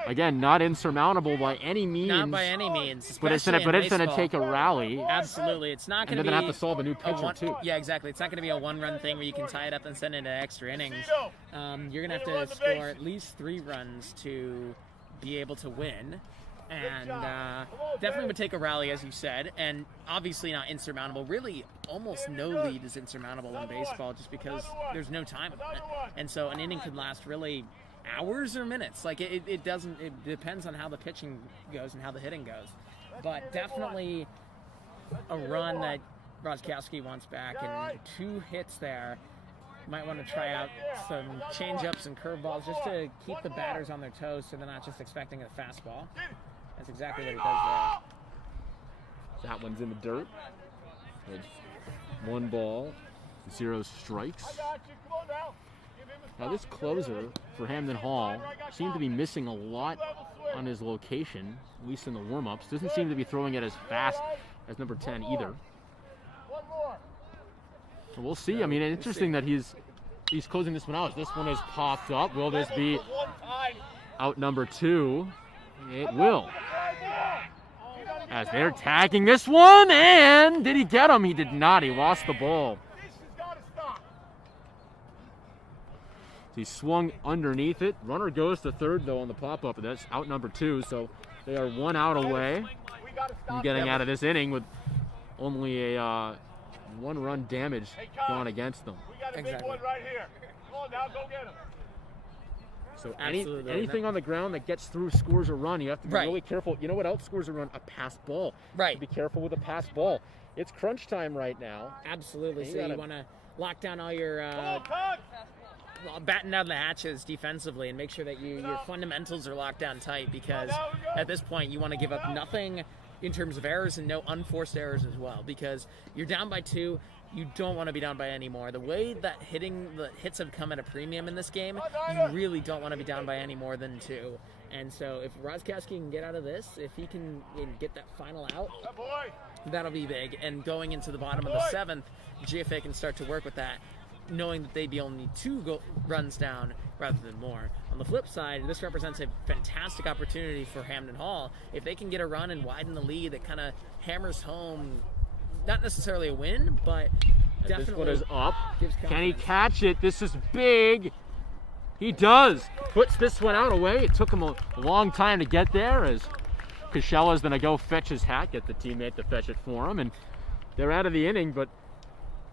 Again, not insurmountable by any means. Not by any means. But it's going to take a rally. Absolutely. It's not going to be... And then they have to solve a new pitcher, too. Yeah, exactly. It's not going to be a one-run thing where you can tie it up and send it into extra innings. You're going to have to score at least 3 runs to be able to win. And definitely would take a rally, as you said, and obviously not insurmountable. Really, almost no lead is insurmountable in baseball just because there's no time on it. And so an inning could last really hours or minutes. Like, it depends on how the pitching goes and how the hitting goes. But definitely a run that Roskowski wants back, and 2 hits there. Might want to try out some change-ups and curveballs just to keep the batters on their toes so they're not just expecting a fastball. That's exactly what he does there. That one's in the dirt. With 1 ball, 0 strikes. Now this closer for Hamden Hall seemed to be missing a lot on his location, at least in the warm-ups. Doesn't seem to be throwing it as fast as number 10 either. So we'll see. I mean, it's interesting that he's closing this one out. This one has popped up. Will this be out number 2? It will. As they're tagging this one, and did he get him? He did not. He lost the ball. He swung underneath it. Runner goes to third, though, on the pop-up, and that's out number 2. So they are 1 out away from getting out of this inning with only a 1-run damage going against them. We got a big one right here. Come on now, go get him. So anything on the ground that gets through scores a run. You have to be really careful. You know what else scores a run? A pass ball. Right. Be careful with a pass ball. It's crunch time right now. Absolutely. So you want to lock down all your batten down the hatches defensively and make sure that your fundamentals are locked down tight, because at this point you want to give up nothing in terms of errors and no unforced errors as well, because you're down by 2. You don't want to be down by any more. The way that the hits have come at a premium in this game, you really don't want to be down by any more than 2. And so if Roskowski can get out of this, if he can get that final out, that'll be big. And going into the bottom of the 7th, GFA can start to work with that. knowing that they'd be only 2 runs down rather than more. On the flip side, this represents a fantastic opportunity for Hamden Hall. If they can get a run and widen the lead, that kind of hammers home, not necessarily a win, but definitely this one is up. gives Can he confidence. catch it? This is big. He does. Puts this one out away. It took him a long time to get there as Cascella's going to go fetch his hat, get the teammate to fetch it for him, and they're out of the inning, but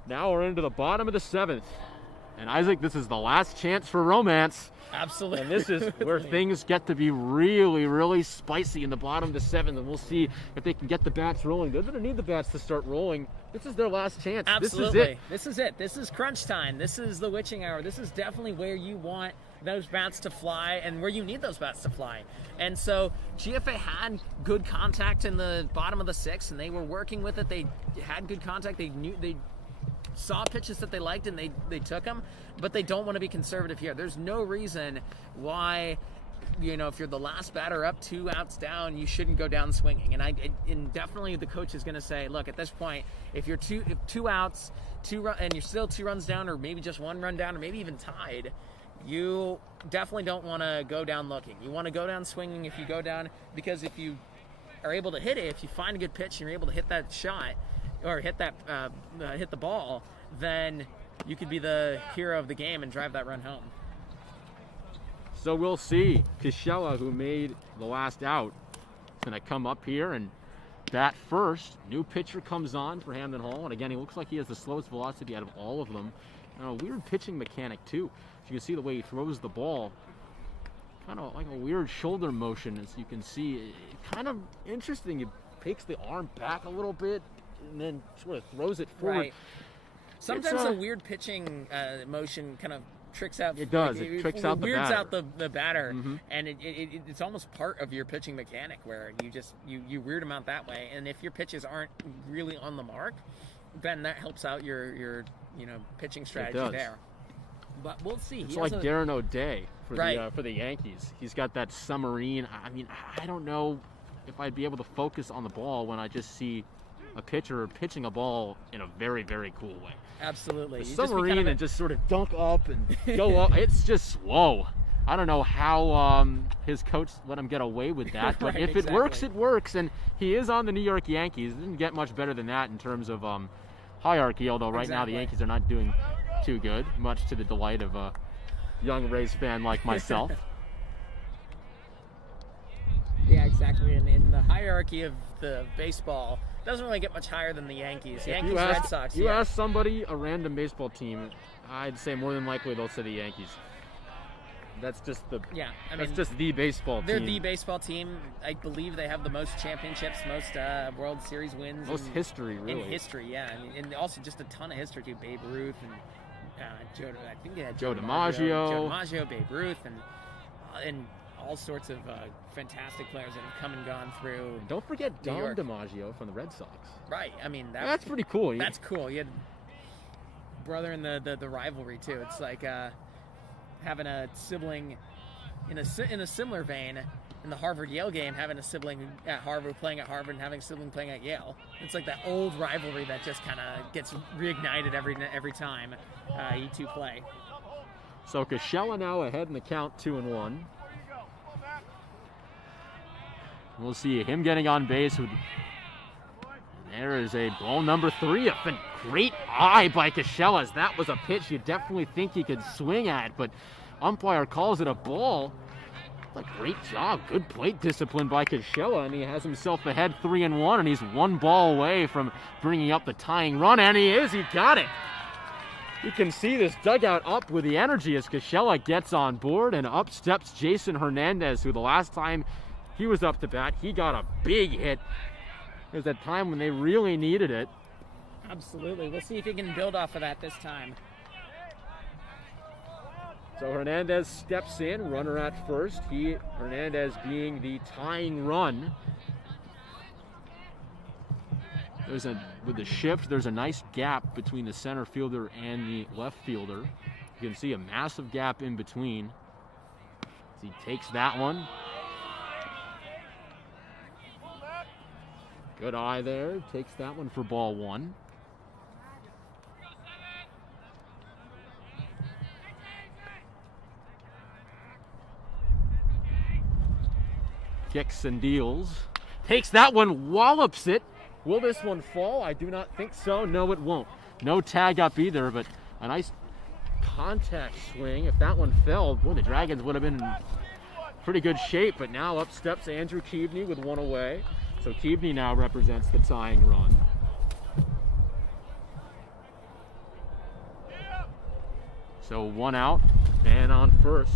now we're into the bottom of the 7th. And Isaac, this is the last chance for romance. Absolutely. And this is where things get to be really, really spicy in the bottom of the 7th, and we'll see if they can get the bats rolling. They're going to need the bats to start rolling. This is their last chance. Absolutely. This is it. This is crunch time. This is the witching hour. This is definitely where you want those bats to fly and where you need those bats to fly. And so GFA had good contact in the bottom of the 6th, and they were working with it. They had good contact. They saw pitches that they liked, and they took them, but they don't want to be conservative here. There's no reason why, if you're the last batter up 2 outs down, you shouldn't go down swinging. And definitely the coach is going to say, look, at this point, if you're 2 outs, and you're still 2 runs down, or maybe just 1 run down, or maybe even tied, you definitely don't want to go down looking. You want to go down swinging if you go down, because if you are able to hit it, if you find a good pitch and you're able to hit that shot, or hit the ball, then you could be the hero of the game and drive that run home. So we'll see. Cascella, who made the last out, is going to come up here and bat first. New pitcher comes on for Hamden Hall, and again, he looks like he has the slowest velocity out of all of them. And a weird pitching mechanic too. As you can see the way he throws the ball, kind of like a weird shoulder motion, as you can see. Kind of interesting. He takes the arm back a little bit and then sort of throws it forward. Right. Sometimes a weird pitching motion kind of tricks out. It does. It tricks out the weirds batter. out the batter, Mm-hmm. and it's almost part of your pitching mechanic where you weird them out that way. And if your pitches aren't really on the mark, then that helps out your pitching strategy there. But we'll see. It's like Darren O'Day for the Yankees. He's got that submarine. I mean, I don't know if I'd be able to focus on the ball when I just see a pitcher pitching a ball in a very, very cool way. Absolutely. The submarine and just sort of dunk up and go up. It's just slow. I don't know how his coach let him get away with that, but if it works, it works. And he is on the New York Yankees. It didn't get much better than that in terms of hierarchy, although right now the Yankees are not doing too good, much to the delight of a young Rays fan like myself. Yeah, exactly. And in the hierarchy of the baseball, it doesn't really get much higher than the Yankees. Red Sox. You ask somebody, a random baseball team, I'd say more than likely they'll say the Yankees. That's just just the baseball team. They're the baseball team. I believe they have the most championships, most World Series wins. Most history, really. In history, yeah. And also just a ton of history, too. Babe Ruth and Joe DiMaggio, Babe Ruth, and all sorts of fantastic players that have come and gone through. And don't forget Dom DiMaggio from the Red Sox. Right. I mean, that's pretty cool. That's cool. You had brother in the rivalry, too. It's like having a sibling in a similar vein in the Harvard-Yale game, having a sibling at Harvard playing at Harvard and having a sibling playing at Yale. It's like that old rivalry that just kind of gets reignited every time you two play. So Cascella now ahead in the count, 2-1. We'll see him getting on base. There is a ball number 3. A great eye by Cascella, as that was a pitch you definitely think he could swing at, but umpire calls it a ball. A great job, good plate discipline by Cascella, and he has himself ahead 3-1, and he's 1 ball away from bringing up the tying run, and he got it. You can see this dugout up with the energy as Cascella gets on board, and up steps Jason Hernandez, who the last time he was up to bat, he got a big hit. It was that time when they really needed it. Absolutely. We'll see if he can build off of that this time. So Hernandez steps in, runner at first. Hernandez being the tying run. With the shift, there's a nice gap between the center fielder and the left fielder. You can see a massive gap in between. As he takes that one. Good eye there. Takes that one for ball 1. Kicks and deals. Takes that one, wallops it. Will this one fall? I do not think so. No, it won't. No tag up either, but a nice contact swing. If that one fell, boy, the Dragons would have been in pretty good shape, but now up steps Andrew Keaveney with one away. So Keaveney now represents the tying run. So one out, man on first.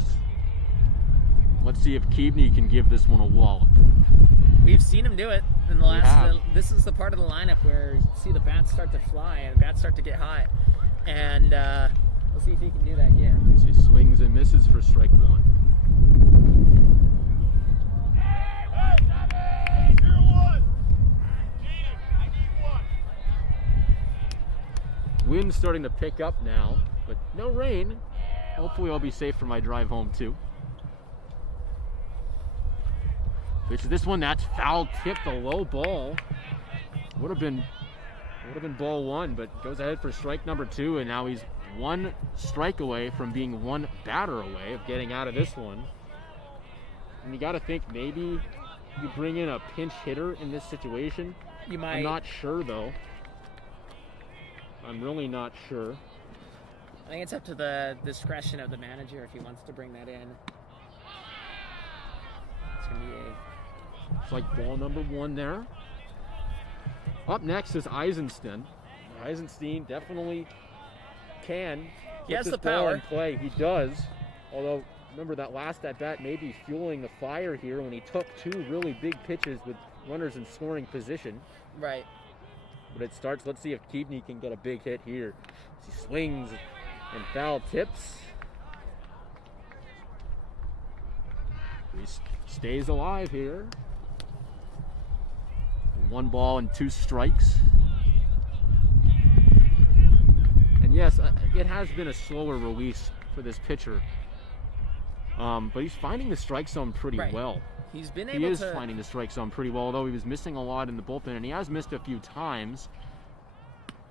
Let's see if Keaveney can give this one a wallop. We've seen him do it in the last. This is the part of the lineup where you see the bats start to fly and the bats start to get hot, and we'll see if he can do that here. So he swings and misses for strike one. Wind's starting to pick up now, but no rain. Hopefully I'll be safe for my drive home too. Which this one, that's foul tipped, a low ball. Would have been ball one, but goes ahead for strike number two, and now he's one strike away from being one batter away of getting out of this one. And you got to think maybe you bring in a pinch hitter in this situation. You might. I'm not sure though. I'm really not sure. I think it's up to the discretion of the manager if he wants to bring that in. It's gonna be It's like ball number one there. Up next is Eisenstein. Eisenstein definitely can He has put the this ball power. in play. He does. Although, remember that last at-bat may be fueling the fire here when he took two really big pitches with runners in scoring position. right. But it starts, let's see if Keaveney can get a big hit here. He swings and foul tips. He stays alive here. 1 ball and 2 strikes. And yes, it has been a slower release for this pitcher. But he's finding the strike zone pretty well. He's been He able is to. finding the strike zone pretty well, although he was missing a lot in the bullpen, and he has missed a few times.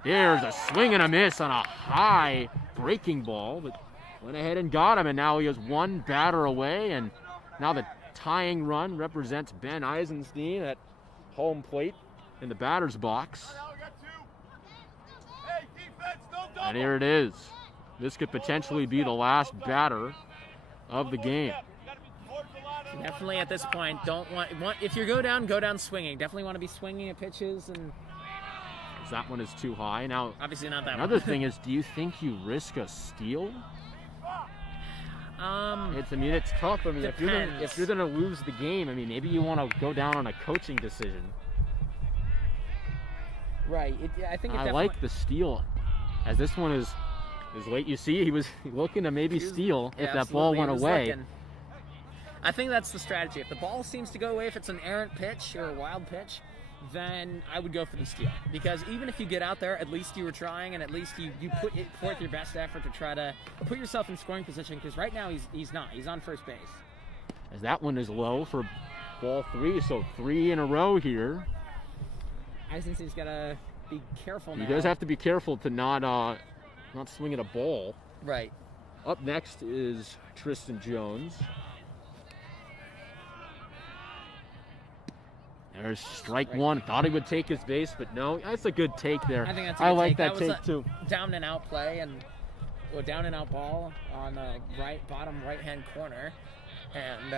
There's a swing and a miss on a high breaking ball, but went ahead and got him, and now he is one batter away, and now the tying run represents Ben Eisenstein at home plate in the batter's box. And here it is. This could potentially be the last batter of the game. Definitely at this point, don't want if you go down swinging. Definitely want to be swinging at pitches, and That one is too high. Now, obviously not that another one. thing is, do you think you risk a steal? It's tough. I mean, if you're gonna lose the game, I mean, maybe you want to go down on a coaching decision. Right. I like the steal, as this one is late. You see, he was looking to maybe steal if that ball went away. I think that's the strategy. If the ball seems to go away, if it's an errant pitch or a wild pitch, then I would go for the steal. Because even if you get out there, at least you were trying, and at least you put forth your best effort to try to put yourself in scoring position. Because right now he's not. He's on first base. As that one is low for ball 3, so 3 in a row here. Eisenstein's got to be careful now. He does have to be careful to not swing at a ball. Right. Up next is Tristan Jones. There's strike one. Thought he would take his base, but no. That's a good take there. I think that's a good like take. that That was take too. Down and out play, and down and out ball on the bottom right hand corner, and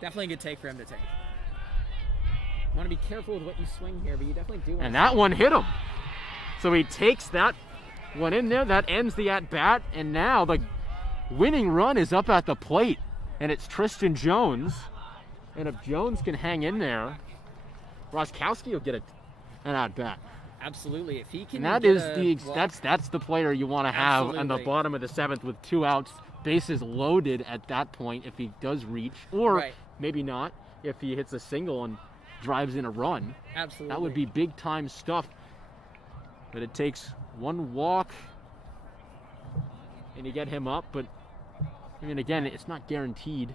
definitely a good take for him to take. Want to be careful with what you swing here, but you definitely do. And that one hit him. So he takes that one in there. That ends the at bat, and now the winning run is up at the plate, and it's Tristan Jones. And if Jones can hang in there, Roskowski will get an at bat. Absolutely, if he can. And that's the player you want to have on the bottom of the 7th with 2 outs, bases loaded at that point if he does reach, or maybe not if he hits a single and drives in a run. Absolutely, that would be big time stuff. But it takes 1 walk, and you get him up. But I mean, again, it's not guaranteed.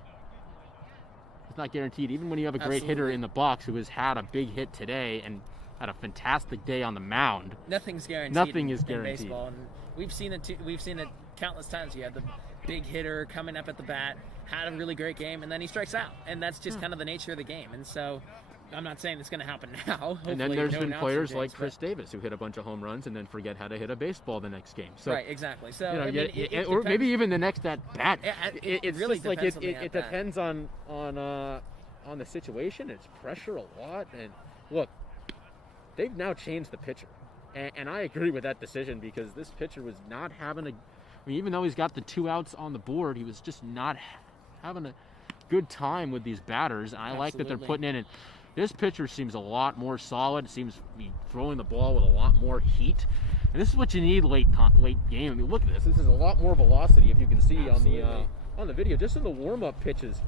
It's not guaranteed. Even when you have a great hitter in the box who has had a big hit today and had a fantastic day on the mound. Nothing's guaranteed. Nothing is in guaranteed. Baseball, and we've seen it countless times. You had the big hitter coming up at the bat, had a really great game, and then he strikes out. And that's just kind of the nature of the game. And so I'm not saying it's going to happen now. And then there's been players like Chris Chris Davis who hit a bunch of home runs and then forget how to hit a baseball the next game. So, right, exactly. So you know, I mean, or maybe even the next at bat. It really just like depends on the it depends on the situation. It's pressure a lot. And look, they've now changed the pitcher, and I agree with that decision because this pitcher was not having even though he's got the 2 outs on the board, he was just not having a good time with these batters. And I like that they're putting in. And this pitcher seems a lot more solid. Seems to be throwing the ball with a lot more heat. And this is what you need late game. I mean, look at this. This is a lot more velocity, if you can see on the video, just in the warm-up pitches.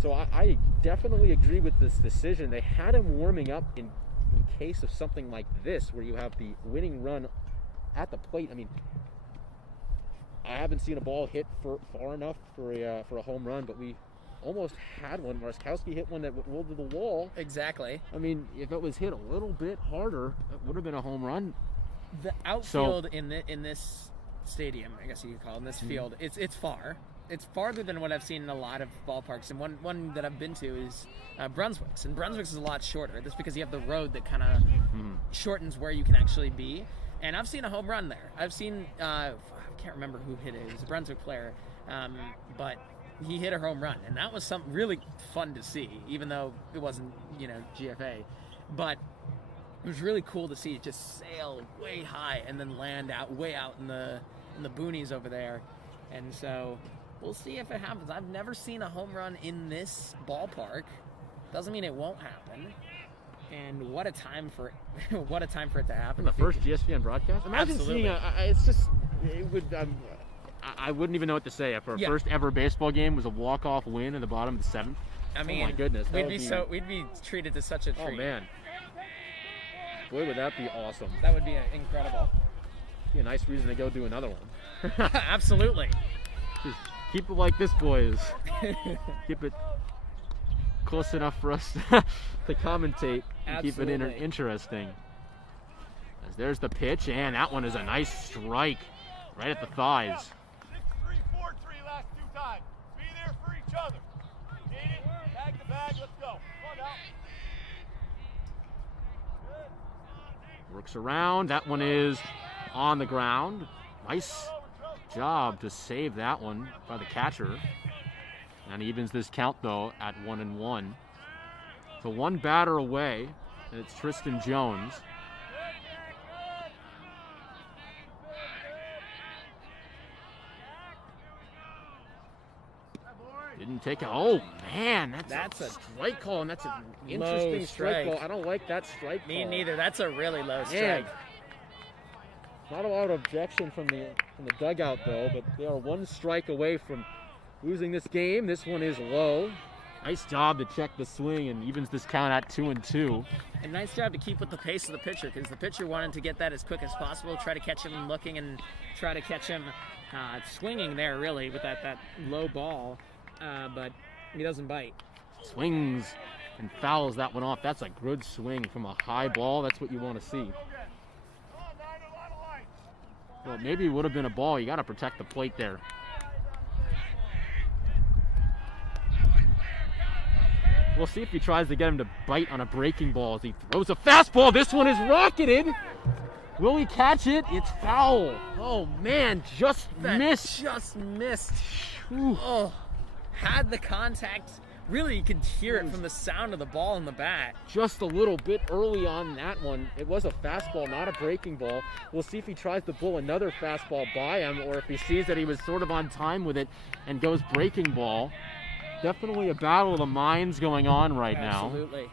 So I definitely agree with this decision. They had him warming up in case of something like this, where you have the winning run at the plate. I mean, I haven't seen a ball hit far enough for a home run, but we almost had one. Marskowski hit one that rolled to the wall. Exactly. I mean, if it was hit a little bit harder, it would have been a home run. The outfield in this stadium, I guess you could call it, in this field, it's far. It's farther than what I've seen in a lot of ballparks. And one that I've been to is Brunswick's. And Brunswick's is a lot shorter. That's because you have the road that kind of shortens where you can actually be. And I've seen a home run there. I've seen, I can't remember who hit it. It was a Brunswick player. But he hit a home run. And that was something really fun to see, even though it wasn't, GFA. But it was really cool to see it just sail way high and then land way out in the boonies over there. And so we'll see if it happens. I've never seen a home run in this ballpark. Doesn't mean it won't happen. And what a time for it to happen. The first GSPN broadcast. Imagine seeing I wouldn't even know what to say. If our first ever baseball game was a walk-off win in the bottom of the 7th. I mean, oh my goodness, we'd be treated to such a treat. Oh man, boy, would that be awesome. That would be incredible. Be a nice reason to go do another one. Absolutely. Just keep it like this, boys. Keep it close enough for us to commentate and keep it interesting. As there's the pitch, and that one is a nice strike right at the thighs. 6-3, 4-3 last 2 times. Be there for each other. Need it? Tag the bag. Let's go. Come on now. Works around. That one is on the ground. Nice job to save that one by the catcher. And evens this count, though, at 1-1. So one batter away, and it's Tristan Jones. Didn't take it. Oh, man, that's a strike call, and that's an interesting strike call. I don't like that strike call. Me neither. That's a really low strike. Man. Not a lot of objection from the dugout, though, but they are 1 strike away from losing this game. This one is low. Nice job to check the swing and evens this count at 2-2. And nice job to keep with the pace of the pitcher, because the pitcher wanted to get that as quick as possible, try to catch him looking and try to catch him swinging there, really, with that low ball. But he doesn't bite. Swings and fouls that one off. That's a good swing from a high ball. That's what you want to see. Well, maybe it would have been a ball. You got to protect the plate there. We'll see if he tries to get him to bite on a breaking ball as he throws a fastball. This one is rocketed. Will he catch it? It's foul. Oh, man, just missed. Just missed. Whew. Oh, had the contact. Really, you could hear it from the sound of the ball in the bat. Just a little bit early on that one. It was a fastball, not a breaking ball. We'll see if he tries to pull another fastball by him or if he sees that he was sort of on time with it and goes breaking ball. Definitely a battle of the minds going on right now. Absolutely.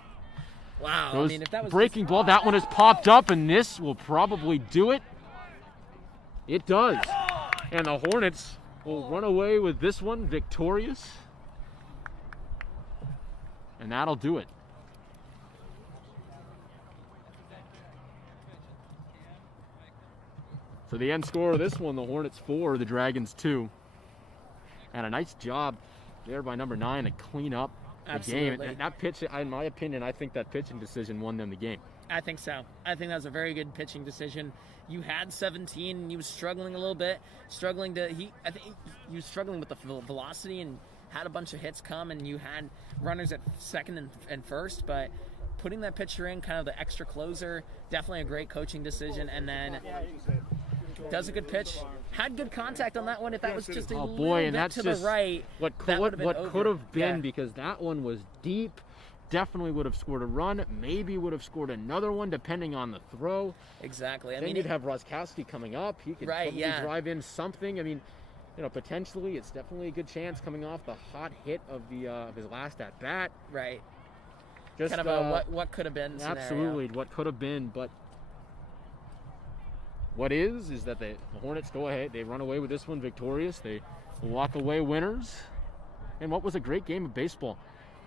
Wow. Goes I mean, if that was breaking ball, that one has popped up, and this will probably do it. It does. And the Hornets will run away with this one victorious. And that'll do it. So the end score of this one, the Hornets 4, the Dragons 2. And a nice job there by number 9 to clean up the game. And that pitch, in my opinion, I think that pitching decision won them the game. I think so. I think that was a very good pitching decision. You had 17, and he was struggling a little bit, I think he was struggling with the velocity and had a bunch of hits come, and you had runners at second and first, but putting that pitcher in, kind of the extra closer, definitely a great coaching decision, and then does a good pitch. Had good contact on that one. If that was just a little bit to the right, what could have been, because that one was deep. Definitely would have scored a run, maybe would have scored another one depending on the throw. Exactly. Then you'd have Roskowski coming up. He could probably drive in something. I mean, potentially it's definitely a good chance coming off the hot hit of his last at bat. Right. Just kind of a what could have been scenario. Absolutely, what could have been, but what is that the Hornets go ahead, they run away with this one victorious. They walk away winners. And what was a great game of baseball.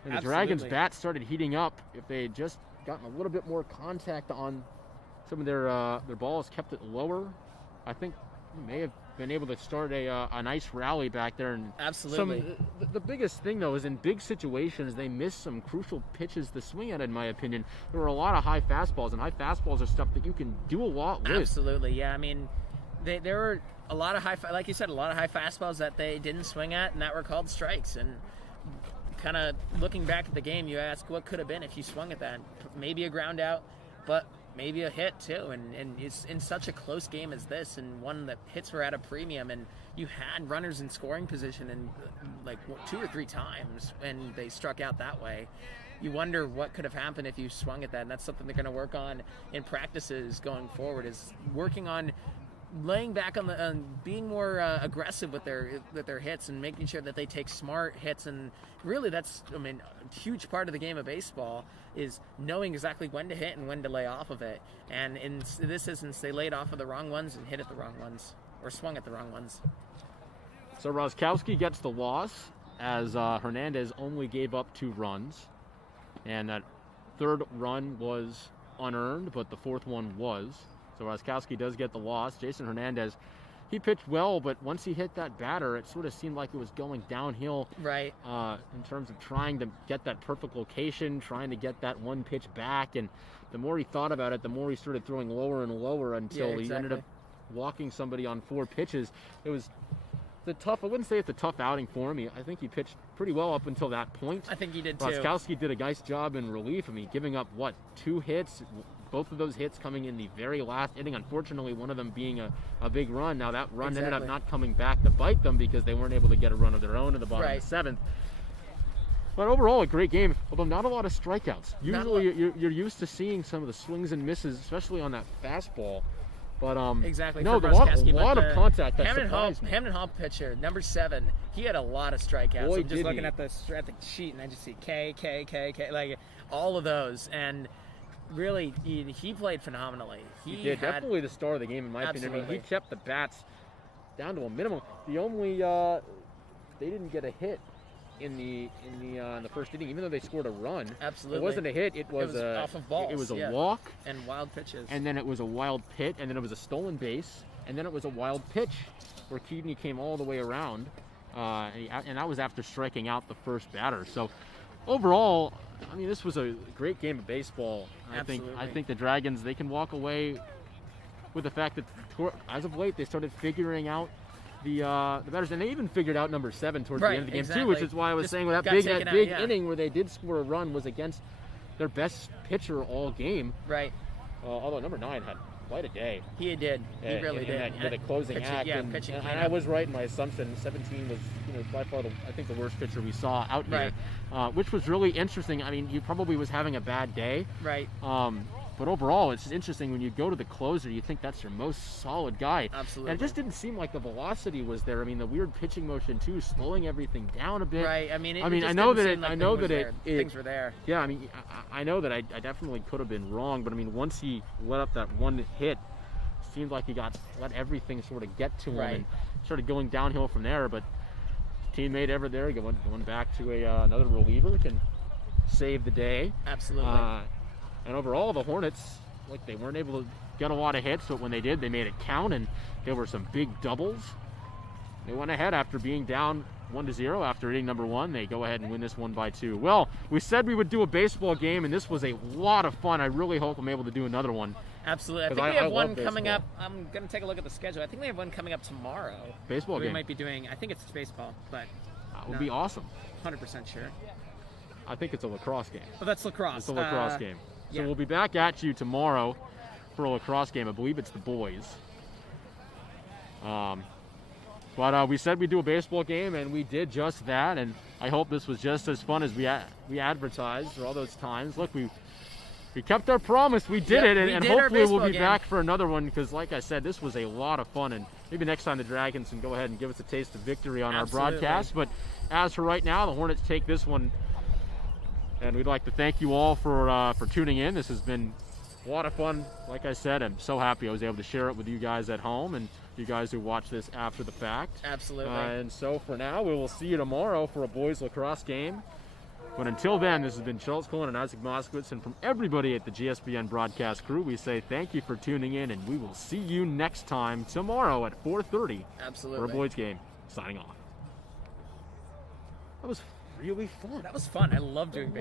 And the Dragons' bats started heating up. If they had just gotten a little bit more contact on some of their balls, kept it lower, I think we may have been able to start a nice rally back there. And absolutely. The biggest thing, though, is in big situations, they missed some crucial pitches to swing at, in my opinion. There were a lot of high fastballs, and high fastballs are stuff that you can do a lot with. Absolutely, yeah. I mean, there were a lot of like you said, a lot of high fastballs that they didn't swing at, and that were called strikes. And kind of looking back at the game, you ask what could have been if you swung at that. Maybe a ground out, but maybe a hit too. And it's in such a close game as this, and one that hits were at a premium, and you had runners in scoring position and like 2 or 3 times, and they struck out that way. You wonder what could have happened if you swung at that, and that's something they're going to work on in practices going forward, is working on laying back on being more aggressive with their hits and making sure that they take smart hits. And really that's, a huge part of the game of baseball is knowing exactly when to hit and when to lay off of it. And in this instance, they laid off of the wrong ones and hit at the wrong ones, or swung at the wrong ones. So Roskowski gets the loss, as Hernandez only gave up 2 runs. And that third run was unearned, but the fourth one was. So Roskowski does get the loss. Jason Hernandez, he pitched well, but once he hit that batter, it sort of seemed like it was going downhill. Right. In terms of trying to get that perfect location, trying to get that one pitch back. And the more he thought about it, the more he started throwing lower and lower until he ended up walking somebody on 4 pitches. It was I wouldn't say it's a tough outing for him. I think he pitched pretty well up until that point. I think he did too. Roskowski did a nice job in relief. Giving up, 2 hits? Both of those hits coming in the very last inning. Unfortunately, one of them being a big run. Now, that run ended up not coming back to bite them because they weren't able to get a run of their own in the bottom of the 7th. But overall, a great game, although not a lot of strikeouts. Usually, you're used to seeing some of the swings and misses, especially on that fastball. But exactly. No, a lot of contact. Hamden Hall pitcher, number 7. He had a lot of strikeouts. Boy, I'm just looking at the sheet, and I just see K, like all of those. And really, he played phenomenally. He did. Definitely the star of the game, in my opinion. He kept the bats down to a minimum. The only they didn't get a hit in the first inning, even though they scored a run. Absolutely. It wasn't a hit. It was off of balls. It was a walk and wild pitches. And then it was a wild pit, and then it was a stolen base, and then it was a wild pitch where Keaveney came all the way around, and that was after striking out the first batter. So overall, this was a great game of baseball. I think the Dragons, they can walk away with the fact that as of late they started figuring out the batters, and they even figured out number 7 towards the end of the game too, which is why I was saying that big inning where they did score a run was against their best pitcher all game. Right. Although number 9 had quite a day. He did. He really did. With a closing act. Pitching. And I was right in my assumption. 17 was, by far the worst pitcher we saw out here, which was really interesting. He probably was having a bad day. Right. But overall, it's interesting when you go to the closer, you think that's your most solid guy. Absolutely. And it just didn't seem like the velocity was there. The weird pitching motion too, slowing everything down a bit. Right. I know that things were there. Yeah. I know that I definitely could have been wrong, but once he let up that one hit, it seemed like he let everything sort of get to him and started going downhill from there. But teammate ever there, going back to another reliever can save the day. Absolutely. And overall, the Hornets, they weren't able to get a lot of hits, but when they did, they made it count, and there were some big doubles. They went ahead after being down 1-0 after inning number 1. They go ahead and win this one by 2. Well, we said we would do a baseball game, and this was a lot of fun. I really hope I'm able to do another one. Absolutely. I 'Cause think we I have one love coming baseball. up. I'm going to take a look at the schedule. I think we have one coming up tomorrow. Baseball we game. might be doing, I think it's baseball, but That would be awesome. 100% sure. I think it's a lacrosse game. Oh, that's lacrosse. It's a lacrosse game. So yeah. we'll be back at you tomorrow for a lacrosse game. I believe it's the boys. But we said we'd do a baseball game, and we did just that. And I hope this was just as fun as we advertised for all those times. Look, we kept our promise. We did it, and did our hopefully we'll baseball be game. back for another one because, like I said, this was a lot of fun. And maybe next time the Dragons can go ahead and give us a taste of victory on Absolutely. our broadcast. But as for right now, the Hornets take this one. And we'd like to thank you all for tuning in. This has been a lot of fun. Like I said, I'm so happy I was able to share it with you guys at home and you guys who watch this after the fact. Absolutely. And so for now, we will see you tomorrow for a boys lacrosse game. But until then, this has been Charles Cullen and Isaac Moskowitz. And from everybody at the GSPN broadcast crew, we say thank you for tuning in. And we will see you next time tomorrow at 4:30 Absolutely. for a boys game. Signing off. That was really fun. That was fun. I love doing baseball.